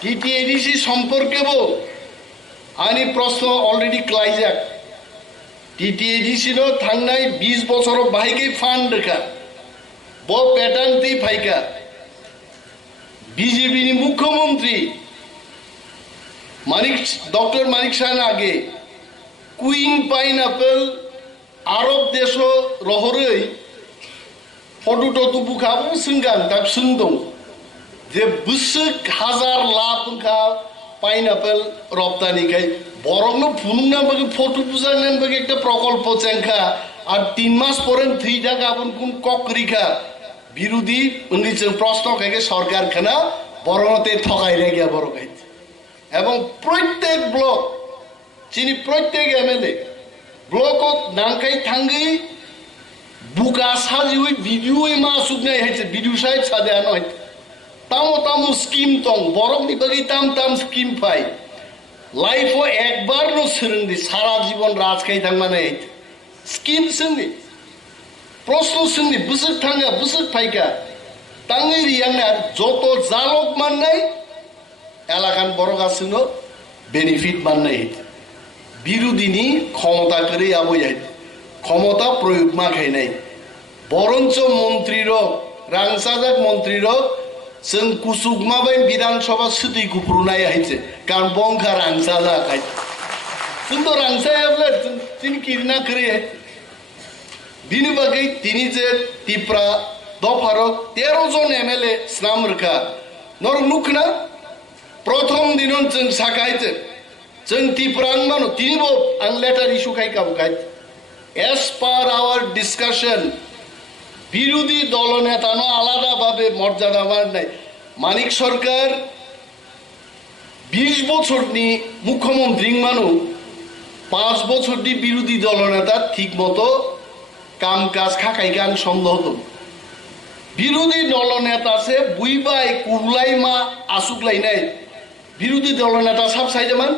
टिटिएडिसि सम्पर्केबो आंनि प्रश्न अलरेडि क्लाइजाक टिटिएडिसिनो थांनाय 20 बोसोराव बाहायगै फान्ड रेखा बो पेटान्ति फाइका बीजेपीनि मुख्यमंत्री डॉक्टर मानिक शाहन आगे कुइन पाइनएपल आरब देशो रहरै फटो टटो बुखाबो सिंगां दाब सिंदों जे बुसुक हाजार लाख उनका पाइनएपल रप्तानिखाय बरमनो फुनुंना बगे फटो बुजांनान बगे एकटा प्रकल्प चेंखा আর 3 মাস পরেন 3 টাকা আপন কোন ককরিখা বিরোধী উনিজন প্রশ্ন কাকে সরকার খানা বরমতে ঠকাই রেগিয়া বড় গাইছে এবং প্রত্যেক ব্লক চিনি প্রত্যেক এমএলএ ব্লকত নাংকাই থাঙ্গি বুকা সাজিউই ভিডিও মা সুগনাই হইছে ভিডিও সাহেব সাদে আনো হইছে তামো তামো স্কিম তং বরমনি বগি তাম তাম স্কিম পাই লাইফও একবার নো সিরন্দি সারা জীবন রাজখাই থাংমানে হইছে स्कीम सिंनि प्रश्न सिंनि बुसुक थांगा बुसुक फाइका तांगै रियांना जतो जालक माननाय एलाकान बरगासिनो बेनिफिट माननाय बिरोधिनि क्षमता करे आबोय क्षमता प्रयोग मा खायनाय बरंच मन्त्रीर रांसाजाक मन्त्रीर जों कुसुगमा बाय विधानसभा सुति गुफ्रुनाय हायছে কারণ বংখা रांसाजा खाय सुंदर रांसायाब्ला তিনি কিনা করে বিনি বাকি তিনি যে টিপ্রা দফারক 13 জন এমএলএ স্নাম রেখা নর নুখনা প্রথম দিনন जों সাকাইতে जों টিপ্রাং মানো তিনি বো আং লেটার ইস্যু খাই কাব গাই এস পার আওয়ার ডিসকাশন বিরোধী দলনেতা ন আলাদা ভাবে মর্যাদা বার নাই মানিক সরকার 20 বছর নি মুখ্যমন্ত্রী মানো 5 বছর দি বিরোধী দলনেতা ঠিক মতো কাম কাজ খাকাই গান সন্দেহ তো বিরোধী দলনেতা সে বুইবাই কুরলাই মা আসুকলাই নাই বিরোধী দলনেতা সব সাইজমান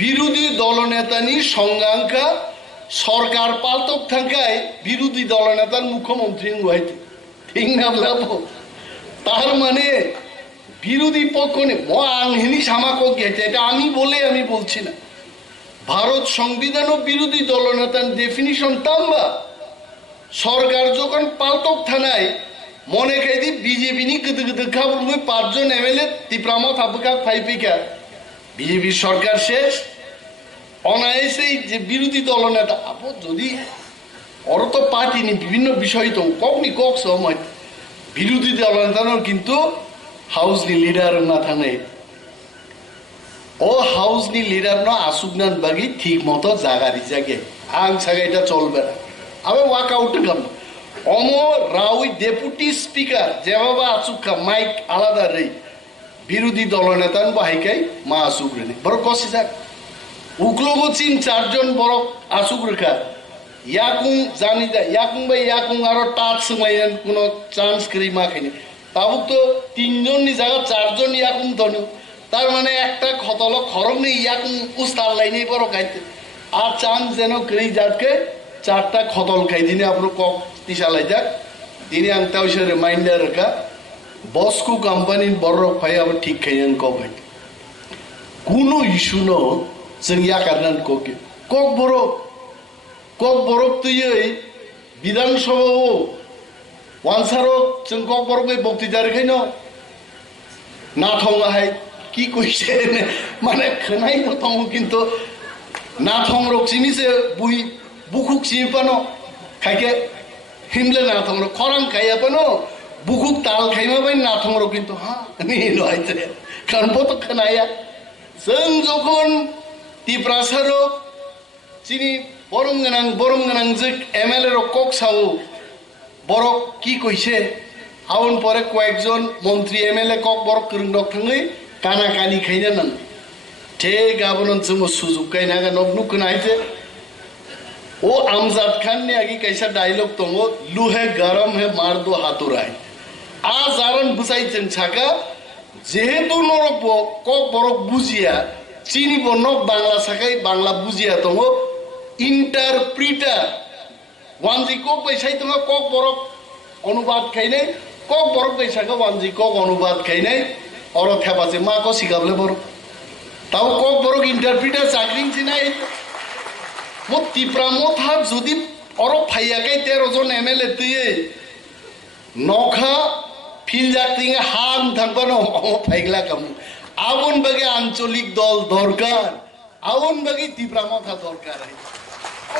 বিরোধী দলনেতানি সংজ্ঞাঙ্কা সরকার পালতক থাকায় বিরোধী দলনেতার মুখ্যমন্ত্রী হইতে ঠিক না বলবো তার মানে বিরোধী পক্ষ নে ম আংহিনি সামাকক গেছে এটা আমি বলে আমি বলছি না ভারত সংবিধান ও বিরোধী দলনেতার ডেফিনিশন তাম্বা সরকার যখন পালতক থানায় মনে খাইদি বিজেপি নি গদ গদ খাবুই 5 জন এমএলএ টিপ্রামা থাবকা ফাইপিকা বিজেপি সরকার শেষ অনায়াসেই যে বিরোধী দলনেতা আপো যদি ওরা তো পার্টি নি বিভিন্ন বিষয় তো কখনি কক সময় বিরোধী দলনেতানোর কিন্তু হাউসনি লিডার না থানে ও হাউসনি লিডার না আসুক না বাকি ঠিক মতো জাগারি জাগে আং সাগা এটা চলবে না আবার ওয়াক আউট কাম অমর রাউই ডেপুটি স্পিকার যেভাবে আসুক মাইক আলাদা রে বিরোধী দলনেতান বাহিকাই মা আসুক রে বড় কষি যাক উকলোগো চিন চারজন বড় আসুক রেখা ইয়াকুং জানি যায় ইয়াকুং বা ইয়াকুং আরো টাচ সমাইন কোনো চান্স করি মা খাইনি তাও তো তিনজন নি জায়গা চারজন ইয়াকুং ধনু তার মানে একটা খতল খরম নেই ইয়াকুং উস্তার লাইনে বড় খাইতে আর চান্স যেন করি যাকে চারটা খতল খাই দিনে আপনার কক তিসালাই যাক তিনি আংটা হইসে রিমাইন্ডার রেখা বসকু কোম্পানির বড় ফাই আবার ঠিক খাইয়েন কক হয় কোনো ইস্যু ন जों याकारनान कोके कक बरक तुयै विधानसभाओ वानसारो जों कक बरक बक्तृता रेखायनो नाथंगाहाय কি কইছে মানে खोनाय मथं किन्तु नाथं रक्सिमिसे बुइ बुकुक सिपानो खायके हिमले नाथं र खरां खायापानो बुकुक ताल खायमा बाय नाथं र किन्तु हा नि नयते कारण बतो खोनाया जों যখন Tipra saro chini borom ganang jek MLA ro kok sao borok ki koise aun pore koyekjon মন্ত্রী MLA kok borok kurung dok thangai kana kani khaina nan te gabonon chung sujug kaina ga nok nuk naite o amjad khan ne agi kaisa dialogue tongo luhe garam he mar do haturai a jaran busai chen chaka jehetu norok kok borok bujia চিনি বর্ণ বাংলা শাখায় বাংলা বুঝিয়া তো interpreter ওয়ানজি cock পয়সাই তোমার cock বরক অনুবাদ খাই নাই cock বরক পয়সাকে ওয়ানজি cock অনুবাদ খাই নাই অর থেপাছে মা ক শিখাবলে বড় তাও কক বরক ইন্টারপ্রিটার চাকরি চিনাই মো টিপ্রা মথা যদি অর ফাইয়াকাই 13 জন MLA তুই নখা ফিল যাকতিং হান থাকবানো ফাইগলা কাম আগুন বাগে আঞ্চলিক দল দরকার আগুন বাগে তীব্রা মাথা দরকার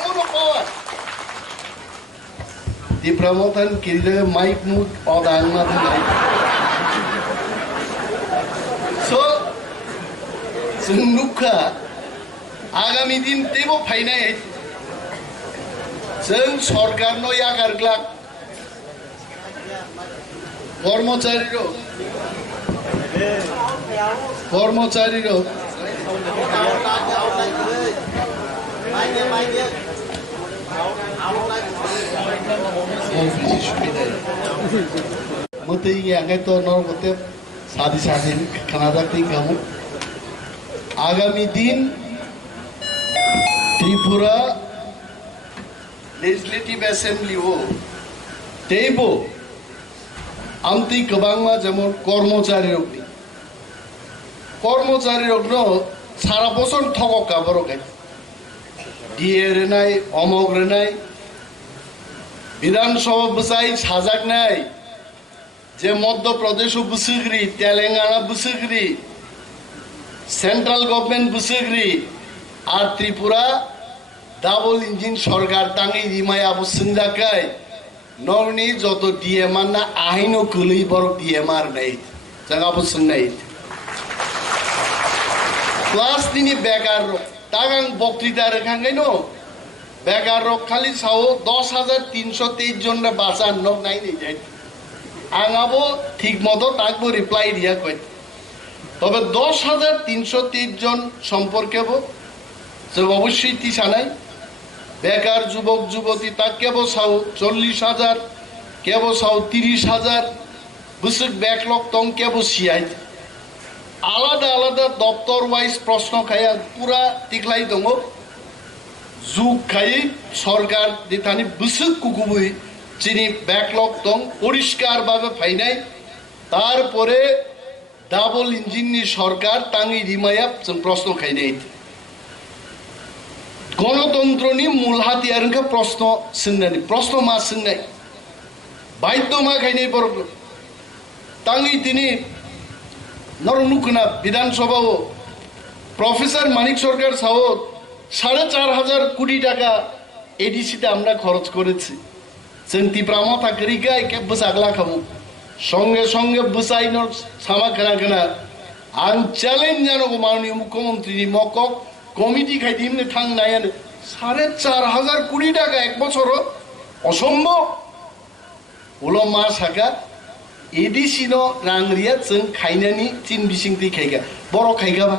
কোনো পাওয়ার তীব্রা মাথান কিলে মাইক মুখ অদান মাথা নাই সো जों आगामी दिन तेबो फाइनाय जों सरकारनो यागारग्ला कर्मचारीरो मते यांगे तो नरगते सादी सादी खाना जाती कामु आगामी दिन त्रिपुरा लेजिस्लेटिव एसेम्बली हो तेबो आमती गोबांमा जेमन कर्मचारी रखनो सारा बसर थक गाबरक डिए रेनाय अमक रेनाय विधानसभा बसाई साजाक नाय जे मध्य प्रदेश बुसुग्री तेलेंगाना बुसुग्री सेंट्रल गवर्नमेंट बुसुग्री और त्रिपुरा डाबल इंजिन सरकार तांगी रिमाय आबो सिंजाकाय नरनी जतो डीएमआर ना आहिनो गोलै बर डीएमआर नै जगाबो सुननाय क्लास दिनी बेकार तागां बक्तृता रेखांगायनो बेकार खाली साओ 10,323 जन रे बाचा नक नाय नै जाय आंगाबो ठीक मतो ताकबो रिप्लाई दिया कय तबे 10,323 जन सम्पर्केबो जो अवश्य तिसानाय बेकार जुबक जुबती ताक केबो साओ 40,000 केबो साओ 30,000 बुसुक बैकलॉग तंग केबो सियाय आलादा आलादा दफ्तर वाइज प्रश्न खाया पूरा टिकलाई दङ जुग खाई सरकार दिथानि बुसुक कुकुबुई चिनी बैकलॉग दं परिष्कार भाबे फाइनाय तारपरे डाबल इंजिन नि सरकार तांगी रिमाया जों प्रश्न खाइनाय गणतंत्रनि मूल हाथियारखौ प्रश्न सोंनानै प्रश्न मा सोंनाय बाध्य मा खाइनाय बरक तांगी दिनै नरनुकना विधानसभा প্রফেসর মানিক সরকার সাউদ 4,500 কোটি টাকা এডিসিতে আমরা খরচ করেছি जों तिप्रा मथा करिगा के बसागला खामु संगे संगे बसाइनो सामा खना खना आं चैलेंज जानो माननीय मुख्यमंत्री नि मकक कमिटी खाइदिमने थांनायानो 4,500 कोटी टाका एक बछर असम्भव उलो मा साखा एडिसिनो रांगरिया जों खाइनानि चिन बिसिंति खाइगा बर' खाइगाबा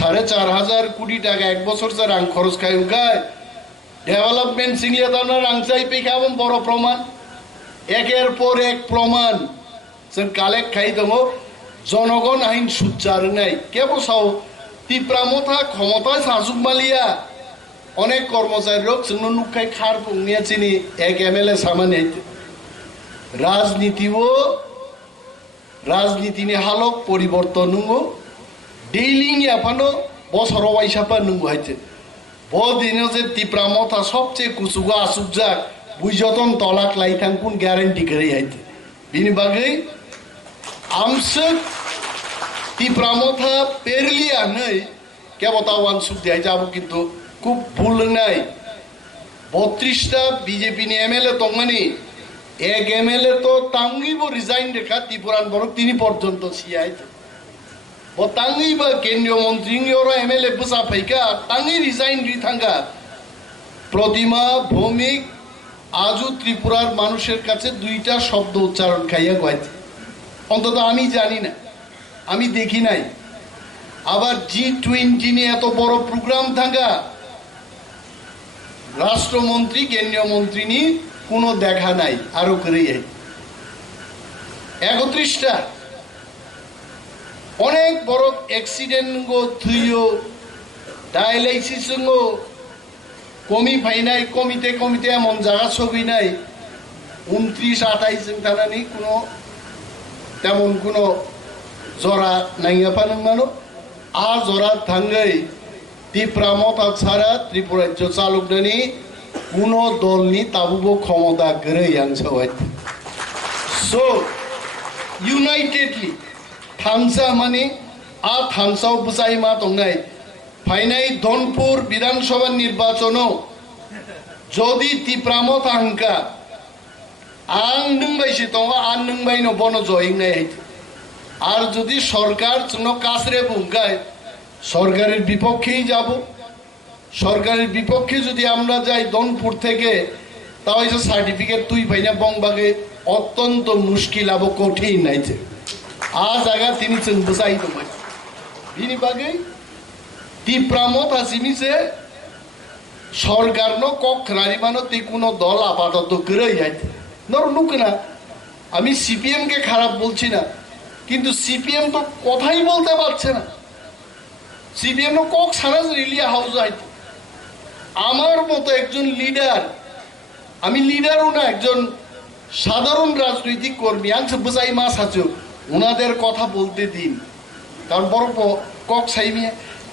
4,500 कोटी टाका एक बछर जा रां खरच खाइगाय डेवलपमेंट सिंगलिया दाना रांचाई पेखाबन बड़ प्रमाण एकेर पर एक प्रमाण जों कालेक्ट खाइ दङ जनगण आइन सुचारनाय के बसाव तिप्रा मथा क्षमता साजुगमालिया अनेक कर्मचारी रक जोंनो नुखाय खार पुंनिया चिनि एक MLA सामाने राजनीतिनि हालक परिवर्तन नंगौ डेइलिनि आफानो बसर वाइसापा नंगौ हाइते बदिनो जे तिप्रा मथा सबसे कुसुगा आसुगजाक बुइजतन तलाक लाइथां कुन ग्यारेंटी करे हाइते बिनि बागै आमसो तिप्रा मथा पेरलिया नै केबता वान सुखदिया जाबो किन्तु खूब भूल नाय 32 टा बीजेपी नि MLA तंगमानि एक MLA तो तांगिबो रिजाइन रेखा त्रिपुरान बर 3 पर्यन्त सियाइते बतांगी बा केंद्रीय मंत्री और MLA बसा फैका तांगी रिजाइन रिथांगा प्रतिमा भौमिक आजु त्रिपुरार मानुषेर काছে দুইটা শব্দ উচ্চারণ খাইয়া গয়াছে অন্তত আমি জানি না আমি দেখি নাই আবার G20 নিয়ে এত বড় প্রোগ্রাম থাকা রাষ্ট্রমন্ত্রী কেন্দ্রীয় মন্ত্রী নি কোনো দেখা নাই আরো করে 31 টা অনেক বড় অ্যাক্সিডেন্ট গো থুইও ডায়ালাইসিস গো কমি ফাইনাই কমিতে এমন জায়গা ছবি নাই 29-28 জন থানানি কোনো তেমন কোনো জরা নাইয়া পান মানো আ জরা থাঙ্গাই তিপ্রা মথা ছাড়া ত্রিপুরা রাজ্য চালকদানি কোনো দলনি তাবুবো ক্ষমতা গরে আংসাওয়াই সো ইউনাইটেডলি थांसा माने आ थांसाव बुसाई मा दंनाय फाइनाय धनपुर विधानसभा निर्वाचनाव जदि तिप्रा मथा हांका आं नोंबायसि दङ आं नोंबायनो बन जयिंनाय আর যদি সরকার জন্য কাছরে বুঙ্গায় সরকারের বিপক্ষেই যাব সরকারের বিপক্ষে যদি আমরা যাই দনপুর থেকে তাহলে সার্টিফিকেট তুই পাইনা বংবাগে অত্যন্ত মুশকিল আবো কঠিন নাইছে आज आगा तिनी जों बसाइ दङ बिनि बागै तिप्रा मथा सिमिसे सरकारनो कखरारि मानो তে কোনো দল আপাতত গরই যাইতে নর নুকনা আমি সিপিএম কে খারাপ বলছি না কিন্তু সিপিএম তো কথাই বলতে পারছে না CPM no cock Swaraj রিলিয়া house আইতে আমার মতো একজন লিডার আমি লিডারও না একজন সাধারণ রাজনৈতিক কর্মী আংশ বসাই মাস আছে উনাদের কথা বলতে দিন কারণ বড় কক সাইমিয়া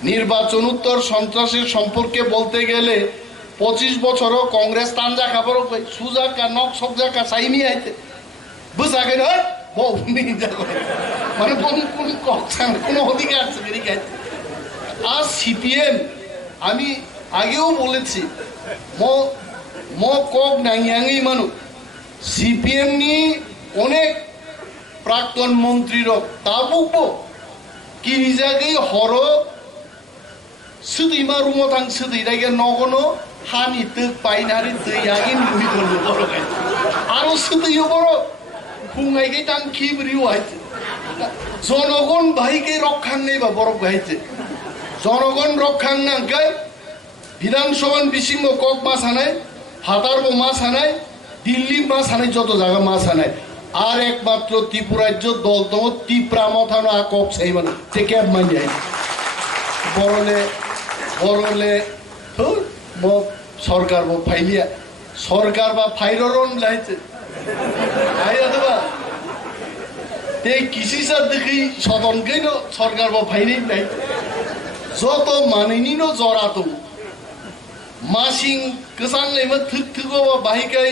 নির্বাচন উত্তর সন্ত্রাসের সম্পর্কে বলতে গেলে 25 বছরও কংগ্রেস তানজা খাবার সুজাকা নক সবজাকা সাইমিয়া আইতে বুঝাগে না বহু নিন্দা করে মানে কোন কক সান কোন অধিকার আছে গরি গাইতে আজ সিপিএম আমি আগেও বলেছি ম কক নাইয়াঙ্গি মানু সিপিএম নি অনেক প্রাক্তন মন্ত্রীর তাবুক কিরিজাগি হর সুদিমা রুমথাং সুদিরাগে নগনো হানি তুক পাইনারি তুইয়াগিন লুই করলো বড় গাই আরো সুদিও বড় ফুঙ্গাইগে টাং খিবরিও আইছে জনগণ ভাইকে রক্ষাং নেই বা বড় গাইছে জনগণ রক্ষাং নাঙ্কাই বিধানসভান বিসিংহ কক মাছ হানায় হাতারবো মাছ হানায় দিল্লি মাছ হানায় যত জায়গা মাছ হানায় আর একমাত্র ত্রিপুরা রাজ্য দল তো তিপ্রা মথানো আকক সেই মানে যে ক্যাব মান যায় বরলে সরকার বা ফাইলিয়া সরকার বা ফাইরন লাইছে আইয়া দেবা তে কৃষি সার দেখি সদনকেই সরকার বা ফাইনি নাই যত মানিনি ন জরা তো মাসিং গোসাং নাইবা থুক থুকো বা বাহিকাই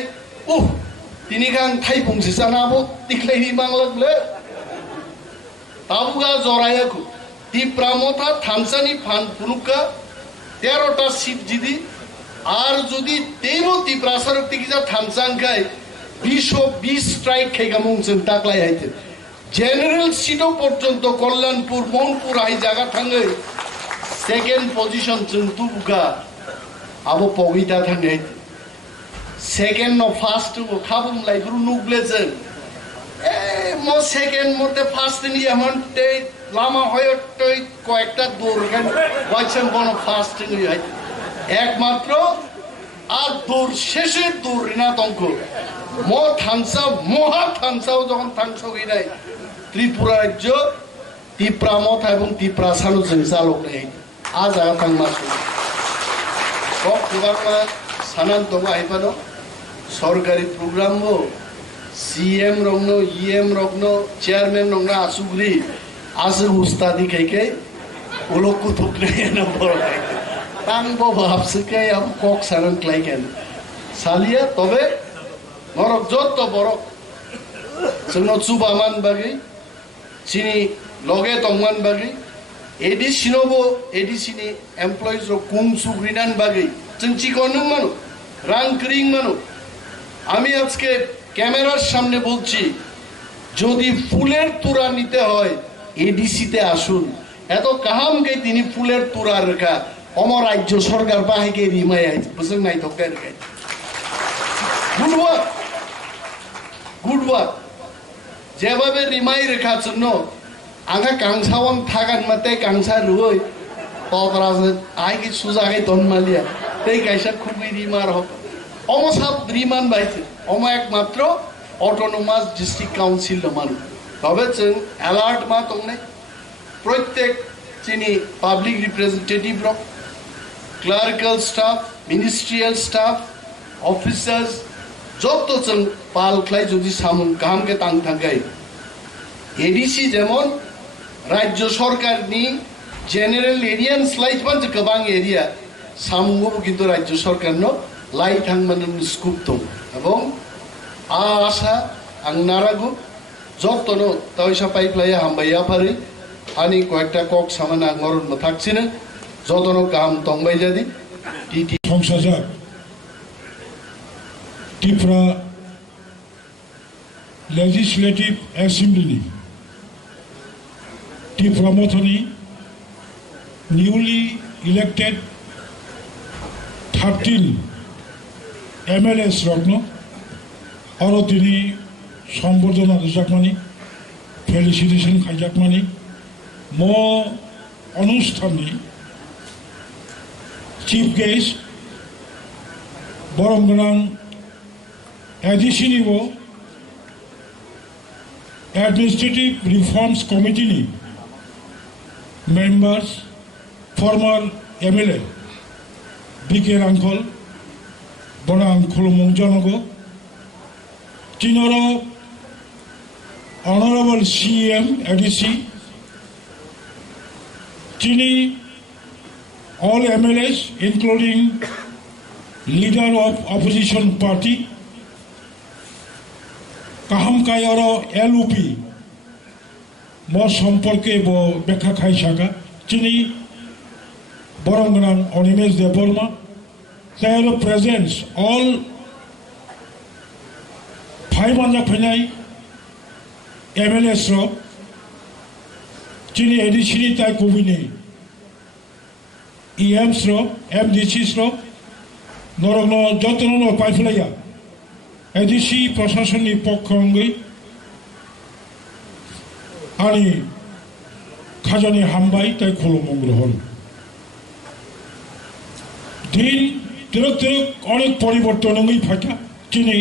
তিনি গান থাই পৌঁছে জানাবো দেখলেই বাংলাগুলো তাবুগা জরায়াকু ত্রিপুরা মথা থামসানি ফান ফুনুকা 13টা সিট জিদি আর যদি তেইব ত্রিপুরা সরক থেকে যা থামসাং খায় 20 স্ট্রাইক খেগা মুংছেন তাকলাই হাইতে জেনারেল সিটও পর্যন্ত কল্যাণপুর মনপুর আই জায়গা থাঙ্গে সেকেন্ড পজিশন চুকা আবো পগিতা থাঙ্গে সেকেন্ড ন ফার্স্ট খাবুম লাইগুরু নুগলেছেন মো সেকেন্ড মতে ফার্স্ট নি এমন লামা হয় কয়েকটা দৌড় ওয়াইছেন বন ফার্স্ট একমাত্র আর দৌড় শেষের দৌড় ঋণাতঙ্ক মো থানসা মহা থানসাও যখন থানসা হয়ে নাই ত্রিপুরা রাজ্য ত্রিপুরা মথা এবং ত্রিপুরা সানু जों চালক নেই আজ আগাথাং মাস সব গোবারমা সানান তবা আইপানো সরকারি প্রোগ্রাম বো সিএম রংনো ইএম রংনো চেয়ারম্যান রংনো আসুগ্রি আসু উস্তাদি খাইকে ওলকু থুকনে না বড় তাং বো ভাবসকে আম কক সারান ক্লাইকেন সালিয়া তবে বরক যত বরক जोंनो चुबामान बागै चिनि लगे तंगमान बागै एडिसिनोबो एडिसिनि एमप्लयिज रो कुं सुग्रिनान बागै जों चिकन मानो रां क्रिं मानो আমি আজকে ক্যামেরার সামনে বলছি যদি ফুলের তোড়া নিতে হয় এডিসিতে আসুন এত কাহামকে তিনি ফুলের তোড়া রেখা অমর রাজ্য সরকার বাহিকে রিমাই আইছে বুঝেন নাই তো কেন গুড ওয়ার্ক যেভাবে রিমাই রেখার জন্য আঙা কাংসাওয়ান থাকান মাতে কাংসা রুই ততরাজে আইকি সুজাগাই তন্মালিয়া তেই কাইসা খুবই রিমার হোক অমসাব রিমান বাইছে অম একমাত্র অটোনোমাস ডিস্ট্রিক্ট কাউন্সিল মানুষ তবে जों অ্যালার্ট মা তংনে প্রত্যেক চিনি public representative rock clerical staff ministerial staff officers যত जों পাল খাই যদি সামুন কামকে তাং থাকাই এডিসি যেমন রাজ্য সরকারনি জেনারেল এরিয়ান স্লাইজ বান গোবাং এরিয়া সামুঙ্গবো কিন্তু রাজ্য সরকারন লাই থাংমানন স্কুপ দं এবং আশা আং নারাগু যতন তয়সা পাইপ্লাই হামবাই আফারি আনি কয়েকটা কক সামান আং মরণ থাকছিনে যতন কাম তংবাই যাদি টিটি সংসদ Tipra Legislative Assembly Tipra Mothani newly elected 13 MLAs Rokno আরো তিনি সম্বর্ধনা দিজাকমানি ফেলিসিটেশন খাইজাকমানি ম অনুষ্ঠানে চিফ গেস্ট বরম গোনাং Additionally, Administrative Reforms Committee members, former MLA, BK Uncle, Bonang Kulumungjonogo, Tinoro, Honorable CM, ADC, Tini, all MLAs, including leader of opposition party, কাহাম কায়রো LOP ম সম্পর্কে ব্যাখ্যা খাই শাখা চিনি বরম গোনাং অনিমেশ দেববর্মা তাই প্রেজেন্টস অল ফাইভ আঞ্জা ফাইনাই MLAs র চিনি এডিসিনি তাই কবিনি EMs র MDCs র নরগ্ন যত্ন পাইফুলাইয়া এডিসি প্রশাসনিক পক্ষ অঙ্গই আনি খাজানি হামবাই তাই খুলুমগ্র হল দিন তিরক তিরক অনেক পরিবর্তন অঙ্গই ফাঁকা চিনি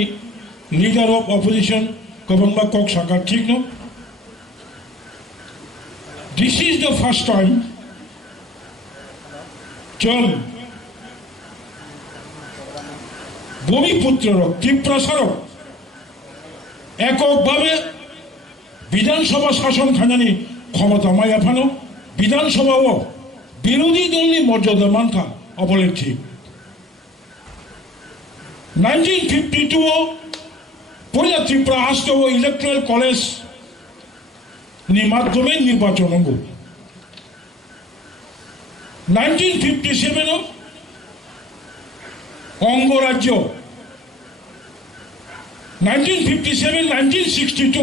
লিডার অফ অপোজিশন গভর্নবা কক সাকার ঠিক ন this is the first time চল ভূমিপুত্র ত্রিপুরা সরক এককভাবে বিধানসভা শাসন খাজানি ক্ষমতা মায়া ফানো বিধানসভাও বিরোধী দলনি মর্যাদা মানখা অবলের ঠিক 1952 পয়লা ত্রিপুরা আসতে ইলেকট্রাল কলেজ নি মাধ্যমে নির্বাচন 1957 অঙ্গরাজ্য 1957-1962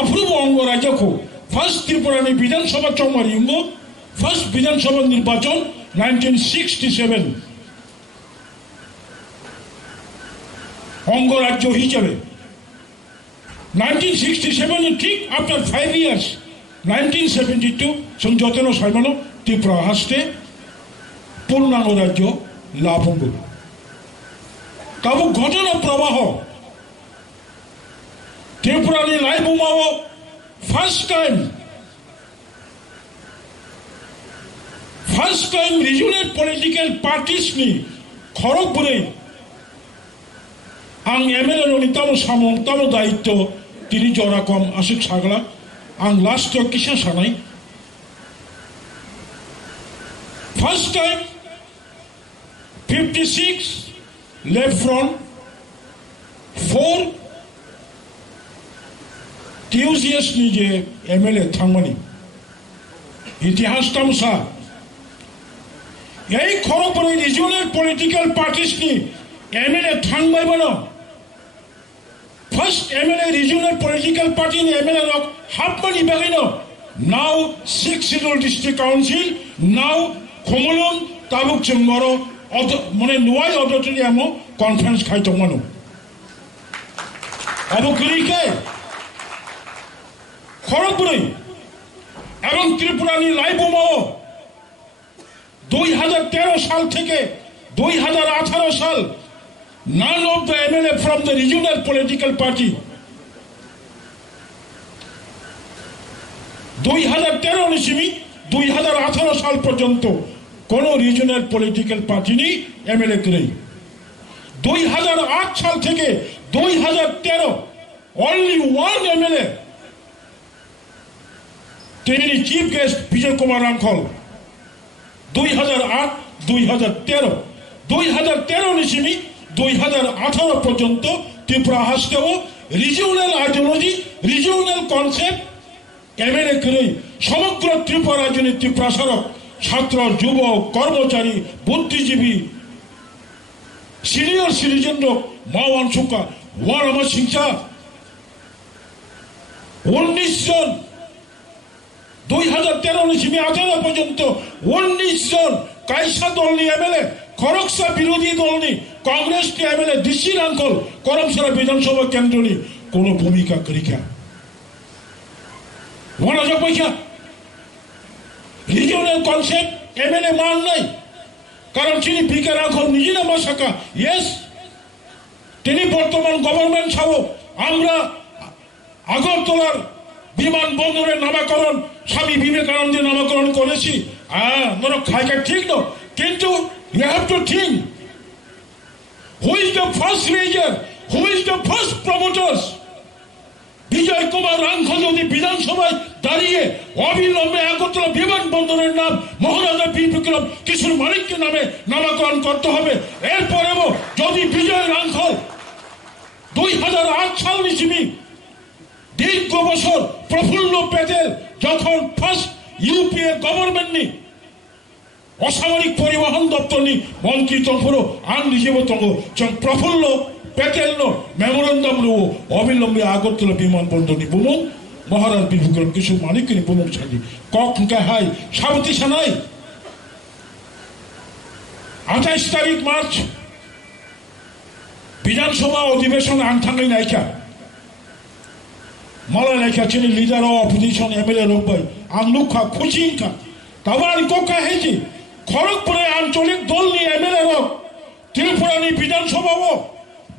अफ्रूव अंगराज्य को फर्स्ट त्रिपुरा विधानसभा चौमारिंग फर्स्ट विधानसभा निर्वाचन 1967 अंगराज्य हिसाब 1967 ठीक आफ्टर 5 years 1972 संजोतन साइमनो त्रिपुरा हस्ते पूर्णांग राज्य लाभंग तब घटना प्रवाह Tripura live first time regional political parties नि खड़गपुरे आं MLA नि तामो सामं तामो दायित्व तिनि जरा कम आसुक सागला आं लास्ट किसा सानाय फर्स्ट टाइम 56 लेफ्ट फ्रंट 4 टिउजियस नि जे MLA थांमानि इतिहास तामसा यही खड़गपुर रिजनल पॉलिटिकल पार्टीज नि MLA थांबाय बनो first MLA regional political party नि MLA रक हाफमानि बागैनो now 6 scheduled district council now खमलम ताबुक चंगरो माने नुवाय ऑडिटोरियमो कॉन्फ्रेंस खाइतमनो अब करिके खड़गपुरे एवं त्रिपुरानी लाइव 2013 साल থেকে 2018 साल none of the MLA from the regional political party 2013 নিসিমি 2018 साल পর্যন্ত কোন রিজনাল পলিটিক্যাল পার্টি নি MLA করে 2008 साल থেকে 2013 only one MLA তিনি চিফ গেস্ট বিজয় কুমার রাঙ্খল 2008 2013 2013 নিসিমি 2018 পর্যন্ত ত্রিপুরা হাসতেও regional ideology regional concept MLA করে সমগ্র ত্রিপুরা রাজনীতি প্রসারক ছাত্র যুবক কর্মচারী বুদ্ধিজীবী সিনিয়র সিটিজেন মাওয়ান সুকা ওয়ারামা সিংসা 19 জন 2013 নিসিমি 18 পর্যন্ত 19 জন কাইসা দলনি MLA খড়গসা বিরোধী দলনি कांग्रेस के MLA डिसी रांखल करमसारा विधानसभा केंद्र नि कोनो भूमिका करिका वना जब पैसा रिजनल कॉन्सेप्ट MLA मान नहीं कारण चिनी पीके रांखल निजे ना मासाका यस तिनी बर्तमान गवर्नमेंट छाबो आमरा আগরতলার বিমানবন্দরের নামকরণ স্বামী বিবেকানন্দের নামকরণ করেছি মনে খাইকা ঠিক না কিন্তু you have to think who is the first leader, who is the first promoters বিজয় কুমার রাঙ্খল যদি বিধানসভায় দাঁড়িয়ে অবিলম্বে আগরতলা বিমানবন্দরের নাম মহারাজা বীর বিক্রম কিশোর মানিকের নামে নামকরণ করতে হবে এরপরেও যদি বিজয় রাঙ্খল 2008 সাল নিসিমি দীর্ঘ বছর প্রফুল্ল প্যাটেল যখন ফার্স্ট ইউপিএ গভর্নমেন্ট নি অসামরিক পরিবহন দপ্তর নি মন্ত্রী তখন আন নিজেও তখন প্রফুল্ল প্যাটেল নো মেমোরেন্ডাম লো অবিলম্বে আগরতলা বিমানবন্দর নি বুমুং মহারাজ বীর বিক্রম কিশোর মানিক নি বুমুং ছাড়ি কক হাই সাবতি সানাই 28 তারিখ মার্চ বিধানসভা অধিবেশন আনথাঙ্গাই নাইকা মালা নাইকা চিনি লিডার অফ অপোজিশন MLA রোববাই আংলুখা খুচিনকা তাবার কোকা হেজি খড়গপুরে আঞ্চলিক দল নি MLA রক ত্রিপুরা নি বিধানসভা ও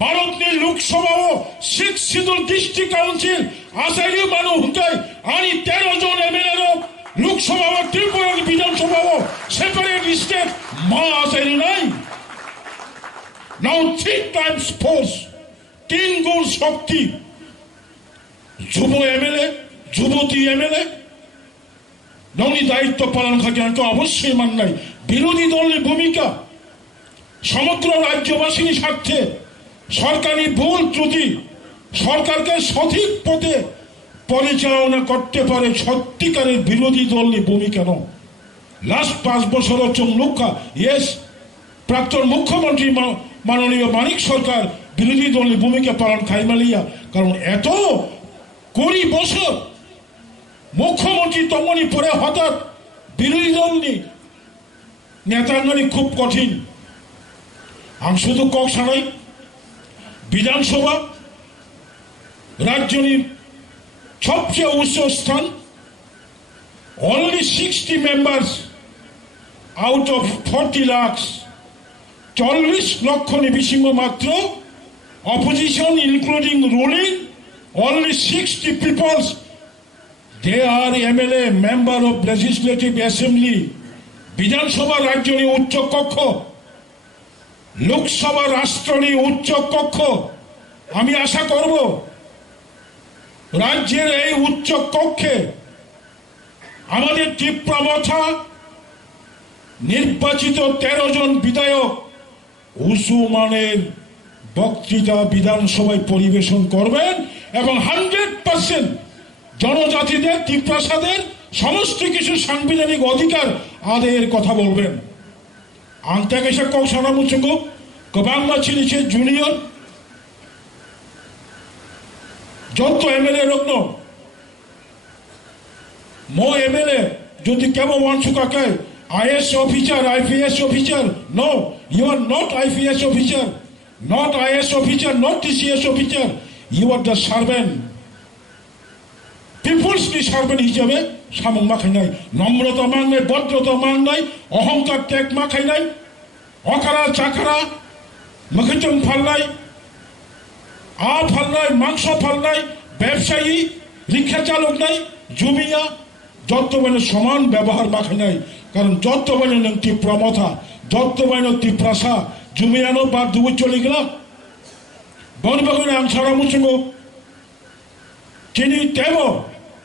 ভারত নি লোকসভা ও 6 শিডিউল ডিস্ট্রিক্ট কাউন্সিল আসাইরি মানু হুকাই আনি 13 জন MLA রক লোকসভা ও ত্রিপুরা নি বিধানসভা ও সেপারেট স্টেট মা আসাইরি নাই নাও 3 times force 3 গুণ শক্তি যুব MLA যুবতী MLA ননি দায়িত্ব পালন খাকে অবশ্যই মান নাই বিরোধী দলের ভূমিকা সমগ্র রাজ্যবাসীর স্বার্থে সরকারি ভুল ত্রুটি সরকারকে সঠিক পথে পরিচালনা করতে পারে সত্যিকারের বিরোধী দলের ভূমিকা নয় লাস্ট 5 বছর চুমলুকা ইয়েস প্রাক্তন মুখ্যমন্ত্রী মাননীয় মানিক সরকার বিরোধী দলের ভূমিকা পালন খাইমালিয়া কারণ এত 20 বছর মুখ্যমন্ত্রী তমনি পরে হঠাৎ বিরোধী দল নেতাঙ্গনি খুব কঠিন আং শুধু কক সানাই বিধানসভা রাজ্যের সবচেয়ে উচ্চ স্থান only 60 members out of 40 lakhs 40 লক্ষ নিবিসিংহ মাত্র opposition including ruling only 60 people they are MLA member of legislative assembly বিধানসভা রাজ্যের উচ্চ কক্ষ লোকসভা রাষ্ট্রের উচ্চ কক্ষ আমি আশা করব রাজ্যের এই উচ্চ কক্ষে আমাদের ত্রিপুরা মথা নির্বাচিত 13 জন বিধায়ক উঁচু মানের বক্তৃতা বিধানসভায় পরিবেশন করবেন এবং 100% জনজাতিদের ত্রিপ্রাসাদের সমস্ত কিছু সাংবিধানিক অধিকার আদায়ের কথা বলবেন আন্তাকেশা কক সানামুচুকো গোবাং মাছিলিছে জুনিয়র যত MLA রকনো মো MLA যদি কেমন ওয়ানসুকাকে IS officer IPS officer no you are not IPS officer not IS officer not TCS officer you are the servant people's servant হিসেবে সামং মাখাই নাই নম্রতা মান নাই ভদ্রতা মান নাই অহংকার ত্যাগ মাখাই নাই অকারা চাকারা মখিচং ফালনাই ফালনাই মাংস ফালনাই ব্যবসায়ী রিক্সা চালক নাই জুমিয়া যত মানে সমান ব্যবহার মাখাই নাই কারণ যত মানে ত্রিপুরা মথা যত মানে ত্রিপ্রাসা জুমিয়ানো বা দুবু চলে গেলাম বনবাগানে আং সারা মুসুঙ্গ চিনি তেব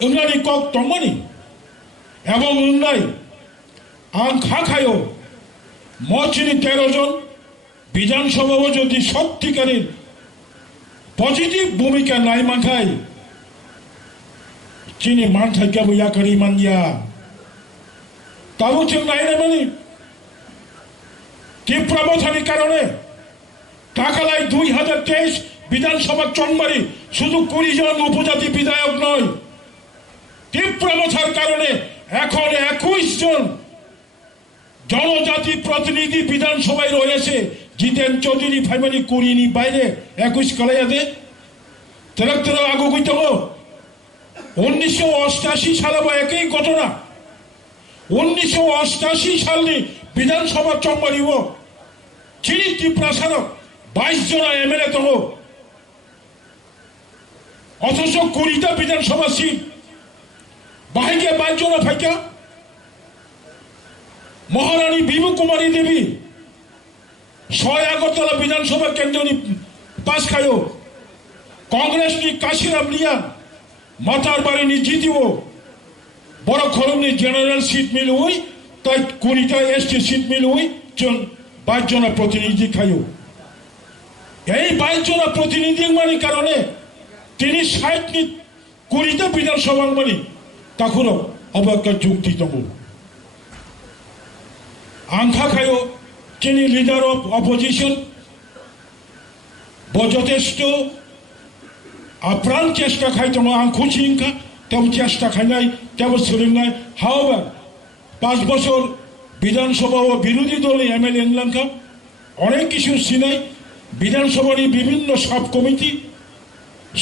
응나니 꼭 동머니 এবং 응나이 আং খাখায়ও মচিনি 13 জন বিধানসভাও যদি সত্যিকারের পজিটিভ ভূমিকা নাই মাখাই চিনি মান থাকা বইয়া করি মানিয়া তাও ঠিক নাই না মানে ত্রিপুরা মথানির কারণে টাকালাই 2023 বিধানসভা চংমারি শুধু 20 জন উপজাতি বিধায়ক নয় ত্রিপুরা মথার কারণে এখন 21 জন জনজাতি প্রতিনিধি বিধানসভায় রয়েছে জিতেন চৌধুরী ফাইমানি কুড়িনি বাইরে 21 কলাইয়াতে তেরক আগু কইতে 1988 সালে বা একই ঘটনা 1988 সালে বিধানসভা চংমারিব চিনি ত্রিপ্রাসার 22 জন MLA তহ অথচ 20টা বিধানসভা সিট বাহিকে 22 জন ফাইকা মহারানী বিভু কুমারী দেবী 6 আগরতলা বিধানসভা কেন্দ্রনি পাস খায়ো কংগ্রেসনি কাশিরাম লিয়া মাতার বাড়ি জিতিব বড় খরমনি জেনারেল সিট মিল হই তাই 20টা ST সিট মিল হই 22 জন প্রতিনিধি খায়ো এই 22 জন প্রতিনিধি মানে কারণে তিনি 60 20টা বিধানসভা মানে তখনও অবজ্ঞা যুক্তি তম আংখা খায়ো তিনি লিডার অফ অপোজিশন যথেষ্ট আপ্রাণ চেষ্টা খাই তোমার আং খুশি ইনকা তেমন চেষ্টা খাই নাই তেমন শরীর নাই হাওয়ার 5 বছর বিধানসভা ও বিরোধী দলের MLA ইংলাঙ্কা অনেক কিছু সিনাই বিধানসভার বিভিন্ন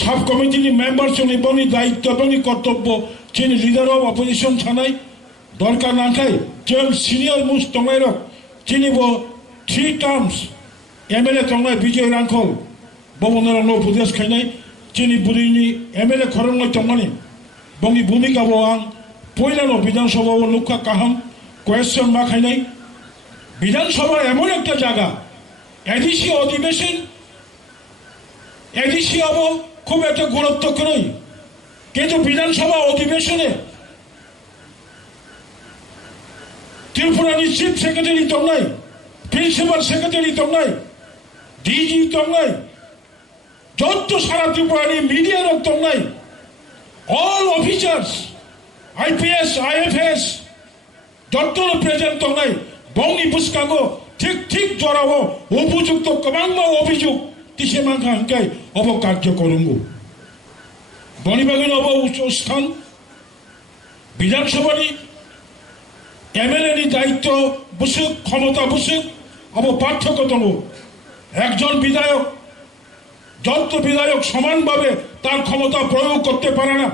সাব কমিটির মেম্বার এবং দায়িত্ব এবং কর্তব্য তিনি লিডার অফ অপোজিশন ছানাই দরকার না খাই যেমন সিনিয়র মুস তঙ্গাই তিনি 3 টার্মস MLA তঙ্গাই বিজয় রাঙ্খল বমনারানো উপদেশ খাইনাই তিনি বুড়িনি MLA খরঙ্গাই তঙ্গানি বঙ্গি ভূমিকা আং পয়লানো বিধানসভা ও লুকা কাহাম কোয়েশ্চন মা খাইনাই বিধানসভা এমন একটা জায়গা এডিসি অধিবেশন এডিসি হব খুব একটা গুরুত্ব নয় কিন্তু বিধানসভা অধিবেশনে ত্রিপুরানি চিফ সেক্রেটারি তঙ্গাই প্রিন্সিপাল সেক্রেটারি তঙ্গাই ডিজি তঙ্গাই যত সারা ত্রিপুরানি মিডিয়ার তঙ্গাই অল অফিসার্স IPS IFS যতন প্রেজেন্ট নাই বংনি বুসকাগো ঠিক ঠিক জরাবো উপযুক্ত কমাংমা অভিযোগ তিসে মাংখা হাঙ্কাই অব কার্য করুঙ্গু বনিবাগিন অব স্থান বিধানসভানি MLA नि दायित्व बुसुक क्षमता बुसुक अब पार्थक्य दङ একজন বিধায়ক যত বিধায়ক সমানভাবে তার ক্ষমতা প্রয়োগ করতে পারে না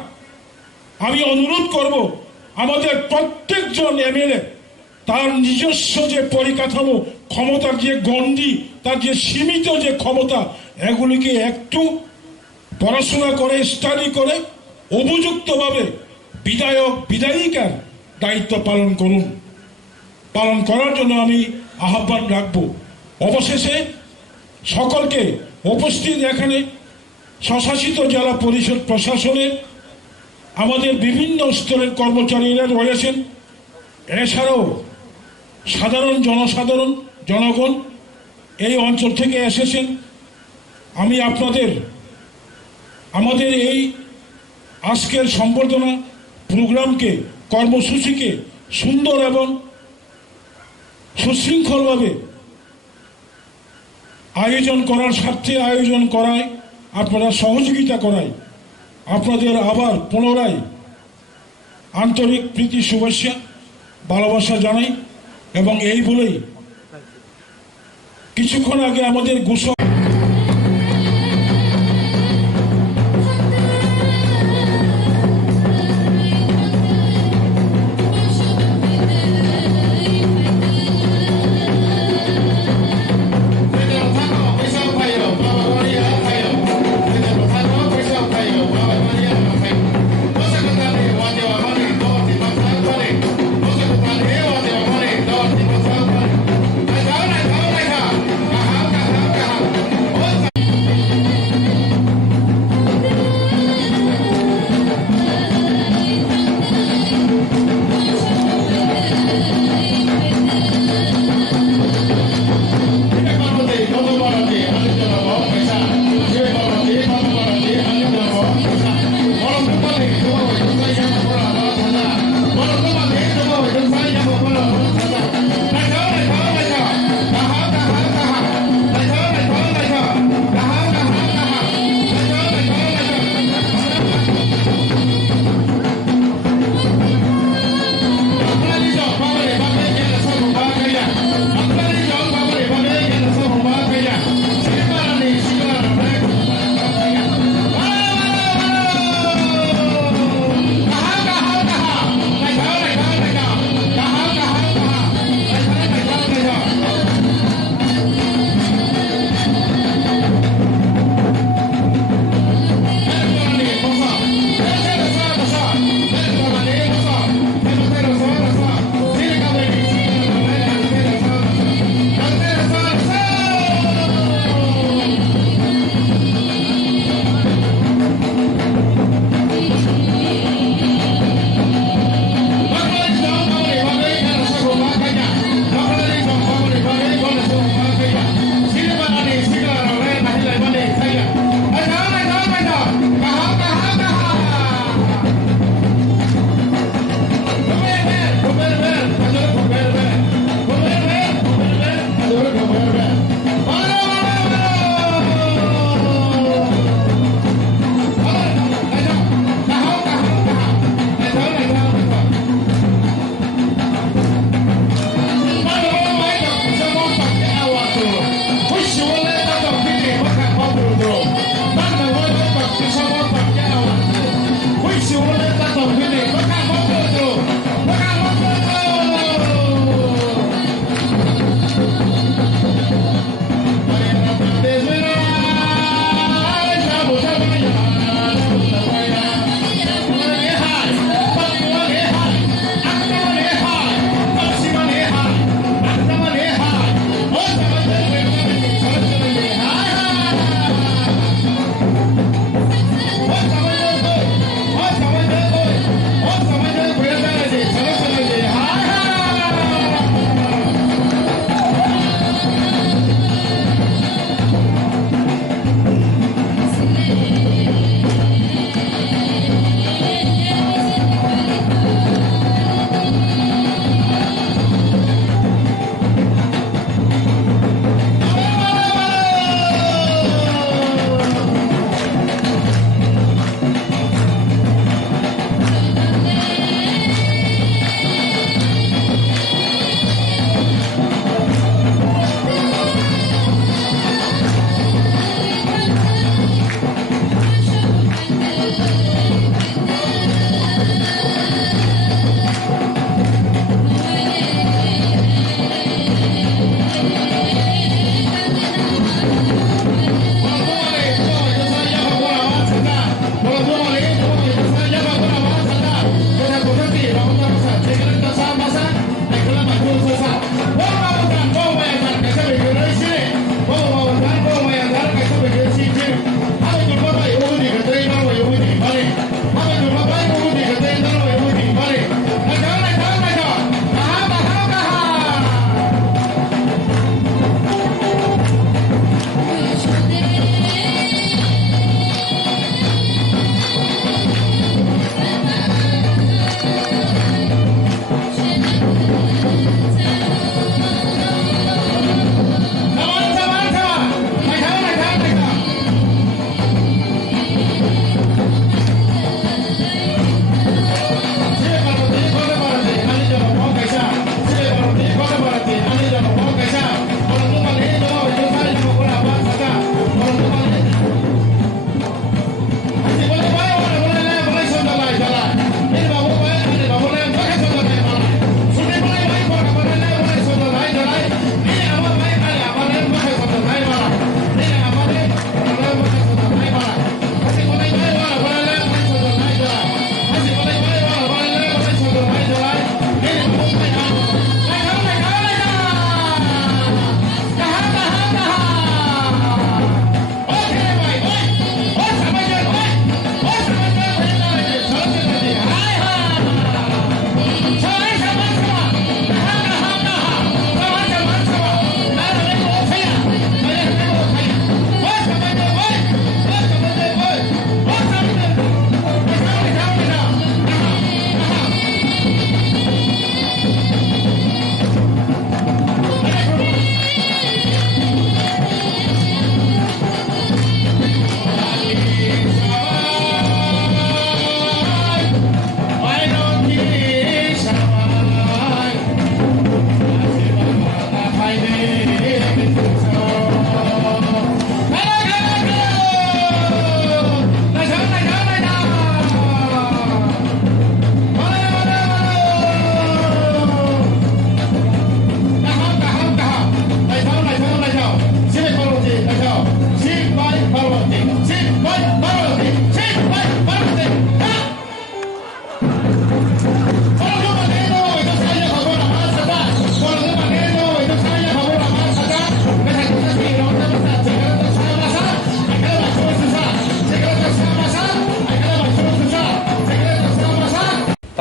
আমি অনুরোধ করব আমাদের প্রত্যেকজন MLA তার নিজস্ব যে পরিকাঠামো ক্ষমতার যে গণ্ডি তার যে সীমিত যে ক্ষমতা এগুলিকে একটু পড়াশোনা করে স্টাডি করে উপযুক্তভাবে বিধায়ক বিধায়িকার দায়িত্ব পালন করুন পালন করার জন্য আমি আহ্বান রাখব অবশেষে সকলকে উপস্থিত এখানে স্বশাসিত জেলা পরিষদ প্রশাসনের আমাদের বিভিন্ন স্তরের কর্মচারীরা রয়েছেন এছাড়াও সাধারণ জনসাধারণ জনগণ এই অঞ্চল থেকে এসেছেন আমি আপনাদের আমাদের এই আজকের সম্বর্ধনা প্রোগ্রামকে কর্মসূচিকে সুন্দর এবং সুশৃঙ্খলভাবে আয়োজন করার স্বার্থে আয়োজন করায় আপনারা সহযোগিতা করায় আপনাদের আবার পুনরায় আন্তরিক প্রীতি শুভেচ্ছা ভালোবাসা জানাই এবং এই বলেই কিছুক্ষণ আগে আমাদের ঘোষণা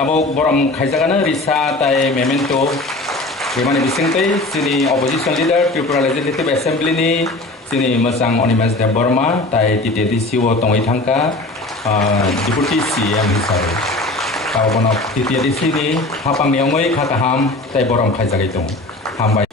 tabok borom khaijagana risa tai memento bemani bisingtai sini opposition leader Tripura Legislative Assembly ni sini mesang Animesh Debbarma tai TTD siwo tongoi thangka Deputy CM hisabe kau bono TTD sini Haphang niongoi kakaham tai borom khaijagai tong hambai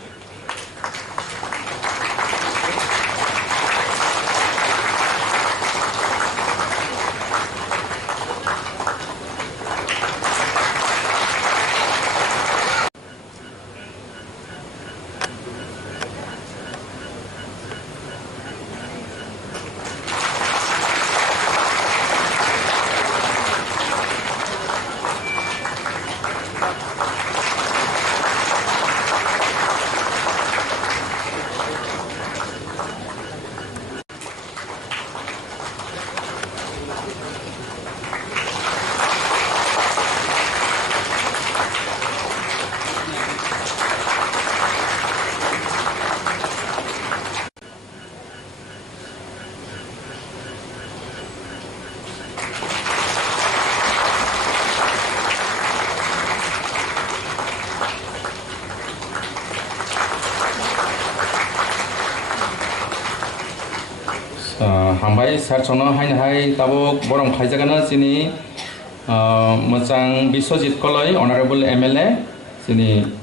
hambai sarchono hai tabok borom khaijagana sini mochang Biswajit koloi honorable MLA sini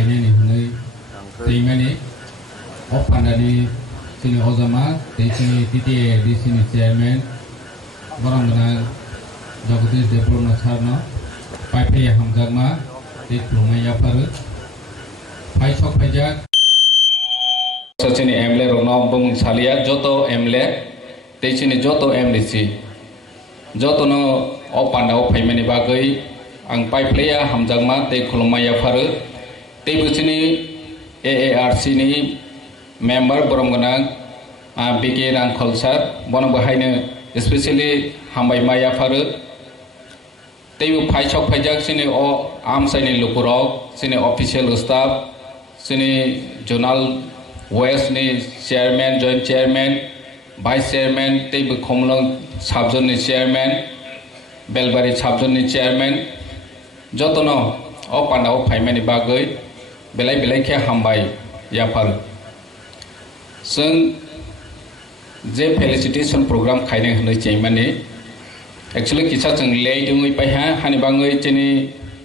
खायनायनि हनै दैमानि Pandani sini Ozama sini TTA di sini chairman Borom dengan Jagutis Debbarma sarno Pipe Hamjagma di Tipra Yapharma Paisok pajak sini MLA Rokno bung salia joto MLA te sini joto MDC joto no Pandao paimani bagai ang pipe ya Hamjagma te Khuluma Yapharma te sini AARC ni member Borom ganang BK rang kholsar bono bahaino especially hambai maya faru teibu phaisok phaijak sini o amsaini lukurok sini official staff sini zonal west ni chairman joint chairman vice chairman teibu khomlong subzone ni chairman belbari subzone ni chairman jotono o Pandao phaimani bagai belai khe hambai Yapharma जों जे felicitation programme खायनाय होनो चैमाने actually किसा जों लेइदुङै पाइहा हानिबाङै चेनि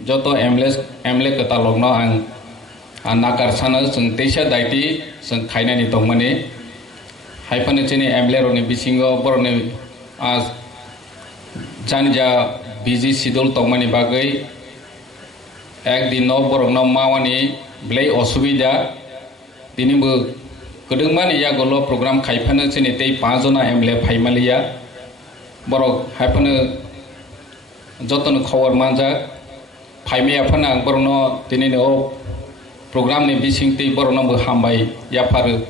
जतो MLA कतालगनो आं नाकार सानो जों तेसा दायति जों खायनायनि दंमाने हाइफानो चेनि एमएलए रनि बिसिङो बरनि जानजा बिजि सिडुल दंमानि बागै एक दिनो बरनो मावानि ब्लै असुबिदा दिनिबो Kedengman ya golo program kaifana sini tei 5 jona MLA phaimaliya borok haifana joton khawar manja phaimaya phana borno tinini o program ni bising tei borno bo hambai Yapharma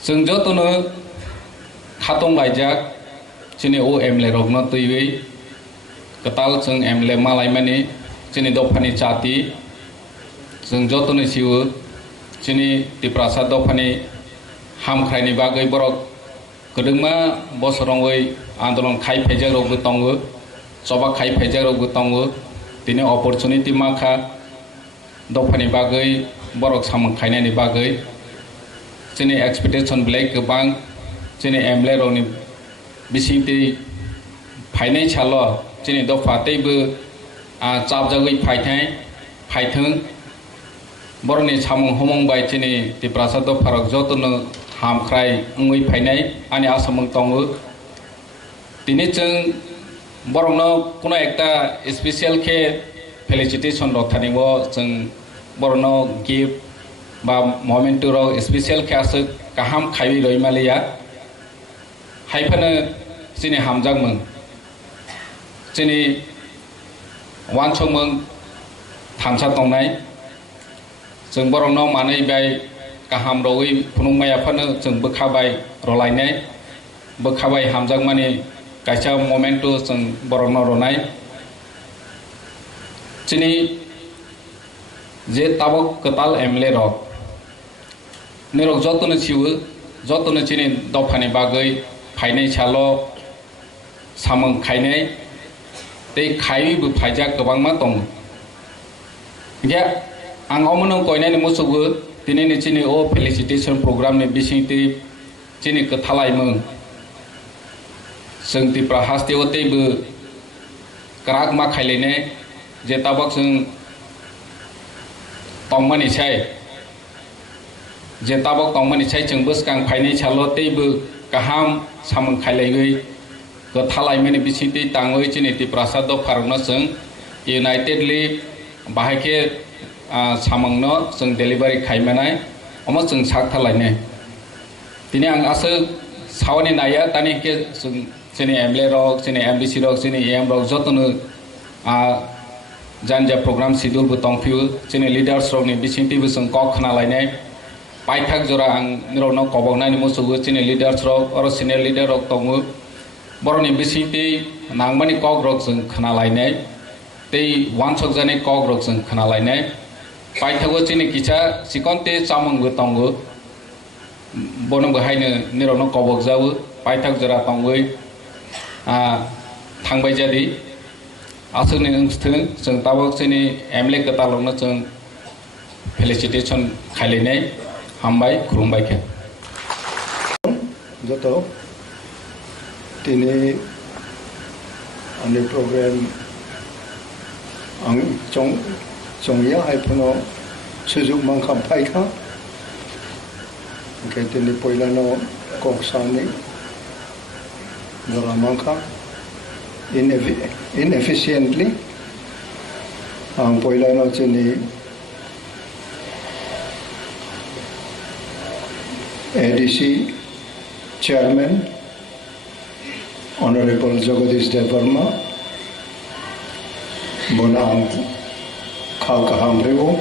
जों jotono khatong laijak sini o MLA Rokno tuiwi ketal जों MLA malaimani sini dofani chati जों jotono siwo sini Tipra dofani hamkhraini bagai borok kedengma bosorongoi andolon khai phaijak rokbo tongo soba khai phaijak rokbo tongo tini opportunity makha dofani bagai borok samang khainani bagai sini expectation black gobang sini MLA rokni bisingti phainai chalo sini dofa teibo chapjagoi phaitheng Boroni samung homong bai chini Tipra dofharok jotono hamkhrai ngui phainai ani asamung tongo tini जों borongno kuno ekta special khe felicitation rok thanibo जों borongno gift ba memento rok special khe asuk kaham khaiwi roimaliya haifano chini hamjakmung chini wansokmung thamsa tongnai जों borongno manai bai kaham roi phunungmaya phano जों bokhabai rolainai bokhabai hamjakmani kaisa momento जों borongno ronai chini je tabok ketal MLA rok nirok jotono siwo jotono chini dofani bagai phainai chalo samung khainai tei khaiwi bo phaijak gobangma tong ya ang omonong koinani musugo tinini chini o felicitation program ni bisingti chini kathalaimung जों Tipra hasteo teibo krak ma khailene je tabak जों tongmani chai je tabak tongmani chai जों boskang phainai chalo teibo kaham samung khailaigai kathalaimani bisingti tangoi chini Tipra dofharokno जों unitedly bahake samangno जों delivery khaimanai omo जों sakthalaine tini ang aso sawani naya tani ke जों sini MLA rok sini MDC rok sini AM rok jotono janja program schedule bo tongphiu sini leaders rok ni bisingti bo जों kok khnalainai paithak jora ang nirokno kobognani musugo sini leaders rok oro senior leader rok tongo boroni bisingti nangmani kok rok जों khnalainai tei wansok jani kok rok जों khnalainai paithago chini kicha sikonte chamangbo tongo bono bahaino nirokno kobokjawo paithak jora tongoi thangbai jadi asukni ungsthung जों tabok chini MLA katalokno जों felicitation khailainai hambai khurumbai khe joto tini ane program ang chong 종이야 하이프노 수족만큼 파이카 그랬더니 보일러노 곡산이 노라만큼 inefficiently ang 보일러노 전이 ADC Chairman Honorable Debbarma Bonang Sakha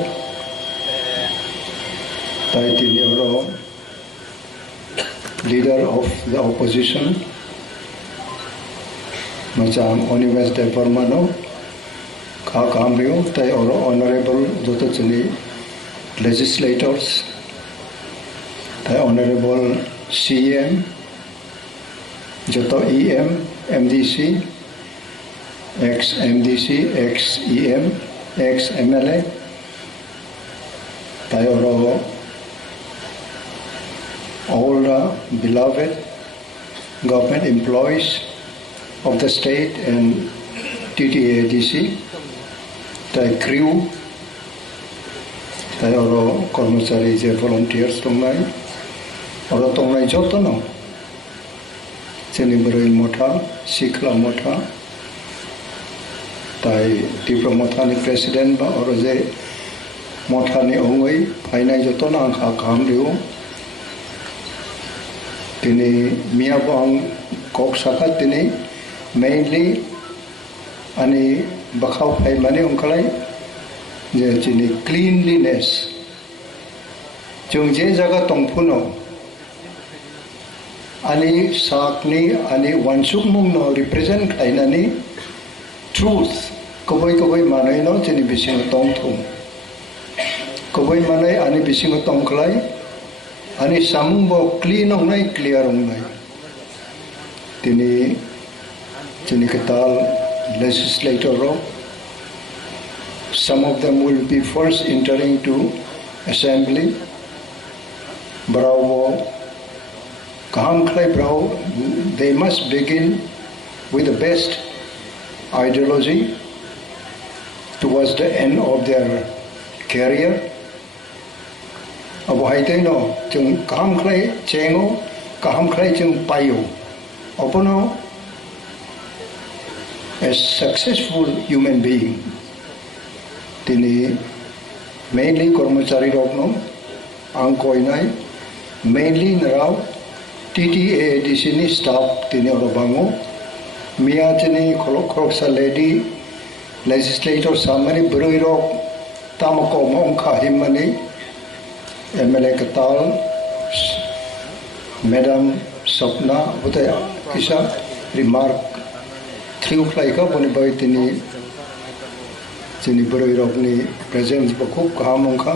leader of the opposition Macam Animesh Debbarma no Sakha tai honorable Jotachani legislators tai honorable CM Joto EM MDC ex MDC ex EM ex MLA tai all the beloved government employees of the state and TTADC, the crew, the कर्मचारी जे volunteers तोंगनाय और तोंगनाय जोतो न जोंनि बोराय मथा सिख्ला मथा ताय Tipra Mothani president बा और जे मथानि ओंगै फायनाय जोतो न आंखा खामरियो दिनै मियाबो आं कक साखा दिनै mainly ani bakhaw phai mane ongkalai je chini cleanliness chung je jaga tongphuno ani sakni ani wansuk mung no represent khainani truth koboi manai no chini bising tongthum koboi manai ani bising tongklai ani samung bo clean ongnai clear ongnai tini chini ketal legislator ro some of them will be first entering to assembly bravo kaham khlai bravo they must begin with the best ideology towards the end of their career abo haitei no chung kaham khlai chengo kaham khlai chung payo opono a successful human being tini mainly कर्मचारी Rokno ang koinai mainly narau TTADC ni staff tini orobango mia tini kroksa lady legislator samani broi rok tamako mongkha himani MLA katal Madam Sapna utaya isa remark thriu khlai ka boni bai tini chini boroi rok ni presence ba khub kahamong kha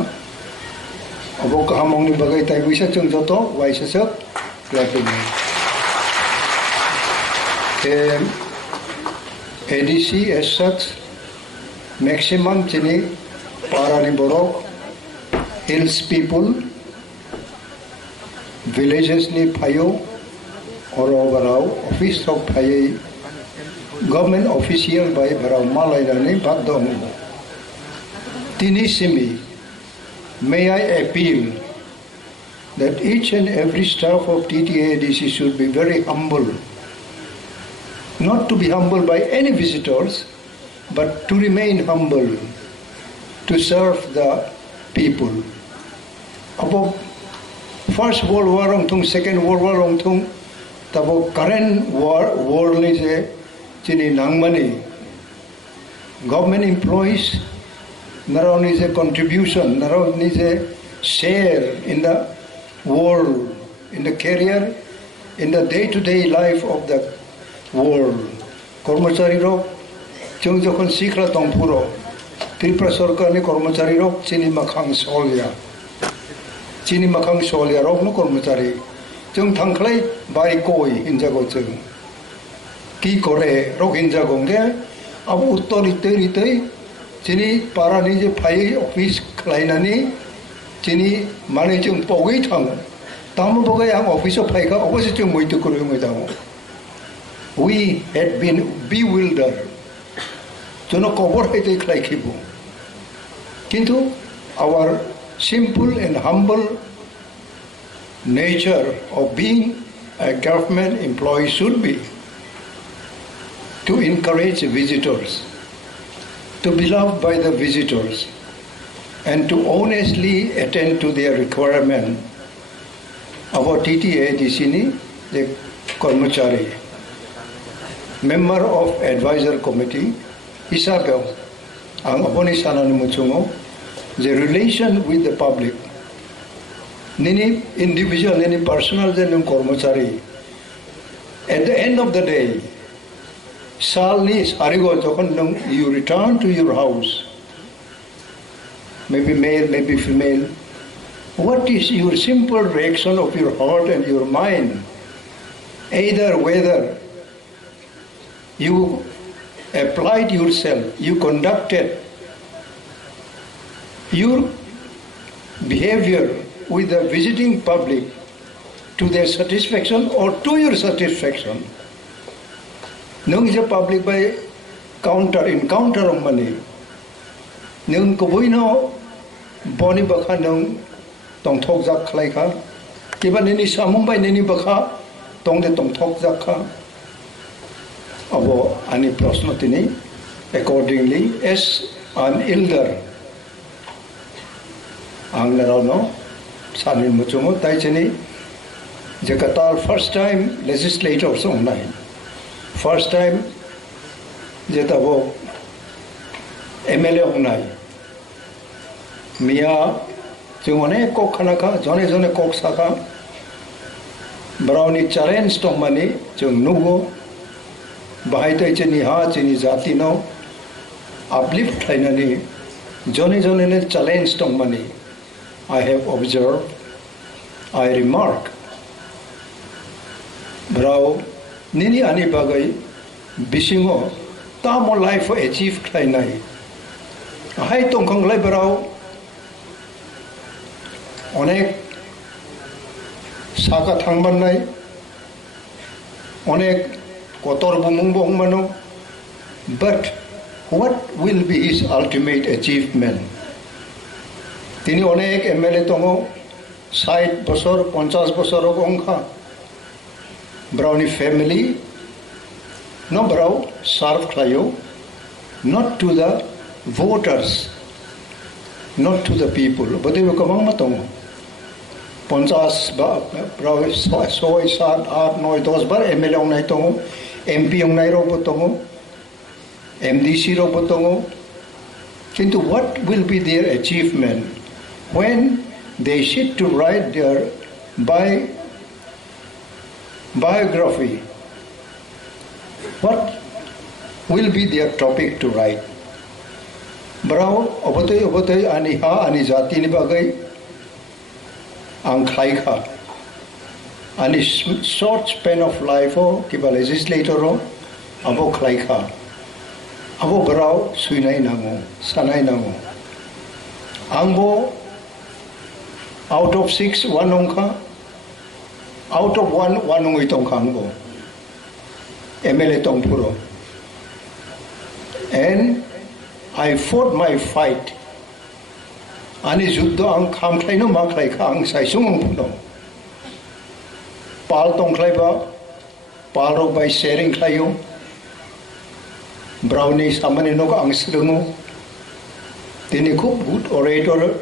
abo kahamong ni bagai tai buisa chung joto waisa sak clapping ADC as such maximum chini parani borok hills people villages ni phayo oro barau office of phai government official by barau malai ni badong tinisimi may I appeal that each and every staff of TTADC should be very humble, not to be humble by any visitors, but to remain humble, to serve the people. About First World War ong Second World War ong tabo current war ni je chini nangmani government employees not only is a contribution, not only is a share in the world, in the career, in the day-to-day life of the world. कर्मचारी rok chung jokhon sikla tongpuro Tipra sarkar ni कर्मचारी rok chini makhang solya rok no कर्मचारी chung thangklai bai koi hinjago chung ki kore rok hinjagong de abu uttori tei chini parani je phai office khlainani chini mane chung pogei thang tamu bogai ang office phai ka obose chung moitu kuru moi damo we had been bewildered jono cover haitei khlai khibu Kintu our simple and humble nature of being a government employee should be to encourage visitors, to be loved by the visitors, and to honestly attend to their requirement. Our TTA di sini, the Kormachari, member of advisor committee, Isabel, ang aponi sana ni Muchungo, the relation with the public, nini individual, nini personal, then Kormachari. At the end of the day, Salni Sarigo, you return to your house, maybe male, maybe female. What is your simple reaction of your heart and your mind? Either whether you applied yourself, you conducted your behavior with the visiting public to their satisfaction or to your satisfaction. Nung is a public by encounter of money. Nung kubuino boni baka nung tong thok jak khlai kha. Kiba nini samung by nini baka tong de tong thok jak kha. Abo ani prasno tini accordingly as an elder. Ang narano sanin muchungo tai chini jakatal first time legislator song nai. First time jetabo MLA honai. Mia jungone kok khanaka jone kok saka brownie challenge to mani jung nugo bahai tai chini ha chini jati no uplift thainani jone ne challenge to mani. I have observed, I remark, brau nini ani bagai bisingo tamo life achieve khai nai hai tongkhang lai brau onek Sakha thangban nai onek kotor bumung bong mano, but what will be his ultimate achievement? Tini onek MLA tongo 60 bosor 50 bosor ongkha Brownie family, no brow, serve klayo, not to the voters, not to the people. But they will come on matong. Ponchas brow soy sad art noy dos bar MLA on naitongo, MP on nairo botongo, MDC ro botongo. Into what will be their achievement when they sit to write their biography? What will be their topic to write? Brau obotoy ani ha ani jati ni bagai ang khlai kha ani short span of life o kiba legislator o abo khlai kha abo brau suinai nango sanai nango angbo out of 6 one ongkha out of one ongoi tongkhangbo MLA tongpuro, and I fought my fight. Ani juddho ang kham khlai no ma khlai kha ang sai sung puno. Pal tong khlai ba, pal ro by sharing khlayo. Brownie samane no ang srungo. Tini khub good orator,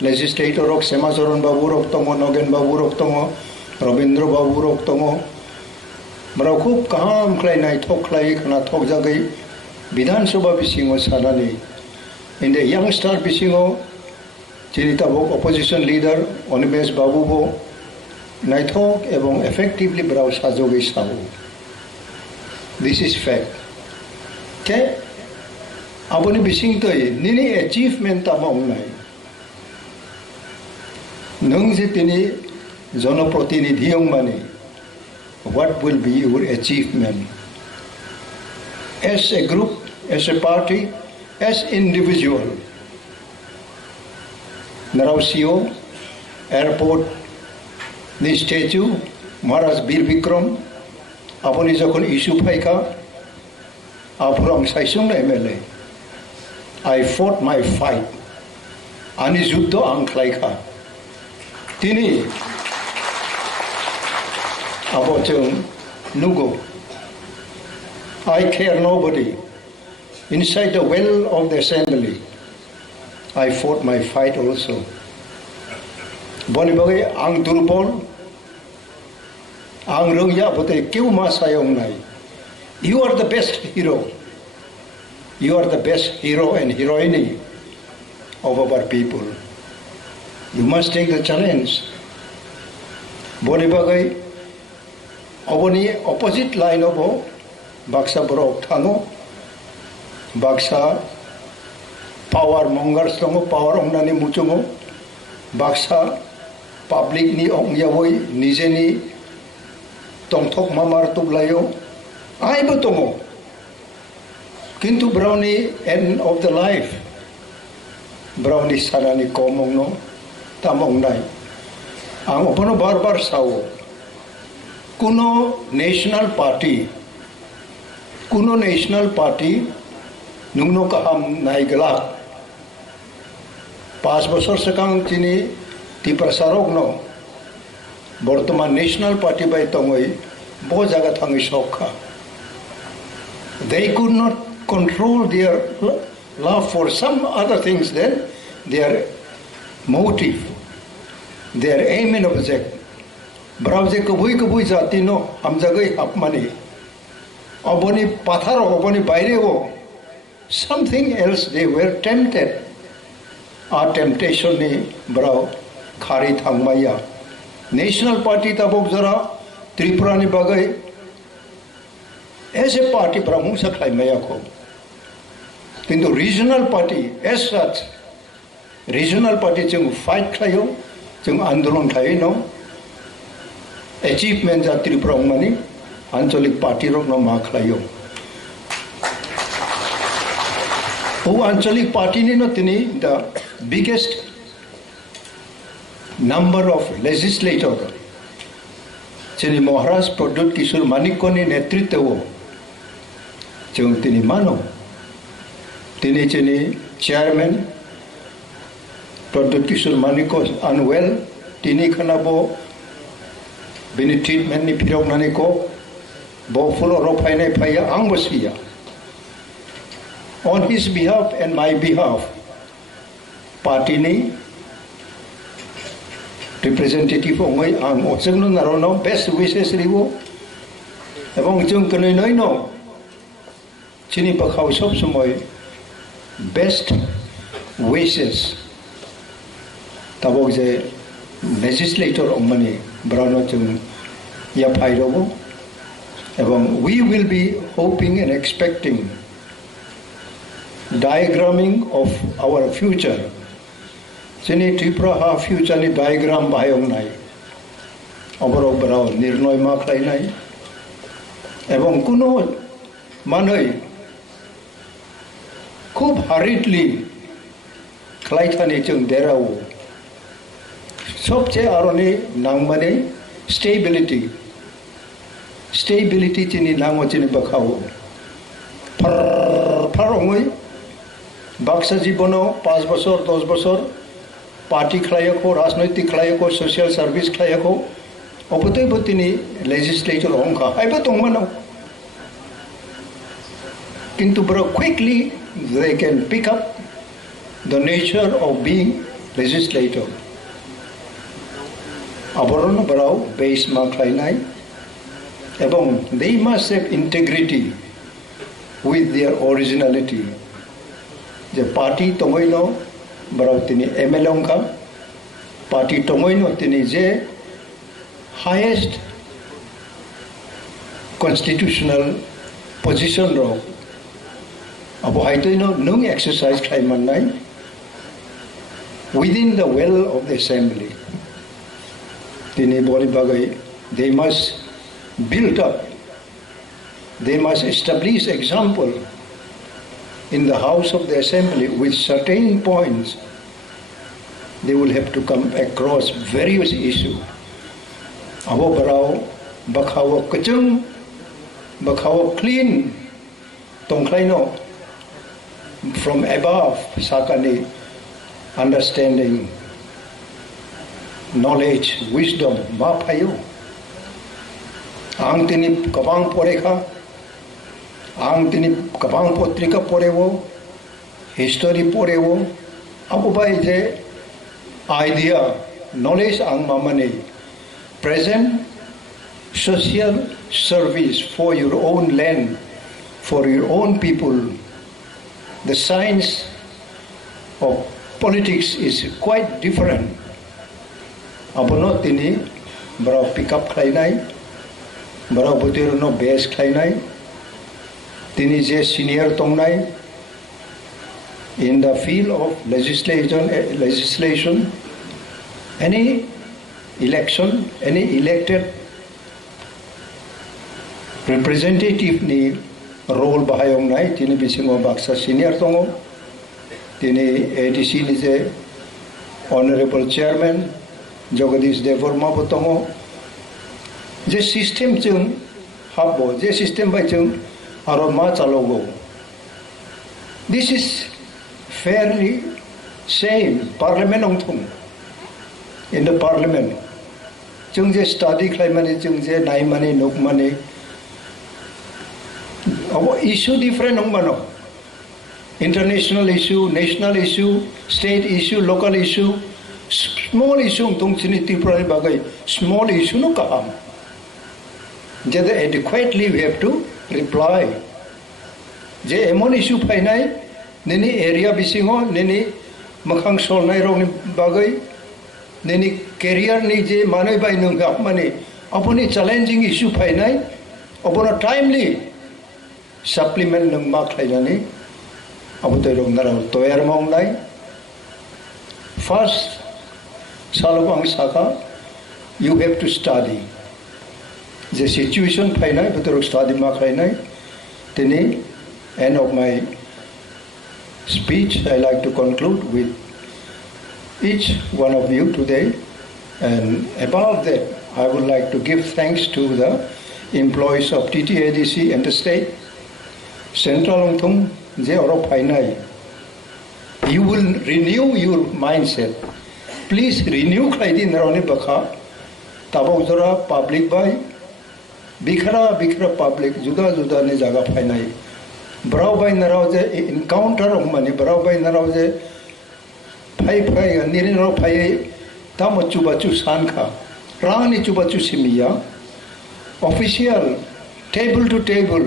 legislator ok Semazoron babu rok tongo, Nogen babu rok tongo, Robindro babu rok tongo. Brau khub kaham khlai nai thok khlai khana thok jagai Bidhan Sabha bisingo sanani. In the youngster bisingo Chinita bok opposition leader Animesh babu bo nai thok ebong effectively brau sajogai sabu. This is fact. Okay? Aboni bising toy nini achievement tamong nai. Nung si tini jonoprotinidhi yung mani. What will be your achievement? As a group, as a party, as individual. Narausio, airport, the statue, Maharaj Bir Vikram, aponi jokhon issue phaika, apurang saisung na MLA. I fought my fight. Ani Juddo Angklaika. Tini Abochung Nugo. I care nobody. Inside the well of the assembly, I fought my fight also. Bonibagi ang durbol, ang rungya bote kiu masayong nai. You are the best hero. You are the best hero and heroine of our people. You must take the challenge. Bonibagi, oboni opposite line of Baksa Borok Tango, Baksa power mongers tongo, power ongnani muchungo, Baksa public ni ongyawoi, nije ni tongthok mamar tublayo, ay betongo. Kintu brownie end of the life. Brownie sarani komong no, tamong nai. Ang opono barbar sawo. Kuno national party, nungno kaham nai gelak. 5 বছর সেকাং তিনি Tipra Rokno, বর্তমান national party by tongoi, bo jaga thangi Sakha. They could not control their love for some other things than their motive, their aim and object. Browse kabui jati no hamjagai Haphang. Oboni patharo oboni baireo. Something else they were tempted. Our temptation ni brow khari thangmaya. National party tabok jara Tripura ni bagai. As a party brahmung saklai maya ko. Kintu regional party as such, regional party chung fight khayo, chung andolon khayo no. Achievement ja Tripura mani ancholik party Rokno ma khayo. O Anchalik party ni no tini the biggest number of legislators. Chini Maharaj Pradut Kishore Manikko ni netritwa. Chung tini mano. Tini chini chairman Pradut Kishore Manikko unwell. Tini kanabo bini treatment ni pirok naniko. Bo full ropai na paya ang basiya. On his behalf and my behalf, party ni representative ongai ang osengno narono best wishes ribo ebong chung kanoi noi no chini pakhaw sob sumoy best wishes tabok je legislator omani brano chung Yapharma ebong we will be hoping and expecting diagramming of our future. Chini Tipra ha future ni diagram bayong nai. Oboro brao nirnoy maklay nai. Ebong kuno manoy khub hurriedly klaithani chung derao. Sobche aroni nangmane stability. Stability chini nango chini bakhaw. Parongoi Baksa জীবনো 5 বছর 10 বছর party খাইয়াকো রাজনৈতিক খাইয়াকো social service খাইয়াকো অপতই বতিনি legislator অংখা আইবা তংমানো কিন্তু বড় quickly they can pick up the nature of being legislator আবরণ বড় base মা খাইনাই এবং they must have integrity with their originality. The party tomoino barawtini MLA ka party tomoino tini je highest constitutional position ro abo haitoino nung exercise khai nai within the well of the assembly tini boli bagai they must build up. They must establish example in the house of the assembly with certain points. They will have to come across various issues. Abo barao bakhawo kachung, bakhawo clean, tongklaino from above Sakha ni understanding, knowledge, wisdom, ma payo. Ang tini kabang poreka, ang tini kabang potrika porewo, history porewo, apo ba ije idea, knowledge ang mamani, present social service for your own land, for your own people. The science of politics is quite different. Abono tini bra pick up khainai, bra butiru no base khainai, tini je senior tongnai in the field of legislation, any election, any elected representative ni role bahayong nai tini bisingo baksa senior tongo, tini ADC ni je honorable chairman Jagadish Debbarma botongo, je system chung habo, je system by chung aroma chalogo. This is fairly same parliament ongthung. In the parliament, chung je study klaimani chung je nai mani nuk mani. Our issue different ongmano. International issue, national issue, state issue, local issue, small issue tung chini Tipra bagai small issue no kaham. Jada adequately we have to reply. Je emon issue painai nini area bisingo nini makhang sol nai rong bagai nini career ni je manai bai nung gap mani apuni challenging issue painai apuna timely supplement nung mak khainani abutai rong narau toyar maung nai. First salabang Sakha, you have to study the situation painai betul study mak khainai. Tini end of my speech I like to conclude with each one of you today, and above that I would like to give thanks to the employees of TTADC and the state. Central Ongthung je oro painai. You will renew your mindset. Please renew khaidi narone bakha. Tabok jora public by bikhara public juda ne jaga painai. Brau by narao je encounter ongmani brau by narao je phai nirin ro phai tamo chubachu sankha rangni chubachu simia official table to table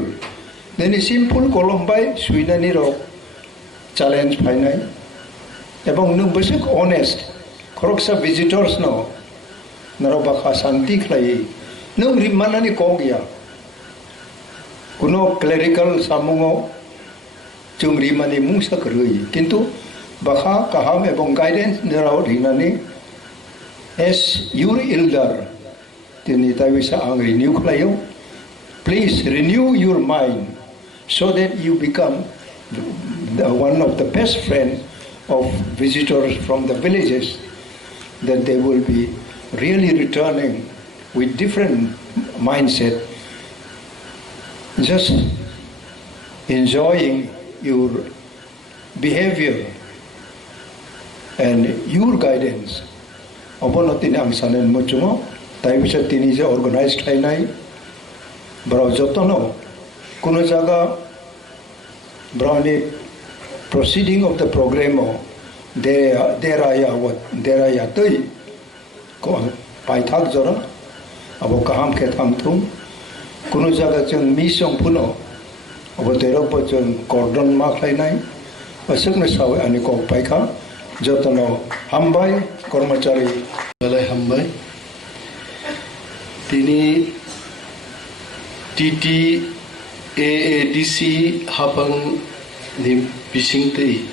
then a simple kolombai suinani ro challenge painai ebong nung besik honest koroksa visitors no naro bakha santi khlai nung rimanani kogya kuno clerical samungo chungri mani mungsa krui kintu bakha kaham ebong guidance narao dhinani as your elder tini tawisa ang renew klayo. Please renew your mind so that you become one of the best friends of visitors from the villages, that they will be really returning with different mindset, just enjoying your behavior and your guidance. Opo tini ang sanen mo chungo, tayo bisa tini je organized kay nai, brao jotono, kuno jaga brao ni proceeding of the program o, deraya toy, ko paithak jora, abo kaham ketham tum, kuno jaga chung misong puno, abo terok po chung cordon mak kay nai, asuk na sawe ani ko paikha. Jotono hambai kormachari MLA hambai tini TTADC Haphang ni bisingtei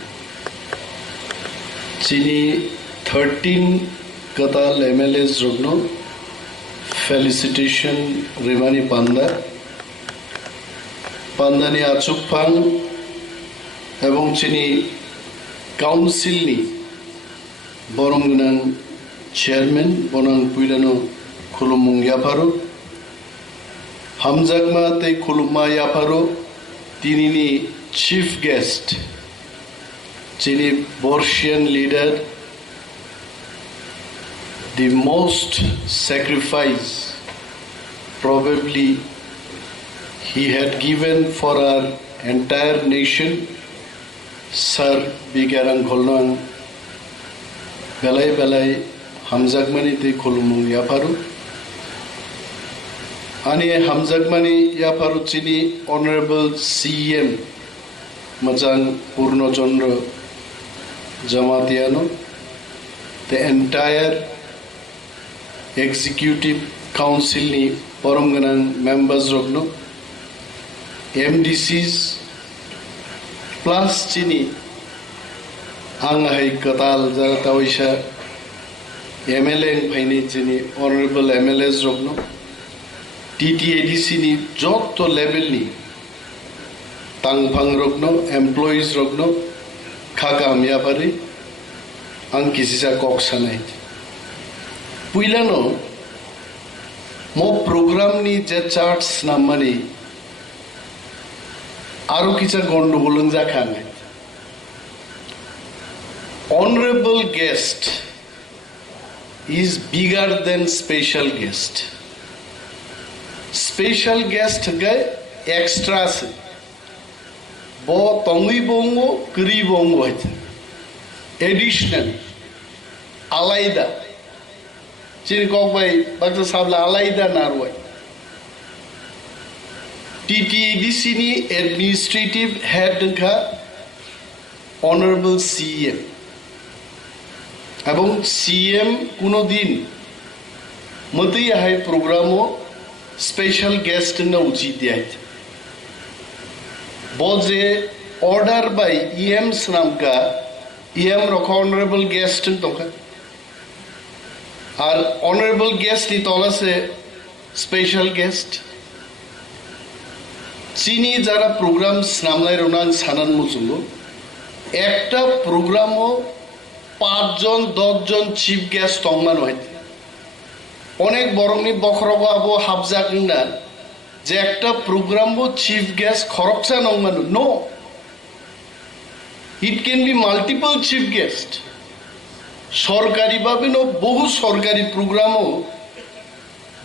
chini 13 katal MLAs Rokno felicitation Rimani Pandani Haphang ebong chini council ni Borom gunang chairman bonang puilano khulumung Yapharma hamjagma te khulumma Yapharma tini ni chief guest Chini Borsian leader, the most sacrifice probably he had given for our entire nation. Sir Bigarang Kholnang Belai Belai Hamzagmani te Kholumung Yaparu Ani Hamzagmani Yaparu Chini Honorable CM Majang Purno Chandra Jamatiano, the entire Executive Council ni Borom ganang members Rokno, MDCs plus Chini Anghai Katal Zaratawisha MLA Paini Chini Honorable MLAs Rokno, TTADC ni Joto level ni Tangphang Rokno, employees Rokno, Khaka Myapari, Ankisisa Koksanai. Puilano, mo program ni je charts namani, aru kicha gondogolung jakhane. Honorable guest is bigger than special guest. Special guest guy extra se. Bo tongui bongo, kri bongo hai. Additional, alaida. Chini kok bai, baksa sabla alaida narwai. TTADC ni administrative head ka Honorable CM. Abong CM kuno din mati hai programo special guest na uchit diya. Boze order by EM snam ka EM rokha honorable guest toka. Our honorable guest ni tola se special guest. Chini jara program snamlai ronan sanan musungo. Ekta programo 5 জন 10 জন chief guest tongman hoy. Onek borongni bokhrogo abo habjak na je ekta program bo chief guest khoroksa nongman. No. It can be multiple chief guest. সরকারি ভাবে নো বহু সরকারি প্রোগ্রামও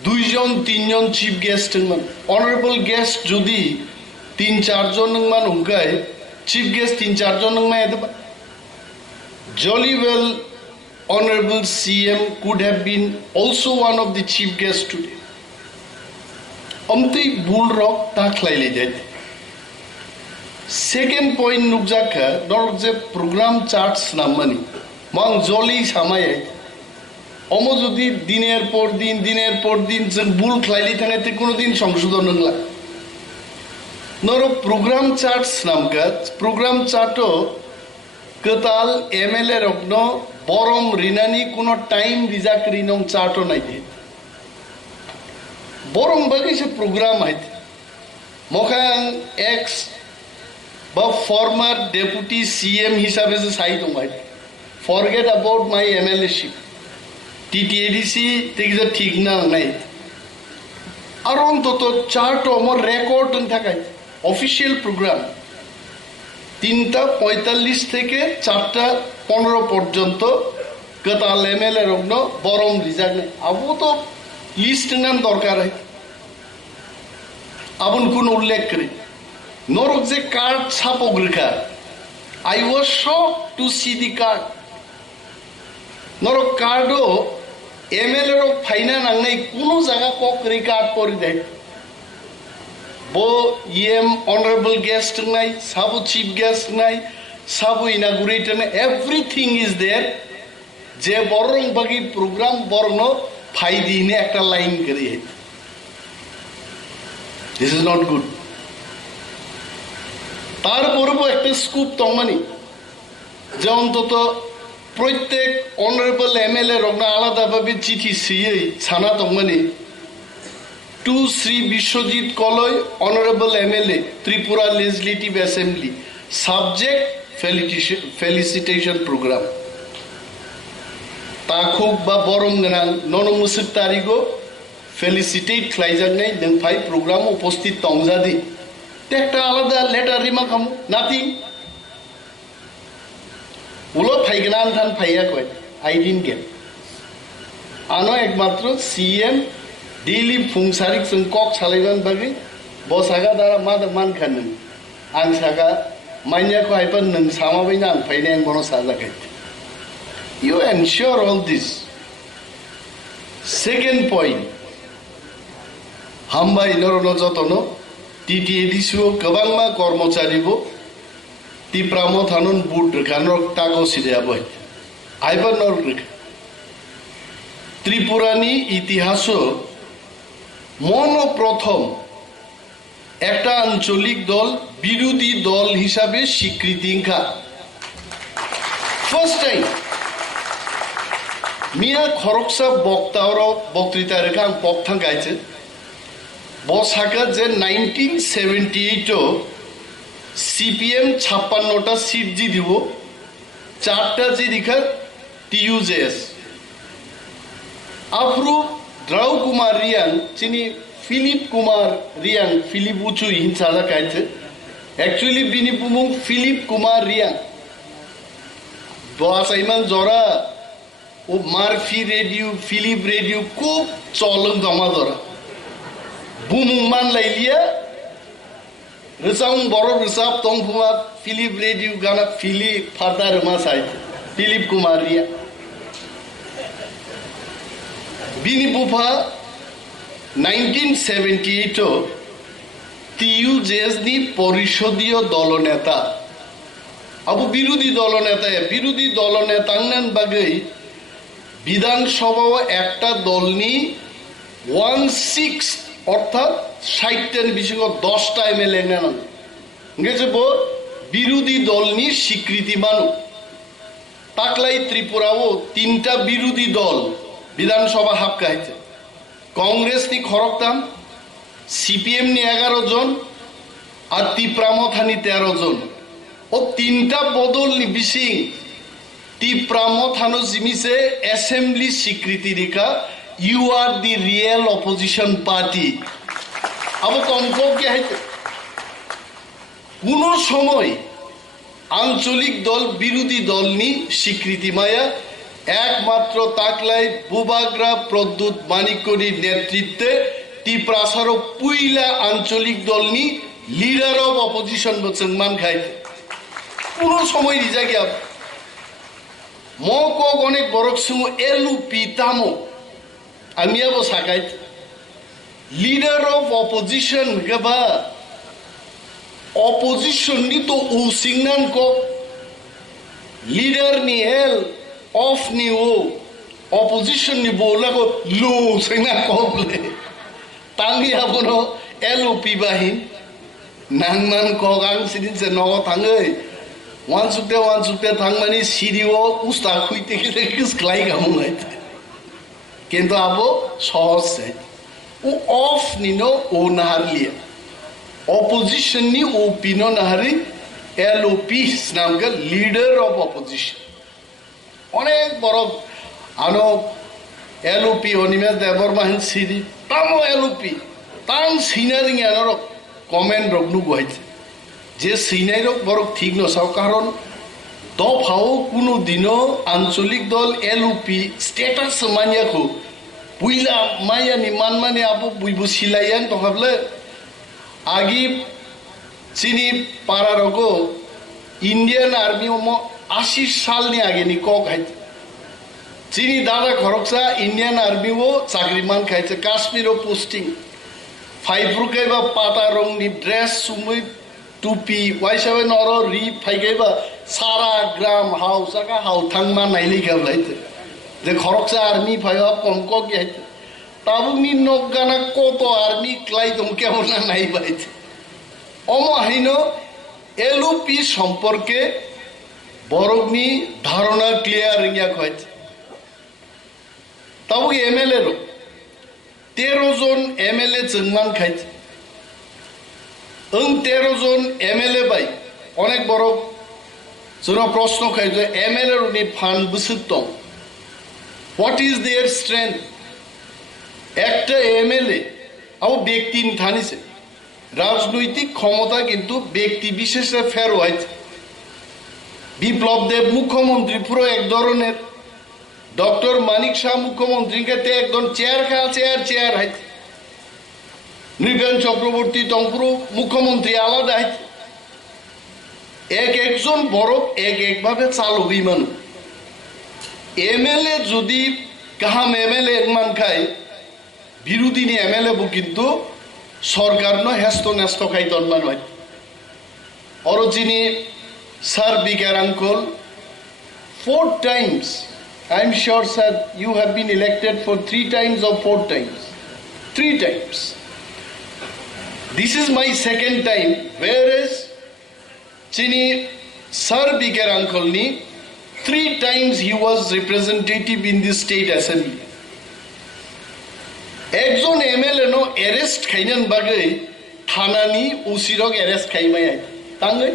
2 জন 3 জন chief guest মান অনারেবল গেস্ট যদি 3-4 জন মান হুকায় চিফ গেস্ট 3-4 জন মান এত jolly well honorable CM could have been also one of the chief guests today. Amti bull rock ta khlaile jay. Second point nukjaka dor je program charts namani mang jolly samaye omo jodi diner por din jeng bull khlaili thangate kono din সংশোধন nangla noro program charts namka program charto katal MLA Rokno Borom rinani kono time rizak rinong charto nai de Borom bagi se program hait mokhang ex ba former deputy CM hisabe se sai dong hait forget about my MLA ship TTADC take the ঠিক না নাই আর অন্তত চারটা আমার record থাকাই official programme 3:45 থেকে 4:15 পর্যন্ত কাতাল MLA রগ্ন বরম reserve নেই আবু তো লিস্ট নাম দরকার হয় আবুন কোন উল্লেখ করে নরক যে কার্ড ছাপক রেখা I was shocked to see the card নরক কার্ডও MLA ro ফাইনা নাংনাই কোন জায়গা কক রেকর্ড করে দেয় bo honorable guest nai sabu chief guest nai sabu inaugurator nai everything is there je borong bagi program borno phai dine ekta line kari hai this is not good tar porbo ekta scoop tongmani je ontoto প্রত্যেক honorable MLA রগ্ন আলাদা ভাবে চিঠি সিয়ে ছানা তংমানি to Sri Bishwajit Koloy honorable MLA Tripura Legislative Assembly subject felicitation program ta khub ba borom ganang nono musik tarigo felicitate khlaijak nei nang phai program uposthit tongjadi te ekta alada letter rima kam nothing उलो फाइगना आन्थान फाइया कय I didn't gate आनो एकमात्र CM daily फुंसारिक जों कक सालायनान बागै बसागा दारा मादा मानखान नों आं सागा माइयाखौ हायपा नों सामाबायना आं फायनाय आं बनो साजाखै you ensure all this. Second point, हामबाय नरनो जतनो टीटीएडीसीओ गोबांमा कर्मचारीबो टिप्रा मोथानुन बुट रखानर टागो सिरियाबो आइबा नरक त्रिपुरानी इतिहासो मनो प्रथम একটা আঞ্চলিক দল বিরোধী দল হিসাবে স্বীকৃতি খা ফার্স্ট টাইম মিয়া খরকসা বক্তৃতা রেখা আং পক্ষাং গাইছে বসাকা যে 1978 সিপিএম 56টা সিট জি দিব 4টা জি দিখা টিইউজেএস আফরু দ্রাউ কুমার রিয়াং চিনি फिलिप कुमार रियांग फिलिप उचु हिंसादा कायचे एक्चुअली बिनी बुमुं फिलिप कुमार रियांग बस इमान जरा ओ मार्फी रेडियो फिलिप रेडियो खूब चलन जमा जरा बुमुं मान लाइलिया रसाउं बरो रसाब तंगफुमा फिलिप रेडियो गाना फिलिप फादार मा साइ फिलिप कुमार रियांग बिनी बुफा 1978 টিইউজেএস নি পরিষদীয় দলনেতা আবু বিরোধী দলনেতাংনান বাগৈ বিধানসভা একটা দলনি 1/6 অর্থাৎ 60টার বেশি 10টা এমএলএ নেন গেছে বিরোধী দলনি স্বীকৃতি মানো তাকলাই ত্রিপুরাও 3টা বিরোধী দল বিধানসভা হাপকাইছে कांग्रेस नि खरकताम सीपीएम नि 11 जन और तिप्रा मोथानी 13 जन और 3टा बदल नि बिसिं तिप्रा मोथानो जिमिसे असेंबली स्वीकृति रेखा you are the real opposition party अब कमको क्या है कोनो समय आंचलिक दल विरोधी दल नि स्वीकृति माया একমাত্র তাকলাই বুবাগ্রা প্রদ্যুৎ মানিকরির নেতৃত্বে টিপ্রাসারো পুইলা আঞ্চলিক দলনি লিডার অফ অপোজিশন বচংমান খাইতে পুরো সময় রিজা গিয়া মক অনেক বড় সুমু এলওপি তামো আমিয়াবো সাকাইত লিডার অফ অপোজিশন গবা অপোজিশন নি তো উসিংনান ক লিডার নি এল ऑफ नी वो ऑपोजिशन नी बोला को लो सेना कोबले तांगी आपनो एलओपी बाहिन नांगमान कोगांग सिदिन से नगो थांगै वान सुते थांगमानी सिरिओ उस्ता खुइते के किस क्लाई गामुंगाय किंतु आबो सहज से ओ ऑफ नी नो ओ नारलिया ऑपोजिशन नी ओपी नो नारी एलओपी नाम का लीडर ऑफ ऑपोजिशन অনেক বড় আনো এলওপি অনিমেশ দেববর্মা হেন সিরি তামো এলওপি তাং সিনারিং আনোর কমেন্ট রকনু গুহাইছে যে সিনাই রক বড় ঠিক নসাও কারণ দফাও কোনো দিনও আঞ্চলিক দল এলওপি স্টেটাস মানিয়াখো বুইলা মায়ানি মানমানি আবো বুইবো সিলাইয়ান তখাবলে আগি চিনি পারারগো इंडियन आर्मी 80 साल ने आगे नी को खाई चीनी दादा खरकसा इंडियन आर्मी वो चाकरीमान खाई काश्मीर पोस्टिंग फाइब्रु केबा पाता रंग नी ड्रेस सुमुई टुपी वाइसाबे नरो रि फाइगेबा सारा ग्राम हाउस का हाउ थांगमा नाइली केबलाय जे खरकसा आर्मी फाइबा कमको के ताबुनी नगाना कोतो आर्मी क्लाई तुम केबना नाइ बाइते अमहिनो एलओपी সম্পর্কে বরগনি ধারণা ক্লিয়ার রিয়া কইছে তাও এমএলএ র 13 জন এমএলএ জন্মান খাইছে 13 জন এমএলএ বাই অনেক বড় জোরা প্রশ্ন খাইছে এমএলএ র নি ফান্ড বুসিত হোয়াট ইজ देयर স্ট্রেংথ একটা এমএলএ আও ব্যক্তি থানিছে রাজনৈতিক ক্ষমতা কিন্তু ব্যক্তি বিশেষে ফের হইছে বিপ্লব দেব মুখ্যমন্ত্রী পুরো এক ধরনের, ডক্টর মানিক শাহ মুখ্যমন্ত্রীকে একদম চেয়ার খা চেয়ার হাইতে, নৃপেন চক্রবর্তী তংপুরো মুখ্যমন্ত্রী আলাদা হাইতে, একজন বড় একভাবে চালবি মানুষ। এমএলএ যদি কাহাম এমএলএ মান খায় বিরোধী নি এমএলএ বু কিন্তু সরকার নয় হেস্ত ন্যস্ত খাই তন্মান হয়। অরজিনী স্যার বিকার uncle 4 times, I'm sure sir you have been elected for 3 times or 4 times, 3 times. This is my second time, whereas Chini Sir Bikar Uncle ni 3 times he was representative in the state assembly. একজন MLA নো arrest খাইনান বাগে থানানি ওসিরক arrest খাইমাই তাঙ্গে,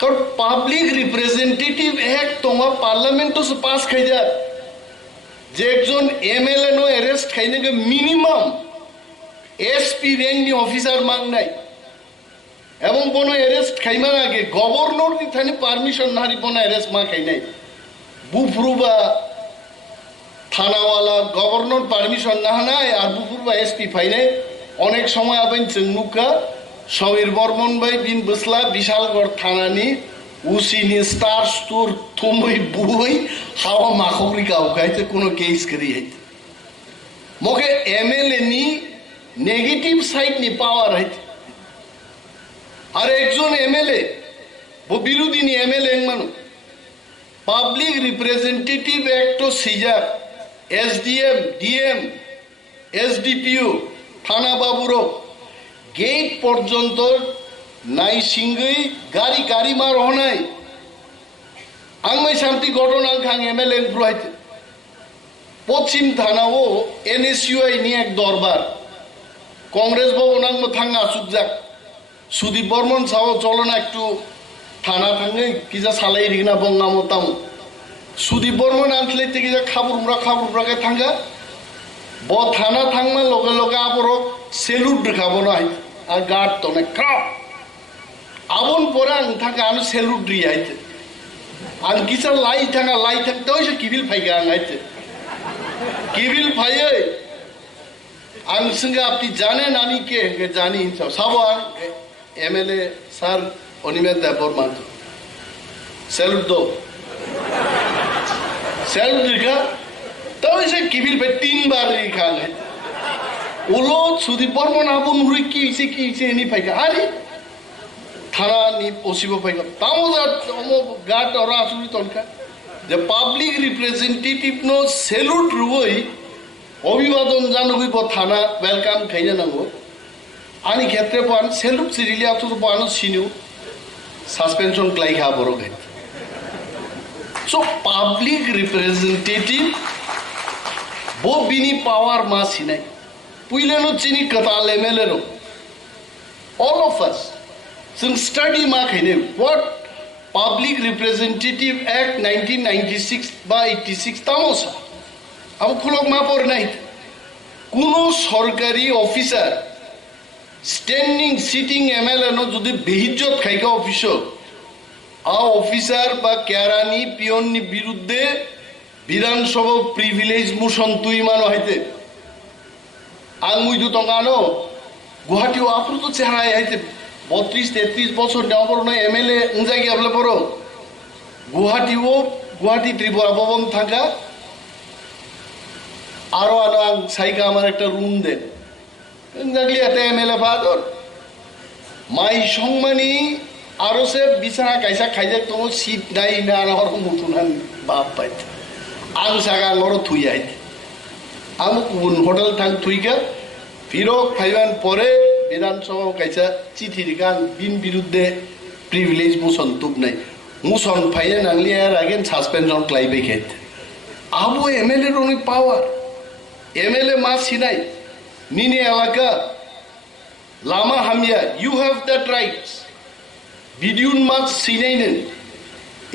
কারণ public representative act তোমার পার্লামেন্টও pass খাই যা, যে একজন MLA নো অ্যারেস্ট খাইনাকে মিনিমাম এসপি র্যাঙ্ক নি অফিসার মাং নাই, এবং কোনো অ্যারেস্ট খাইমার আগে গভর্নর নি থানি পারমিশন নারি কোনো অ্যারেস্ট মা খাই নাই, বুফরু বা থানাওয়ালা গভর্নর পারমিশন না নাই আর বুফুর বা এসপি ফাই নাই। অনেক সময় আবেন চেংনুকা সমীর বর্মন ভাই বিন বসলা বিশালগড় থানানি উসিনি স্টার স্টোর থমই বুই হাওয়া মাখরি কাউ খাইতে কোনো কেস করি হইতে মোকে এমএলএ নি নেগেটিভ সাইড নি পাওয়ার হইতে, আর একজন এমএলএ ও বিরোধী নি এমএলএ মানুষ পাবলিক রিপ্রেজেন্টেটিভ অ্যাক্ট সিজার এসডিএম ডিএম এসডিপিও থানা বাবুরো গেট পর্যন্ত নাই সিংহই গাড়ি মার হনাই আংমাই শান্তি ঘটনা খাং এমএলএ ব্রহাইতে পশ্চিম থানাও এনএসইউআই নিয়ে এক দরবার কংগ্রেস ভবন আংমো থাঙ্গা আসুক যাক সুদীপ বর্মন সাহ চলো না একটু থানা থাঙ্গে কিজা সালাই রিগনা বঙ্গামতাম সুদীপ বর্মন আনলে থেকে যা খাবুরকে থাঙ্গা ব থানা থাংমা লগে লগে আবরো সেলুট দেখাবো নাই আর গার্ড তো না ক্রাপ আবন পরে আং থাকা আনো সেলুট রি আইতে আর কিসা লাই থাকতে ওই সে কিবিল ফাইগা আং আইতে কিবিল ফাইয়ে আং সঙ্গে আপনি জানেন আমি কে জানি সব MLA sir Animesh Debbarma salute দো সেলুট রেখা তবে সে কিবিল ভাই 3 বার রেখা ওলো সুদীপ বর্মন আবন হুই কি হয়েছে এনি ফাইকা আরে থানা নি পসিব ফাইকা তাও গাট ওরা আসুরি তনকা যে পাবলিক রিপ্রেজেন্টেটিভ নো সেলুট রুই অভিবাদন জানুই থানা ওয়েলকাম খাইনা নাঙ্গো আনি ক্ষেত্রে পান সেলুট সিরিলি আতো পানো সিনিউ সাসপেনশন ক্লাই খা বড় গাই। So public representative bo bini power ma sinai puileno chini katal MLA ro all of us some study ma khaine what Public Representative Act 1996 by 86 tamosa am khulok ma por nai kuno sorkari officer standing sitting MLA no jodi behijjat khaika officer officer বা কেরানি পিয়ননি বিরুদ্ধে বিধানসভা privilege motion তুই মানো হইতে আংমুই দু টঙ্কানো গুয়াহাটিও আপ্রুত চেহারা হইতে 32-33 বছর নেওয়ার নয় এমএলএ জায়গা আপনি পড়ো গুয়াহাটি ত্রিপুরা ভবন থাকা আরো আলো আং সাইকা আমার একটা রুম দেন জাগলি এতে এমএলএ ফাদর মাই সম্মানী আরো সে বিছানা কাইসা খাইজে তোমার সিট নাই না আর মতন বাপ পাইতে আং সাগা আঙর থুই আইতে আমি কোন হোটেল থাং থুইকা ফিরক খাইবান পরে বিধানসভা কাইসা চিঠি গান বিন বিরুদ্ধে প্রিভিলেজ মোশন তুব নাই মোশন ফাইনে নাংলি আর আগে সাসপেনশন ক্লাইবে খেতে আবো এমএলএ এর অনেক পাওয়ার এমএলএ মা সিনাই নিনে এলাকা লামা হামিয়া ইউ হ্যাভ দ্যাট রাইটস বিডিউন মাছ সিনাই নেন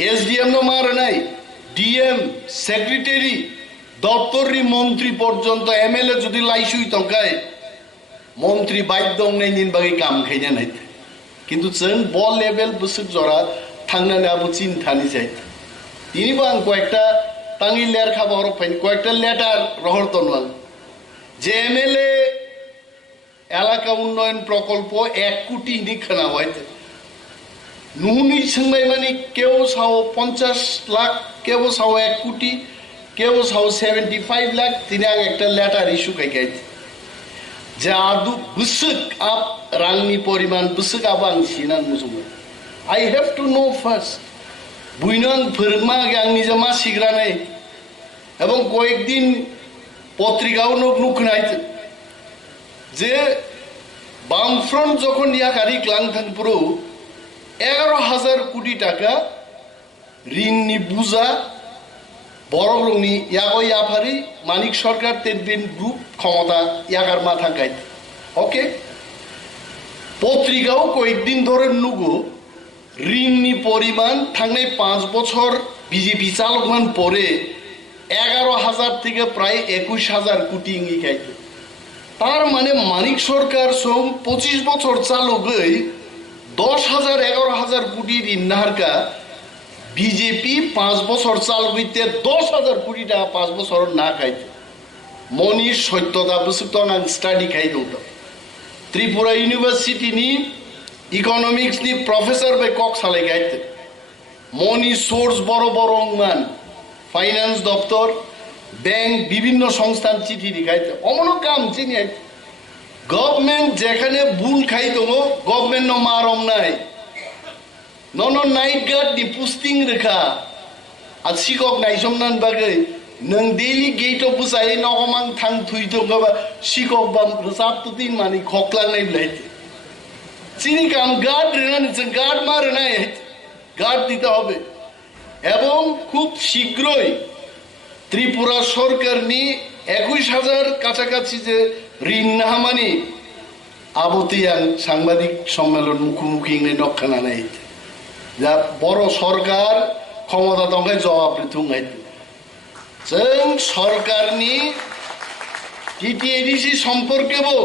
এসডিএম নো মার নাই ডিএম সেক্রেটারি দপ্তরি মন্ত্রী পর্যন্ত এমএলএ যদি লাইসুই তঙ্কায় মন্ত্রী বাধ্য নেই নিন বাকি কাম খাইনা নাই কিন্তু চেন বল লেভেল বসে জরা थांनानै आबो चिन्तानि जाय तिनिबो आं कयेकटा तांगि लेर खाबा हरक फाइन कयेकटा लेटार रहरतन आं जे MLA এলাকা উন্নয়ন প্রকল্প 1 কোটি নি खोनाबाय নুনি सोंनाय माने केव साव 50 लाख केव साव 1 कोटी केव साव 75 लाख तिनी आं एकटा लेटार इस्यु खायखाय जे आदु बुसुक आप रांनि परिमाण बुसुक आप आं सिनान मुजुमो I have to know first बुइनो आं फोरोंमा आं निजा मा सिग्रानाय এবং কয়েকদিন পত্রিকাও নুখনাय যে বামফ্রন্ট যখন ইয়াকারি ক্লাংথাংপুরো 11,000 কোটি টাকা ঋণনি বুঝা বড়রংনি ইয়াগো ইয়াফারি মানিক সরকার তেনবিন গ্রুপ ক্ষমতা ইয়াগার মাথা গাই ওকে পত্রিকাও কয়েকদিন ধরে নুগো ঋণনি পরিমাণ থাংনাই 5 বছর বিজেপি চালকমান পরে 11,000 থেকে প্রায় 21,000 কোটি ইঙ্গি গাইতে তার মানে মানিক সরকার সম 25 বছর চালু গই 10,000 11,000 কোটি ঋণ নাহারকা বিজেপি 5 বছর চালু হইতে 10,000 কোটি টাকা 5 বছর না খাইতে মনি সত্যতা বুঝতো না স্টাডি খাই দউতা ত্রিপুরা ইউনিভার্সিটি নি ইকোনমিক্স নি প্রফেসর বে কক সালে গাইতে মনি সোর্স বড় বড় মান ফাইন্যান্স দপ্তর ব্যাংক বিভিন্ন সংস্থান চিঠি লিখাইতে অমন কাম চিনি গভর্নমেন্ট যেখানে ভুল খাই দङ গভর্নমেন্ট মারম নাই নন নাইট গার্ড দি পোস্টিং রেখা আর শিকক নাইসমনান বাগै नों डेली गेट अफ बुसाय नगमां थां थुइ दङबा शिকক बाम रसाब तुतिन मानि खक्लांनाय लाइते চিনি কাম গার্ড রেনানি जों গার্ড মারে নাই গার্ড দিতে হবে এবং খুব শীঘ্রই ত্রিপুরা সরকার নি 21,000 কাছাকাছি যে ঋণ নাহামানি আবতিয়াং সাংবাদিক সম্মেলন মুখোমুখি নক্ষানা নাই যা বড় সরকার ক্ষমতা দঙ্গায় জবাব থুঙাই जों সরকারনি টিটিএডিসি সম্পর্কেবো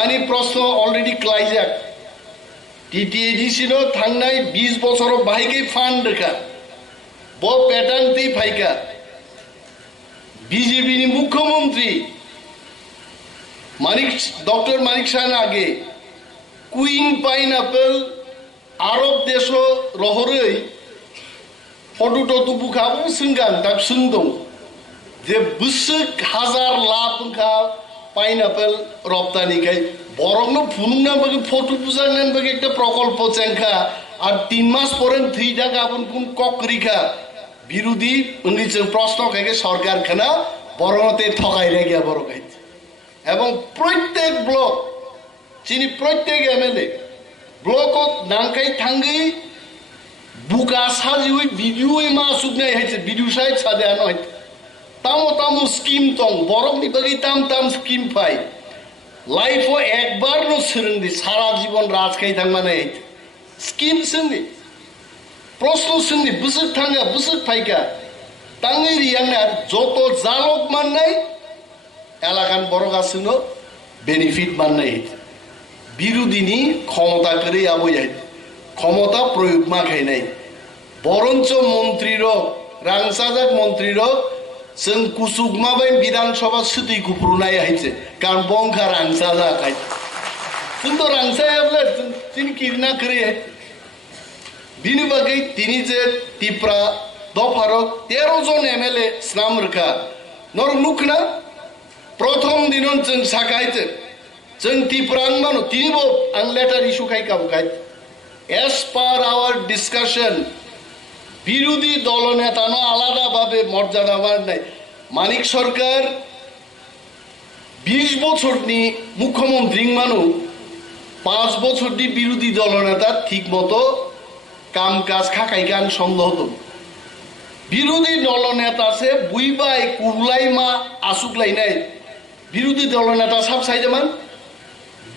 आनी प्रश्न अलरेडी क्लाइजाक टीटीएडीसी नो थांनाय 20 बছर बाहायगे फान्ड रेखा बो पैटर्न ती फाइका बीजेपी नि मुख्यमंत्री मानिक डॉक्टर मानिक शाह आगे क्वीन पाइनएपल आरब देशो रहरै फटो टटु बुखाबो सिंगान दाब सुंदों जे बुसुक हजार लाख खा পাইনাপেল রপ্তানি খাই বরং ফুনুনা বাকি ফটো বুঝালেন বাকি একটা প্রকল্প চেঙ্খা আর 3 মাস পরে 3 টাকা আপন কোন ককরিখা বিরোধী ইংলিশ প্রশ্ন খাইকে সরকার খানা বরংতে ঠকাই রেগিয়া বড় খাই এবং প্রত্যেক ব্লক চিনি প্রত্যেক এমএলএ ব্লক নাংকাই থাঙ্গি বুকা সাজিউই ভিডিও মা সুগনাই হইছে ভিডিও সাইড সাদে আনো হইছে तामो तामो स्कीम तंग बरम नि बगी ताम ताम स्कीम पाई लाइफ ओ एक बार नो सिरंदी सारा जीवन राज खाई थांग माने स्कीम सिंदी प्रश्न सिंदी बुसुक थांगा बुसुक फाइका तांगै रियांना जतो जालक माननाय एलाकान बरगासिनो बेनिफिट माननाय बिरोधिनी क्षमता करे आबोय क्षमता प्रयोग मा खाइनाय बरंच मन्त्री रो रांसाजाक मन्त्री रो जों कुसुगमाबाय विधानसभा सुति गुफ्रुनाय हाइছে কারণ বংখা রাংসা জাকাই जों তো রাংসাयाब्ला जों किरना करे बिनि बागै तिनी जे टिप्रा दफारक 13 जन एमएलए स्नाम रखा नर नुखना प्रथम दिनन जों साखायते जों टिप्रां मानो तिनिबो आं लेटार इस्यु खायकाबो गाय एज पार आवर डिस्काशन বিরোধী দলনেতানো আলাদাভাবে মর্যাদা নাই মানিক সরকার 20 বছরনি মুখ্যমন্ত্রী মানু 5 বছরনি বিরোধী দলনেতা ঠিকমতো কাম কাজ খাকাই গান সন্দেহ তো বিরোধী দলনেতা সে বুইবাই কুলাই মা আসুকলাই নাই বিরোধী দলনেতা সব সাইজমান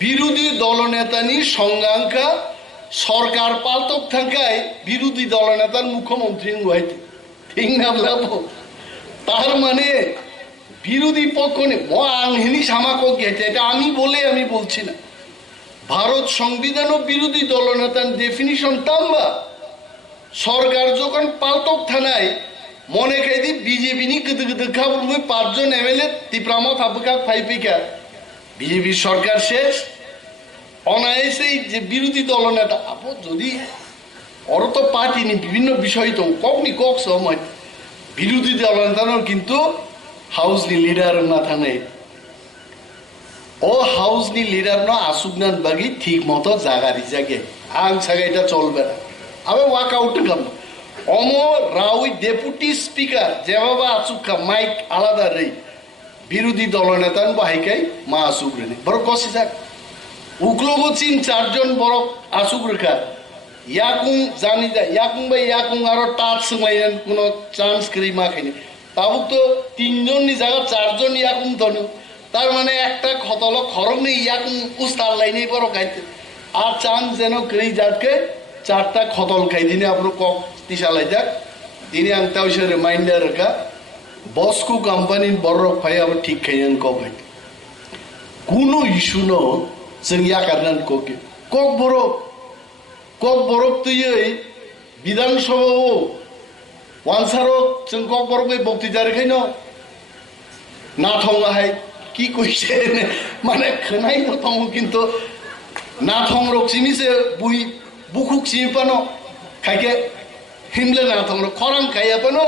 বিরোধী দলনেতানি সংজ্ঞাঙ্কা সরকার পালতক থাকায় বিরোধী দলনেতার মুখ্যমন্ত্রী হইতে ঠিক না বলবো তার মানে বিরোধী পক্ষ নে আংহিনী সামাকক গেছে এটা আমি বলছি না ভারত সংবিধান ও বিরোধী দলনেতার ডেফিনিশন তাম্বা সরকার যখন পাল্টক থানায় মনে খাইদি বিজেপি নি গদ গদ খাবল মুই 5 জন এমএলএ তিপ্রামত হাবকা ফাইপিকা বিজেপি সরকার শেষ অনায়াসেই যে বিরোধী দল নেতা আপো যদি অরত পার্টি নি বিভিন্ন বিষয় তো কখনি কক সময় বিরোধী দল নেতানো কিন্তু হাউস নি লিডার না থানে ও হাউস নি লিডার না আসুগনান বাগি ঠিক মতো জাগারি জাগে আং সাগাইটা চলবে না আবে ওয়াক আউট কাম অমো রাউই ডেপুটি স্পিকার যেভাবে আসুকা মাইক আলাদা রে বিরোধী দল নেতান বাহিকাই মা আসুক রে বড় কষি যাক উকলোগো চিন 4 জন বড় আসুক রেখা ইয়াকুং জানি যা ইয়াকুং বাই ইয়াকুং আরো টাচ সময়ন কোনো চান্স করি মা খাইনি তাবুক তো 3 জন নি জায়গা 4 জন ইয়াকুং ধনু তার মানে একটা খতল খরং নেই ইয়াকুং উস্তার লাইনে বড় গাইতে আর চান্স যেন করি যাকে 4টা খতল খাই দিনে আপনি কক তিসালাই যাক দিনে আংটা হইছে রিমাইন্ডার রাখা বসকু কোম্পানির বড় ফাই আবার ঠিক খাইয়েন কক হয় কোনো ইস্যু ন जों याकारनान कोके कक बरक तुयै विधानसभाओ वानसारो जों कक बरक बै बक्तिदारखायन नाथंगाहाय কি কইছে মানে খনাই নথং কিন্তু নাথং রকসিমিসে বুই বুকুক সিপানো খাইকে হিমলে নাথং খরাং খাইয়াপানো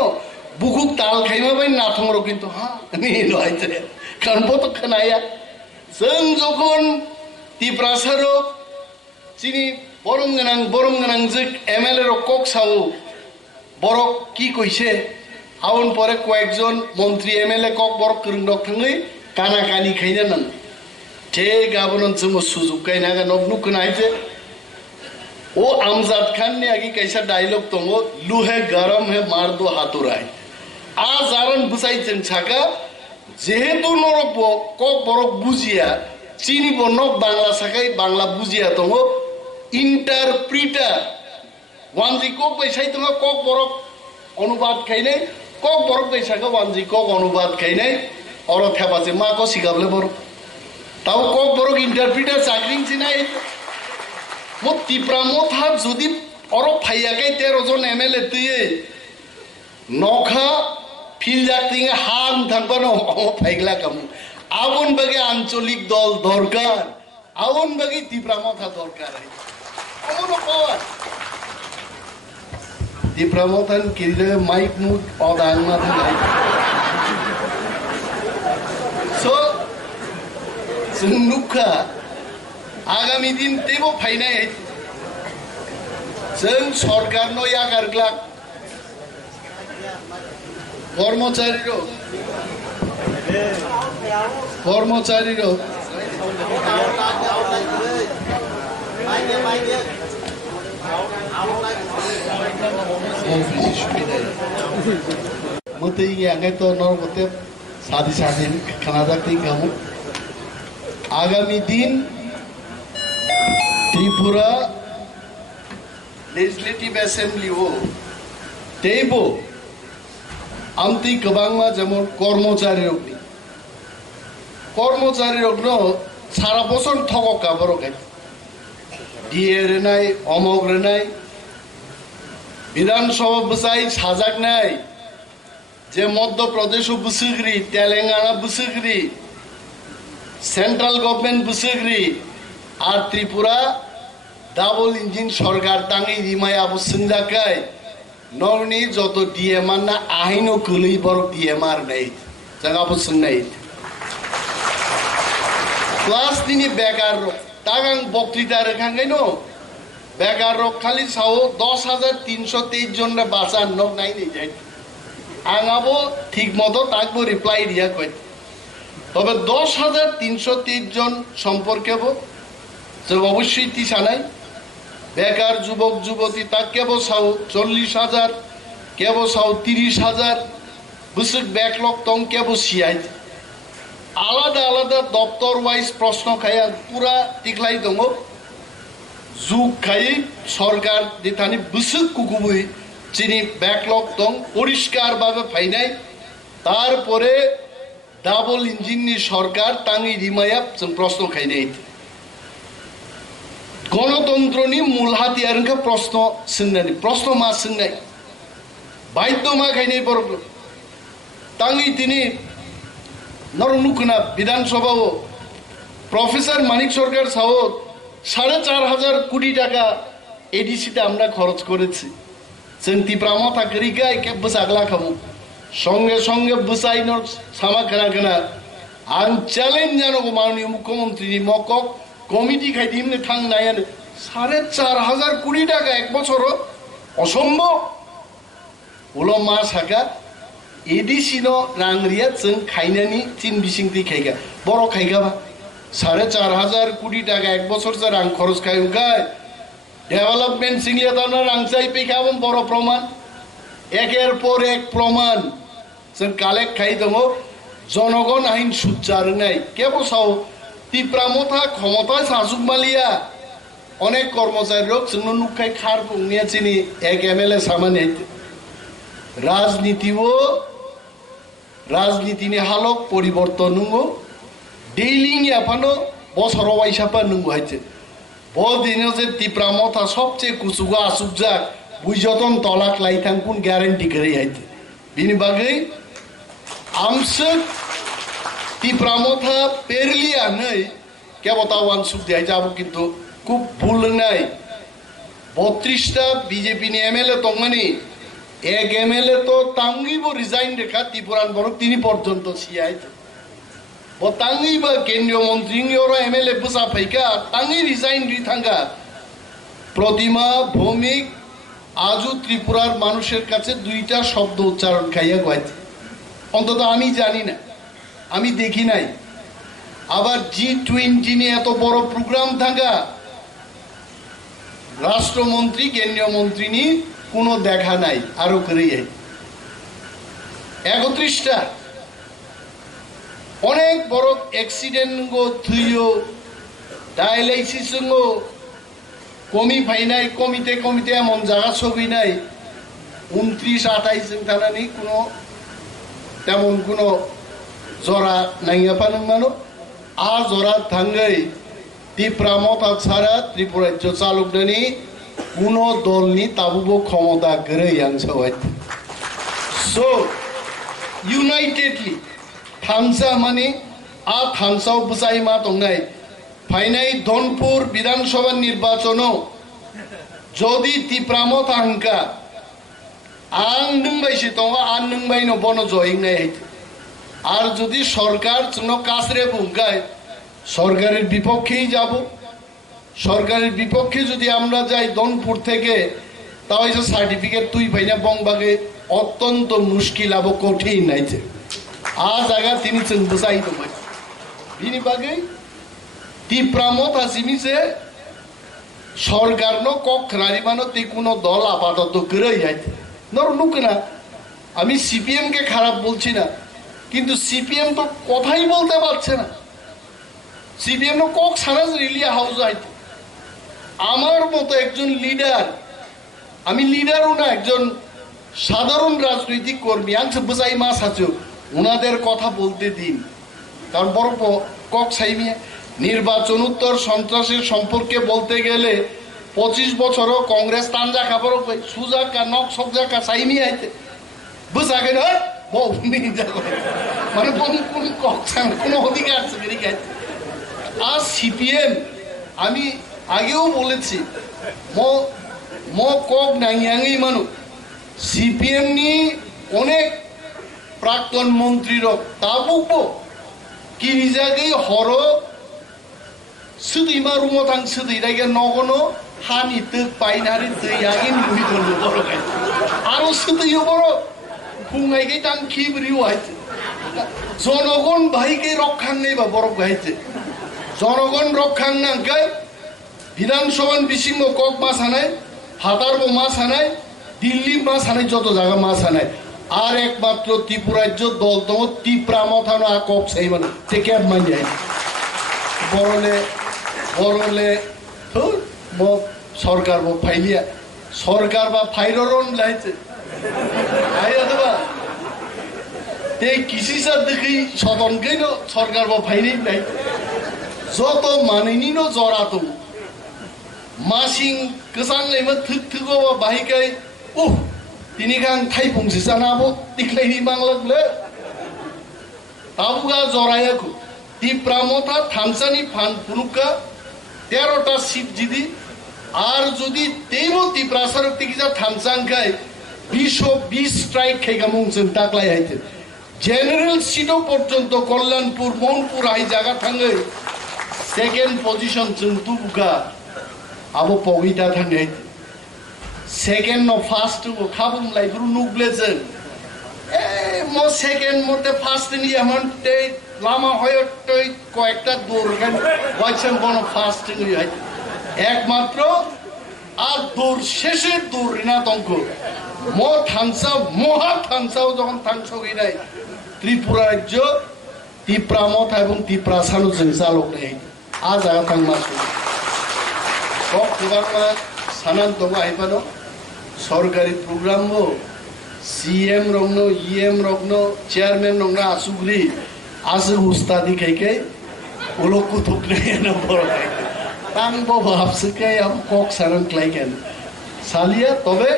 বুকুক তাল খাইমা বাই নাথং র কিন্তু হ্যাঁ নি লইতে কারণ বত খনায়া जों যখন তিপ্রাসারো চিনি বরম গানাং যে এমএলএ র কক সাও বড় কি কইছে আউন পরে কয়েকজন মন্ত্রী এমএলএ কক বড় করং ডক থাঙ্গই কানা কানি খাইনা নান তে গাবনন जों সুযোগ কাইনা গা নবনু কনাইতে ও আমজাদ খান ने आगे कैसा डायलॉग दङ लुहे गरम है मार दो हाथुराय आ जारन बुसाइ जों छाका जेहेतु नरक কক বড় বুজিয়া চিনি বনক বাংলা সাকাই বাংলা বুঝিয়া দङ ইন্টারপ্রিটার ওয়ানজি কক বাইসাই দङ কক বরক অনুবাদ খাইনাই কক বরক বাইসাকা ওয়ানজি কক অনুবাদ খাইনাই অর থেপাছে মা কো শিখাবলে বরক তাও কক বরক ইন্টারপ্রিটার চাকরিং চিনাই মো তিপ্রামত হাব যদি অর ফাইয়াকাই 13 জন এমএলএ তুই নখা ফিল যাত্রী হান থাকবানো ফাইগলা কামু আগুন বাগে আঞ্চলিক দল দরকার আগুন বাগে তিপ্রামথা দরকার তিপ্রামথান কিরিজাগো মাইক মুখ অদাং মাথা নাই সো जों नुखा आगामी दिन तेबो फाइनाय जों सरकार नो यागारग्ला কর্মচারী মতে আগে তো নরবতে সাদি খানা যাতে কামু আগামী দিন ত্রিপুরা लेजिस्लेटिव एसेम्बली ও তেইবো আমতি গবাংমা যেমন কর্মচারী রগ্ন সারা বছর ঠকক কাবরকাই ডিএ রেনাই অমক রেনাই বিধানসভা বসাই সাজাক নাই যে মধ্যপ্রদেশ বুসুগ্রি তেলেঙ্গানা বুসুগ্রি সেন্ট্রাল গভর্নমেন্ট বুসুগ্রি আর ত্রিপুরা ডাবল ইঞ্জিন সরকার তাঙ্গি রিমাই আবু সিংজাকাই নরনি যত ডিএমআর না আহিনো কলই বড় ডিএমআর নেই জায়গা বসুন নেই প্লাস তিনি বেকার তাগাং বক্তৃতা রেখাঙ্গাই নো বেকার খালি সাও 10,323 জন বাঁচান নক নাই নেই যাই আঙাবো ঠিক মতো তাকবো রিপ্লাই দিয়া কই তবে 10,323 জন সম্পর্কে যে অবশ্যই তিসা নাই বেকার যুবক যুবতী তা কেবো সাও 40,000 কেবো সাও 30,000 বুসুক ব্যাকলগ তং কেবো সিয়াই আলাদা আলাদা দপ্তর ওয়াইজ প্রশ্ন খাইয়া পুরা টিকলাই দङ যুগ খাই সরকার দিতানি বুসুক কুকুবুই চিনি ব্যাকলগ দং পরিষ্কার ভাবে ফাইনাই তারপরে ডাবল ইঞ্জিন নি সরকার তাঙ্গি রিমায়া প্রশ্ন খাইনাই गणतन्त्रनि मूल हाथियारखौ प्रश्न मा सोंनाय बाध्य मा खायनाय बरग तांगि तिनि नरनुकना विधानसभाओ প্রফেসর মানিক সরকার সাহ 4,500 কোটি টাকা এডিসিতে আমরা খরচ করেছি जों तिप्रा मथा करिका के बसागला खाबो संगे संगे बसाइनो सामा खाना खाना आं चैलेंज जानो माननीय मुख्यमंत्री मकक कमिटी खाइदिमने थांनायानो 4,500 कोटी टाका एक बছর असम्भव उलो मा साका एडिसिनो रांरिया जों खाइनानि तीन बिसिंति खाइगा बर' खाइगाबा 4,500 कोटी टाका एक बছর जा रां खरच खाइगाय डेवलपमेंट सिंगलिया ताना रांचाइ पेखाबो बर' प्रमाण एकेर पर एक प्रमाण जों कालेक्ट खाइ दङ जनगण आइन सुचारनाय केबसाव तिप्रा मथा क्षमता साजुगमालिया अनेक कर्मचारी रक जोंनो नुखाय खार बुंनिया चिनि एक MLA सामाने राजनीतिनि हालक परिवर्तन नंगौ डेलिंग याफानो बसर वाइसापा नंगौ हाइते बदिनो जे तिप्रा मथा सबसे कुसुगा आसुगजाक बुइजतन तलाक लाइथां कुन ग्यारेंटी करे हाइते बिनि बागै आमसो तिप्रा मथा पेरलिया नै केबता वान सुखदि हाइजाबो किन्तु खूब भूल নাই 32টা बीजेपी नि MLA तंगमानि एक MLA तो तांगिबो रिजाइन रेखा त्रिपुरान बरक तिनि पर्यन्त सियाइते बतांगिबो केंद्रीय मंत्री और MLA बुसा फैका तांगि रिजाइन रिथांगा प्रतिमा भौमिक आजु त्रिपुरार मानुषेर काছে দুইটা শব্দ উচ্চারণ খাইয়া কইতে অন্তত আমি জানি না আমি দেখি নাই আবার G20 নিয়ে এত বড় প্রোগ্রাম থাকা রাষ্ট্রমন্ত্রী কেন্দ্রীয় মন্ত্রী নি কোনো দেখা নাই আরো করে 31টা অনেক বড় অ্যাক্সিডেন্ট গো থুইও ডায়ালাইসিস গো কমি ফাইনাই কমিতে এমন জায়গা ছবি নাই 29-28 জন থানানি কোনো তেমন কোনো জরা নাইয়া পানো মানো আ জরা থাঙ্গাই तिप्रा मथा ছাড়া ত্রিপুরা রাজ্য চালকদানি কোনো দলনি তাবুবো ক্ষমতা গরে আংসওয়াই সো ইউনাইটেডলি থামসা মানে আ থামসাও বুসাই মা তংনাই ফাইনাই ধনপুর বিধানসভা নির্বাচন যদি তিপ্রা মথা হাঙ্কা আং নংবাইছে তো আন নংবাইনো বন জয়িং নাই আর যদি সরকার কোনো কাছরে বুঙ্গায় সরকারের বিপক্ষেই যাব সরকারের বিপক্ষে যদি আমরা যাই দনপুর থেকে তাও এই সার্টিফিকেট তুই পাইনা বংবাগে অত্যন্ত মুশকিল আবো কঠিন নাইছে আজ আগা তিনি চং বসাই তো ভাই বিনি বাগে তিপ্রা মথা সিমিছে সরকার ন কখরারি মানো তে কোনো দল আপাতত করেই যাইতে নর নুকনা আমি সিপিএম কে খারাপ বলছি না কিন্তু সিপিএম তো কথাই বলতে পারছে না সিপিএম কক সারাজ রিলিয়া হাউস আইতে আমার মতো একজন লিডার আমি লিডারও না একজন সাধারণ রাজনৈতিক কর্মী আংশ বুঝাই মাস আছে ওনাদের কথা বলতে দিন কারণ বড় কক সাইমিয়া নির্বাচন উত্তর সন্ত্রাসের সম্পর্কে বলতে গেলে 25 বছরও কংগ্রেস তানজা খাবার সুজাকা নক সবজাকা সাইমিয়া আইতে বুঝাকে না বহু মানে কোন কক কোনো অধিকার আছে বেরিয়ে আর সিপিএম আমি আগেও বলেছি ম কক নাইয়াঙ্গি মানুষ সিপিএম নি অনেক প্রাক্তন মন্ত্রীর তাবুক কিরিজাগে হর সুদিমা রুমথাং সুদিরাইগে নগনো হানি তক পাইনারি তৈয়াগি নুই করলো বড় গাই আরো সুদিও বড় ফুঙ্গাইগে টাং খিবরিও আইছে জনগণ ভাইকে রক্ষা নেই বা বড় গাইছে জনগণ রক্ষাং নাঙ্কায় বিধানসভান বিসিংহ কক মাছ হানায় হাতারবো মাছ হানায় দিল্লি মাছ হানায় যত জায়গা মাছ হানায় আর একমাত্র ত্রিপুরাজ্য দল তো তিপ্রা মথানো আর কক সেই মানে তে ক্যাব মান যায় বড়লে সরকার বা ফাইলিয়া সরকার বা ফাইরন লাইছে তে কিসিসার দেখি সদনকেই সরকার বা ফাইনি নাই যত মানিনি জরা তো मासिं गोजांनायबो थुक थुगो बाहिकै तिनी गां थाइफंसो जानाबो तिख्लायनि मांलागले ताबुगा जरायाखु तिप्रा मथा थामसानि फान फुनुका 13টা সিট যদি আর যদি তেমো তিপ্রা সরক তিকিজা থামসাংখাই 20 স্ট্রাইক খেগামুং जों তাকলাই হাইতে জেনারেল সিটও পর্যন্ত কল্যাণপুর মনপুর আই জায়গা থাঙ্গै সেকেন্ড পজিশন जों তুবুকা আবো পগিতা থাঙ্গै সেকেন্ড ন ফার্স্ট খাবুম লাইফরু নুগলে जों মো সেকেন্ড মতে ফার্স্ট নি আমতে লামা হয়তই কয়েকটা দৌড়গান ওয়াইছেন কোন ফার্স্ট নি হয় একমাত্র আর দৌড় শেষে দৌড়িনা তঙ্ক মো থানসা মহা থানসাও যখন থানসা হই নাই ত্রিপুরা রাজ্য তিপ্রা মথা এবং তিপ্রা সানু जों চালক নেই আজ আগাথাং মাস সব দেবারমা সানান দङ আইপানো সরকারি প্রোগ্রাম হো সিএম রংনো ইএম রংনো চেয়ারম্যান রংনো আসুগ্রি আসু উস্তাদি খাইকে ওলো কুতুক নেই না বড় খাইকে তাংবো ভাবসকে আম কক সারান ক্লাইকেন সালিয়া তবে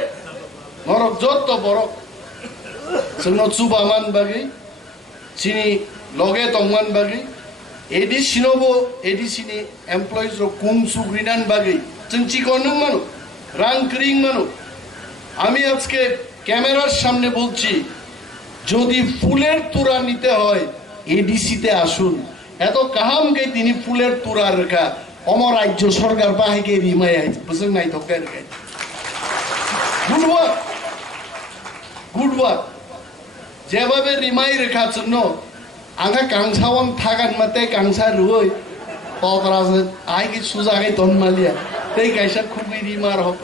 নরক যত বড় जोंनो চুবামান বাগি চিনি লগে তংমান বাগি এডিসিনবো এডিসিনি এমপ্লয়িজ র কুং সুগ্রিনান বাগি जों চিকনং মানো রাং ক্রিং মানো আমি আজকে ক্যামেরার সামনে বলছি যদি ফুলের তোড়া নিতে হয় এডিসিতে আসুন এত কাহামকে তিনি ফুলের তোড়া রেখা অমর রাজ্য সরকার বাহিকে রিমাই আইছে বুঝেন নাই তো কেন গুড ওয়ার্ক যেভাবে রিমাই রেখা জন্য আঙ্গা কাংসাওয়ান থাকান মাতে কাংসা রুই ততরাজ আইকে সুজাগে তন্মালিয়া তেই কাইসা খুবই রিমার হোক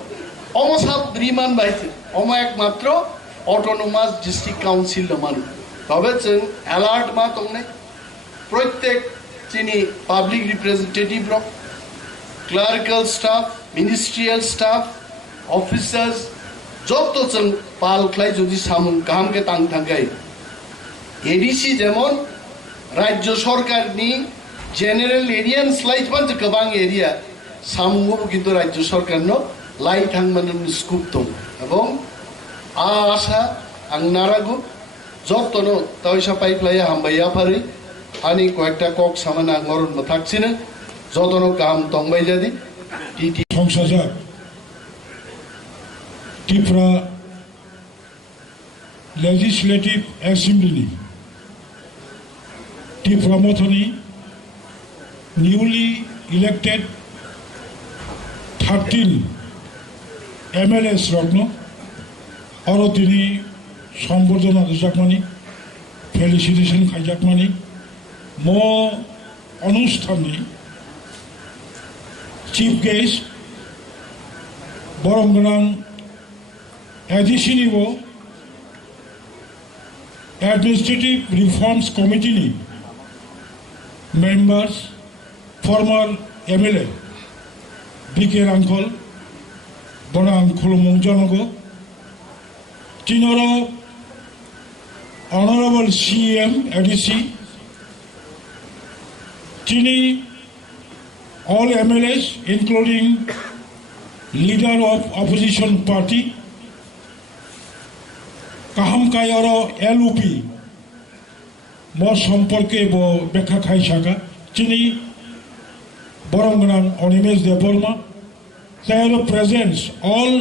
অমসাব রিমান বাইছে অম একমাত্র অটোনোমাস ডিস্ট্রিক্ট কাউন্সিল মানুষ তবে जों অ্যালার্ট মা তংনে প্রত্যেক চিনি public representative rock clerical staff ministerial staff officers যত जों পাল খ্লাই যদি সামুন কাহামকে তাং থাঙ্গাই এডিসি যেমন রাজ্য সরকারনি জেনারেল এরিয়ান স্লাইট বান গোবাং এরিয়া সামুঙ্গবো কিন্তু রাজ্য সরকারন লাই থাংমানন স্কুপ দं এবং আশা আং নারাগু যতনো তয়সা পাইপ্লাই হামবাইয়া পারি আনি কয়েকটা কক সামান আং মরণ থাকছিনে যতনো কাম তংবাই যাদি টিটি সংসদ Tripura legislative assembly Tipra Mothani newly elected 13 MLAs Rokno আরো তিনি সম্বর্ধনা দিজাকমানি ফেলিসিটেশন খাইজাকমানি মো অনুষ্ঠানে চিফ গেস্ট বরম গনাং এডিশনিবো Administrative Reforms Committee members, former MLA, BK Rankol, Bonang Khulumungjonogo, Tinoro, Honorable CM, ADC, Tini, all MLAs, including leader of opposition party, কাহামকায়রো LOP মো সম্পর্কে ব্যাখ্যা খাই শাখা চিনি বরমগনান অনিমেশ দেববর্মা তার প্রেজেন্স অল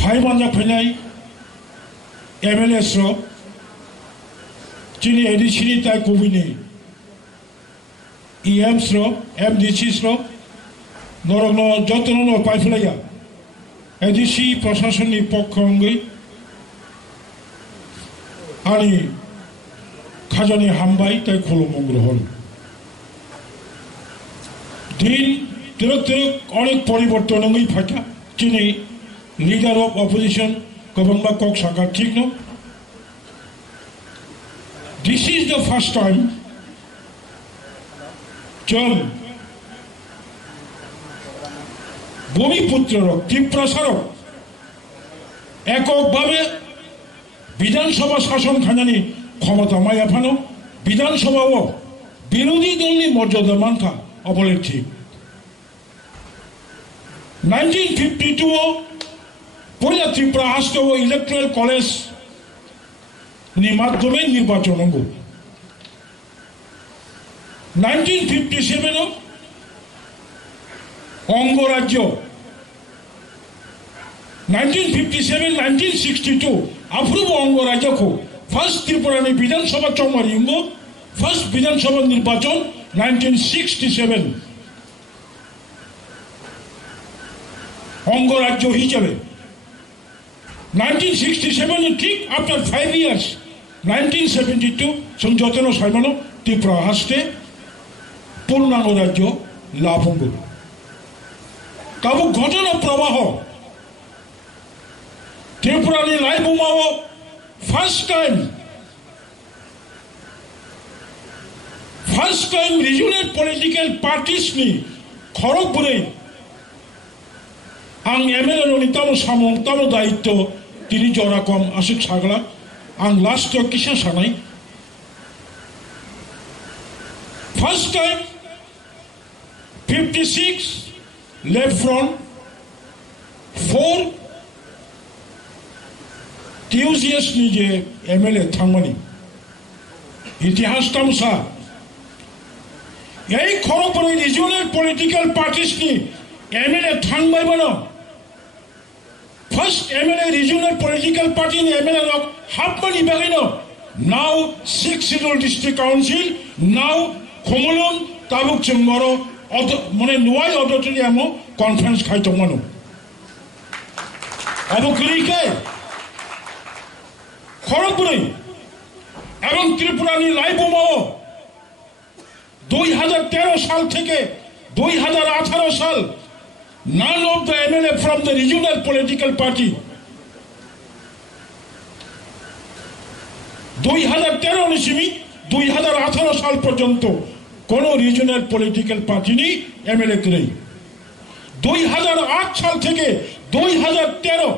ফাইমানজা ফেনাই MLAs র চিনি এডিসিনি তাই কবিনি EMs র MDCs র নরগ্ন যত্ন পাইফলাইয়া এডিসি প্রশাসনিক পক্ষ অঙ্গে আনি খাজানি হামবাই তাই খুলমগ্রহণ দিন তিরক তিরক অনেক পরিবর্তন অঙ্গেই ফাঁকা চিনি লিডার অফ অপোজিশন গভর্নর কক শাখা ঠিক ন this is the first time চল ভূমিপুত্র ত্রিপ্রাসারক এককভাবে বিধানসভা শাসন খানানি ক্ষমতা মায়া ফানো বিধানসভাও বিরোধী দলনি মর্যাদা মানখা অবলের ঠিক 1952 পয়লা ত্রিপুরা আসতে ইলেকট্রাল কলেজ মাধ্যমে নির্বাচন হব 1957 অঙ্গরাজ্য 1957-1962 अफ्रूव अंगराज्य को फर्स्ट त्रिपुरा ने विधानसभा चौमारिंग फर्स्ट विधानसभा निर्वाचन 1967 अंगराज्य हिसाब 1967 ठीक आफ्टर 5 years 1972 संजोतनो साइमनो त्रिपुरा हस्ते पूर्णांग राज्य लाभंग तब घटना प्रवाह त्रिपुरा ने लाइव उमाओ first time regional political parties नि खड़गपुरे आं एमएलए नि तामो सामं तामो दायित्व तिनि जरा कम आशिक सागला आं लास्ट किसा सानाय first time 56 left front 4 TUJS নিজে এমএলএ থাংমানি ইতিহাস তামসা এই খড়গপুরে রিজনাল পলিটিক্যাল পার্টিস নি এমএলএ থাংমাইবন first MLA regional political party নি এমএলএ লক হাফমানি বাগাইনো নাও 6 শিডিউল ডিস্ট্রিক্ট কাউন্সিল নাও খমলং তাবুক চুমগর মানে নোয়াই অডিটোরিয়ামো কনফারেন্স খাইতমানো অবকরিকে खड़गपुरे एवं त्रिपुरा लाइव उमाओ 2013 साल থেকে 2018 साल none of the MLA from the regional political party 2013 নিসিমি 2018 साल पर्यंत কোনো রিজনাল পলিটিক্যাল পার্টি নি এমএলএ করে 2008 साल থেকে 2013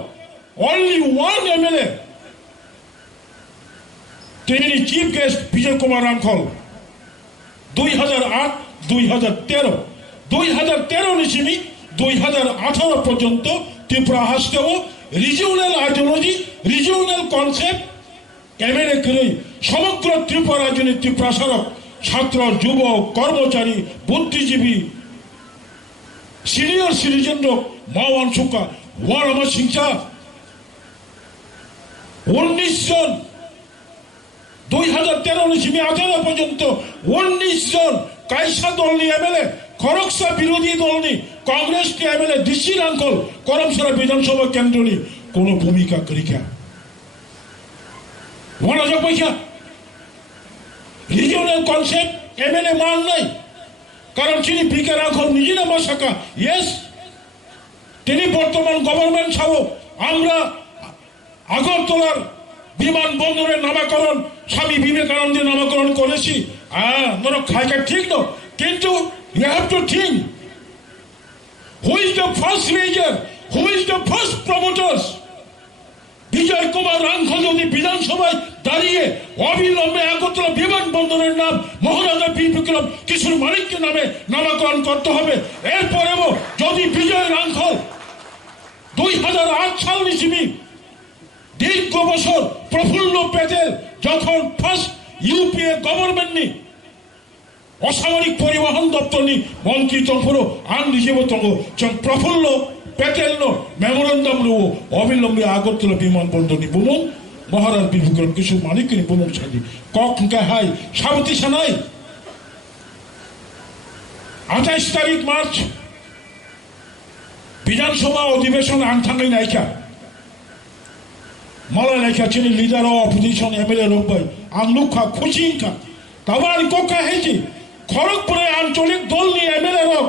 only one MLA তিনি চিফ গেস্ট বিজয় কুমার রাঙ্খল 2008-2013 নিসিমি 2018 পর্যন্ত ত্রিপুরা হাসতেও regional ideology regional concept MLA করে সমগ্র ত্রিপুরা রাজনীতি প্রসারক ছাত্র যুবক কর্মচারী বুদ্ধিজীবী সিনিয়র সিটিজেন মাওয়ান সুকা ওয়ারামা সিংচা 19 জন 2013 নিসিমি 18 পর্যন্ত 19 জন কাইসা দলনি এমএলএ খড়গসা বিরোধী দলনি কংগ্রেস কে এমএলএ ডিসি রাঙ্কল করমসরা বিধানসভা কেন্দ্রনি কোনো ভূমিকা করিকা মনোযোগ পয়সা রিজিওনাল কনসেপ্ট এমএলএ মান নাই কারণ তিনি পিকে রাঙ্কল নিজে নামা সাকা ইয়েস তিনি বর্তমান গভর্নমেন্ট সহ আমরা আগরতলার বিমানবন্দরের নামকরণ স্বামী বিবেকানন্দের নামকরণ করেছি খাইকা ঠিক না কিন্তু you have to think who is the first leader, who is the first promoters বিজয় কুমার রাঙ্খল যদি বিধানসভায় দাঁড়িয়ে অবিলম্বে আগরতলা বিমানবন্দরের নাম মহারাজা বীর বিক্রম কিশোর মালিককে নামে নামকরণ করতে হবে এরপরেও যদি বিজয় রাঙ্খল 2008 সাল নিসিমি দীর্ঘ বছর প্রফুল্ল প্যাটেল যখন ফার্স্ট ইউপিএ গভর্নমেন্ট নি অসামরিক পরিবহন দপ্তর নি মন্ত্রী তফরো আন রিজেব তঙ্গ প্রফুল্ল প্যাটেল নো মেমোরেন্ডাম লো অবিলম্বে আগরতলা বিমানবন্দর নি বুমুং মহারাজ বীর বিক্রম কিশোর মালিক নি বুমুং সাজি কক হাই সাবতি সানাই 28 তারিখ মার্চ বিধানসভা অধিবেশন আনথাঙ্গাই নাইকা मलाई लेखा चिनी लीडर ऑफ अपोजिशन एमएलए रोबाई आंगलुखा खुशिंका तबार कोका हेजी खड़गपुरे आंचलिक दल नि एमएलए रोक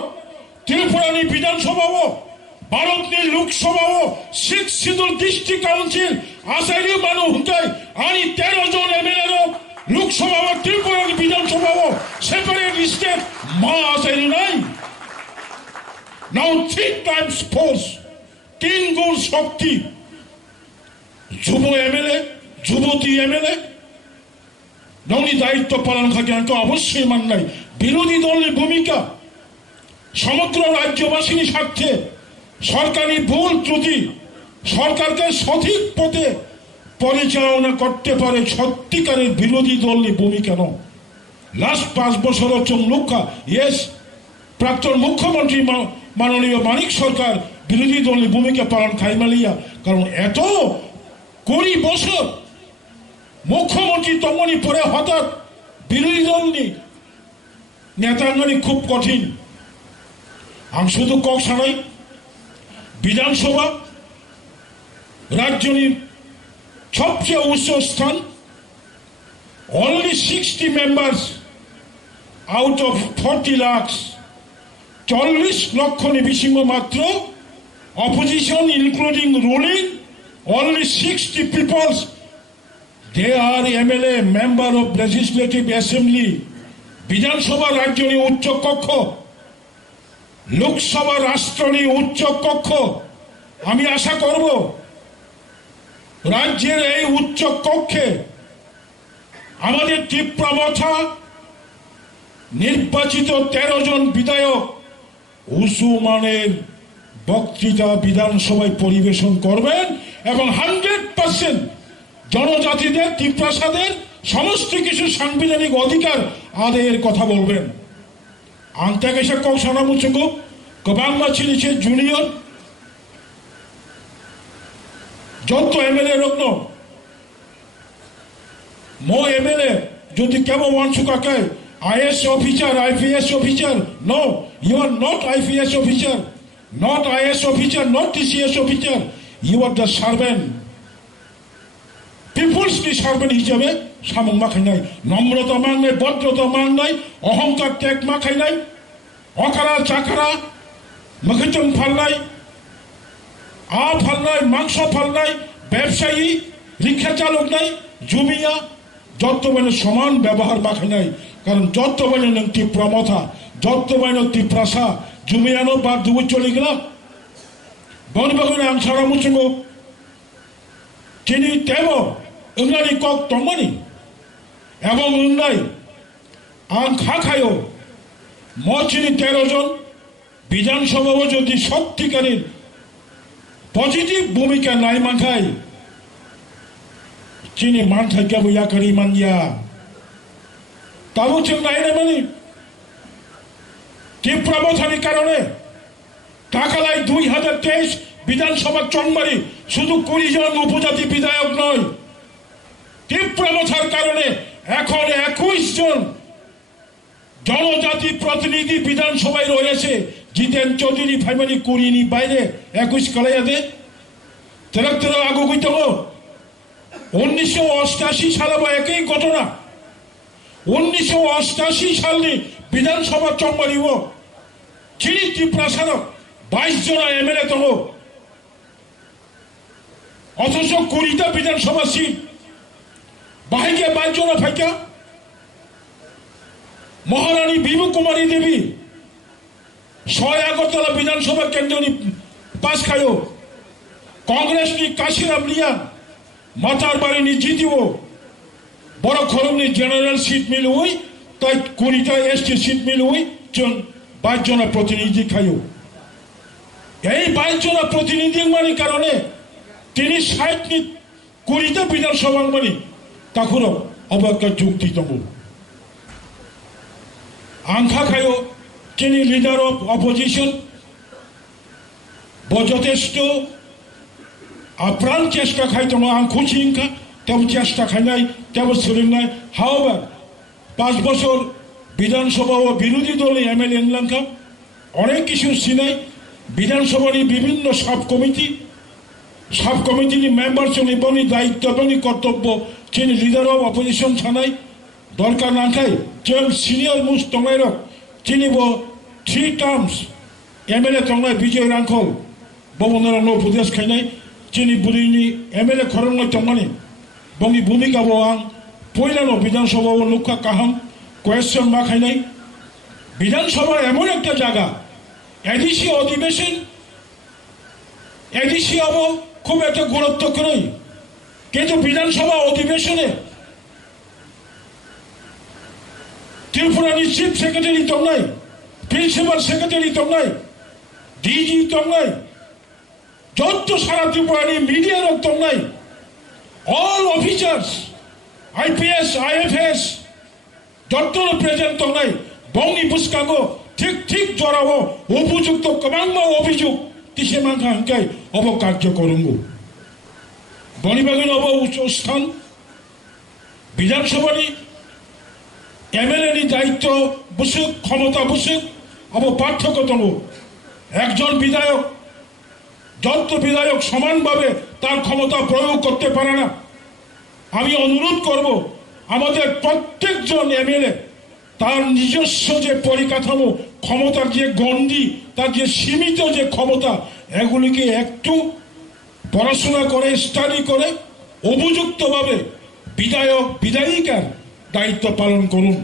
त्रिपुरा नि विधानसभा ओ भारत नि लोकसभा ओ 6 शिड्यूल डिस्ट्रिक्ट काउंसिल आसाइरि मानु हुंकाई आनी 13 जन एमएलए रोक लोकसभा ओ त्रिपुरा नि विधानसभा ओ सेपारेट स्टेट मा आसाइरि नाई नाउ 3 times force 3 गुण शक्ति যুব এমএলএ যুবতী এমএলএ ননি দায়িত্ব পালন থাকে তো অবশ্যই মান নাই বিরোধী দলের ভূমিকা সমগ্র রাজ্যবাসীর স্বার্থে সরকারি ভুল ত্রুটি সরকারকে সঠিক পথে পরিচালনা করতে পারে সত্যিকারের বিরোধী দলের ভূমিকা নয়। লাস্ট 5 বছর চমলুকা ইয়েস প্রাক্তন মুখ্যমন্ত্রী মাননীয় মানিক সরকার বিরোধী দলের ভূমিকা পালন খাইমালিয়া, কারণ এত 20 বছর মুখ্যমন্ত্রী তমনি পরে হঠাৎ বিরোধী দল নেতাঙ্গনি খুব কঠিন। আমি শুধু কক সানাই বিধানসভা রাজ্যের সবচেয়ে উচ্চ স্থান, only 60 members out of 40 lakhs, 40 লক্ষ নিবিসিংহ মাত্র, opposition including ruling only 60 people, they are MLA member of legislative assembly, বিধানসভা রাজ্যের উচ্চ কক্ষ, লোকসভা রাষ্ট্রের উচ্চ কক্ষ। আমি আশা করব রাজ্যের এই উচ্চ কক্ষে আমাদের ত্রিপুরা মথা নির্বাচিত 13 জন বিধায়ক উঁচু মানের বক্তৃতা বিধানসভায় পরিবেশন করবেন এবং 100% জনজাতিদের ত্রিপ্রাসাদের সমস্ত কিছু সাংবিধানিক অধিকার আদায়ের কথা বলবেন। আন্তাকেশা কৌশানা মুচুকো কবাং মাছিলিছে জুনিয়র যত MLA রত্ন মো MLA যদি কেবল ওয়ানসুকাকায় IS officer, IPS officer, no, you are not IPS officer, not IS officer, not TCS officer, you are the servant. People's servant হিসাবে সামং মাখাই নাই, নম্রতা মান নাই, ভদ্রতা মান নাই, অহংকার ত্যাগ মাখাই নাই, অকারা চাকারা মখিচম ফাল্লাই, ফাল্লাই, মাংস ফাল্লাই, ব্যবসায়ী, রিক্সা চালক নাই, জুমিয়া যত মানে সমান ব্যবহার মাখাই নাই। কারণ যত মানে নংটি প্রমথা যত মানে ত্রিপ্রাসা জুমিয়ানো বা দুবু চলে গেলাম বনবাগনে আং সারা মুচুঙ্গো চিনি তেব ইংরানি কক তমনি এবং ইংরাই আং খাখায়ও চিনি 13 জন বিধানসভাও যদি সত্যিকারের পজিটিভ ভূমিকা নাই মাথায় চিনি মান থাকে বইয়া করি মানিয়া তাবু চেন নাই না মানে ত্রিপুরা মথানির কারণে টাকালাই 2023 বিধানসভা চংমারি শুধু 20 জন উপজাতি বিধায়ক নয়, ত্রিপুরা মথার কারণে এখন 21 জন জনজাতি প্রতিনিধি বিধানসভায় রয়েছে। জিতেন চৌধুরী ফাইমানি 20 বাইরে 21 কলাইয়াতে তেরো আগু কইতে 1988 সালে একই ঘটনা। 1988 সালে বিধানসভা চংমারিব চিনি ত্রিপ্রাসাদ 22 জন MLA তহ অথচ 20টা বিধানসভা সিট বাহিকে 22 জন ফাইকা। মহারানী বিভু কুমারী দেবী 6 আগরতলা বিধানসভা কেন্দ্র পাস খায়ো, কংগ্রেস নি কাশিরাম লিয়া মাতার বাড়ি নি জিতিব, বড় খরমনি জেনারেল সিট মিল হই তাই 20টা ST সিট মিল হই 22 জন প্রতিনিধি খায়ো। এই 22 জন প্রতিনিধি মানে কারণে তিনি 20টা বিধানসভা মানে তখন অবাক্য যুক্তিতম আংখা খায়ো তিনি লিডার অফ অপোজিশন যথেষ্ট আপ্রাণ চেষ্টা খাইতো আং খুশি ইনকা তেমন চেষ্টা খাই নাই তেমন শরীর নাই। হাওয়ার 5 বছর বিধানসভা ও বিরোধী দলের MLA এনলাঙ্কা অনেক কিছু সিনাই বিধানসভার বিভিন্ন সাব কমিটির মেম্বার সঙ্গে বনি দায়িত্ব এবং কর্তব্য চিনি লিডার অফ অপোজিশন ছানাই দরকার না খাই যেন সিনিয়র মুস তঙ্গাইর চিনিব 3 টার্মস MLA তঙ্গাই বিজয় রাংখল ববনরা নো প্রদেশ খাইনাই চিনি বুড়িনি MLA খরঙ্গই তঙ্গানি বঙ্গি ভূমিকা আং পয়লানো বিধানসভা ও লুকা কাহাম কোয়েশ্চন মা খাইনাই। বিধানসভা এমন একটা জায়গা এডিসি অধিবেশন এডিসি হব খুব একটা গুরুত্ব নয়, কিন্তু বিধানসভা অধিবেশনে ত্রিপুরানি চিফ সেক্রেটারি তঙ্গাই, প্রিন্সিপাল সেক্রেটারি তঙ্গাই, DG তঙ্গাই, যত সারা ত্রিপুরানি মিডিয়া রক্তম নাই অল অফিসার্স IPS IFS যত প্রেজেন্ট নাই বংনি বুসকাগো ঠিক ঠিক জরাবো উপযুক্ত কমাংমা অভিযোগ তিসে মাংখা হাঙ্কাই অবকার্য করুঙ্গু বনিবাগিন অব স্থান বিধানসভানি MLA নি দায়িত্ব বুসুক ক্ষমতা বুসুক অব পার্থক্য দङ একজন বিধায়ক যত বিধায়ক সমানভাবে তার ক্ষমতা প্রয়োগ করতে পারে না আমি অনুরোধ করব আমাদের প্রত্যেকজন MLA তার নিজস্ব যে পরিকাঠামো ক্ষমতার যে গণ্ডি তার যে সীমিত যে ক্ষমতা এগুলিকে একটু পড়াশোনা করে স্টাডি করে উপযুক্তভাবে বিধায়ক বিধায়িকার দায়িত্ব পালন করুন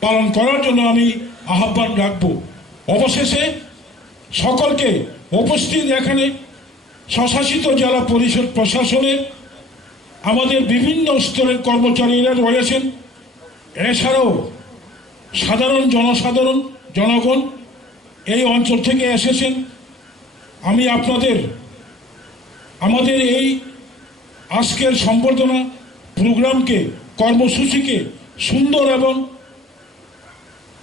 পালন করার জন্য আমি আহ্বান রাখব অবশেষে সকলকে উপস্থিত এখানে স্বশাসিত জেলা পরিষদ প্রশাসনের আমাদের বিভিন্ন স্তরের কর্মচারীরা রয়েছেন এছাড়াও সাধারণ জনসাধারণ জনগণ এই অঞ্চল থেকে এসেছেন আমি আপনাদের আমাদের এই আজকের সম্বর্ধনা প্রোগ্রামকে কর্মসূচিকে সুন্দর এবং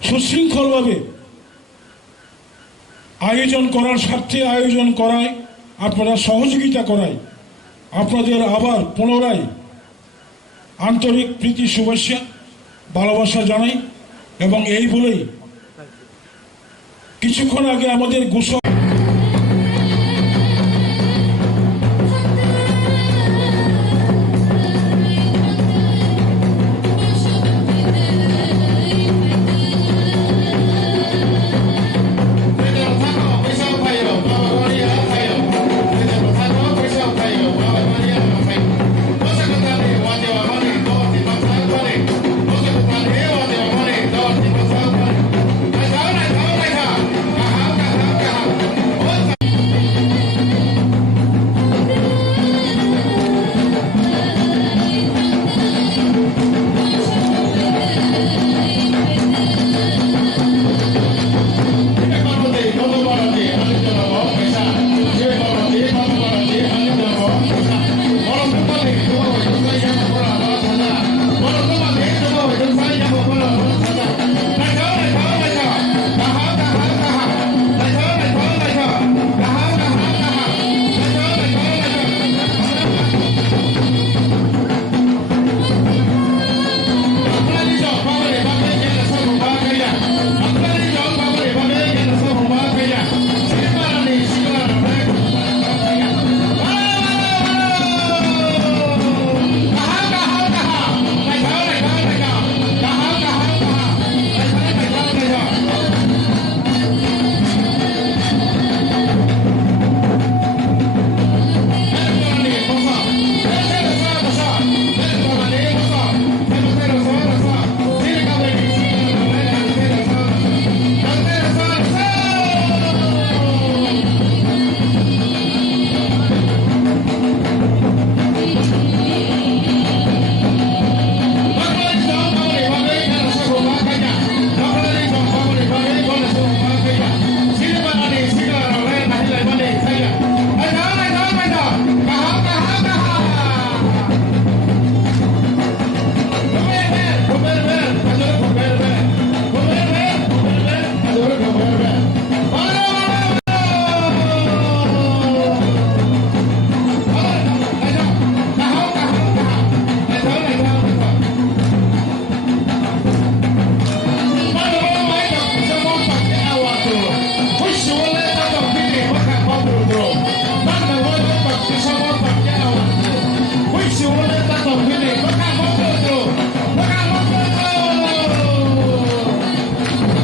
সুশৃঙ্খলভাবে আয়োজন করার স্বার্থে আয়োজন করায় আপনারা সহযোগিতা করায় আপনাদের আবার পুনরায় আন্তরিক প্রীতি শুভেচ্ছা ভালোবাসা জানাই এবং এই বলেই কিছুক্ষণ আগে আমাদের ঘোষণা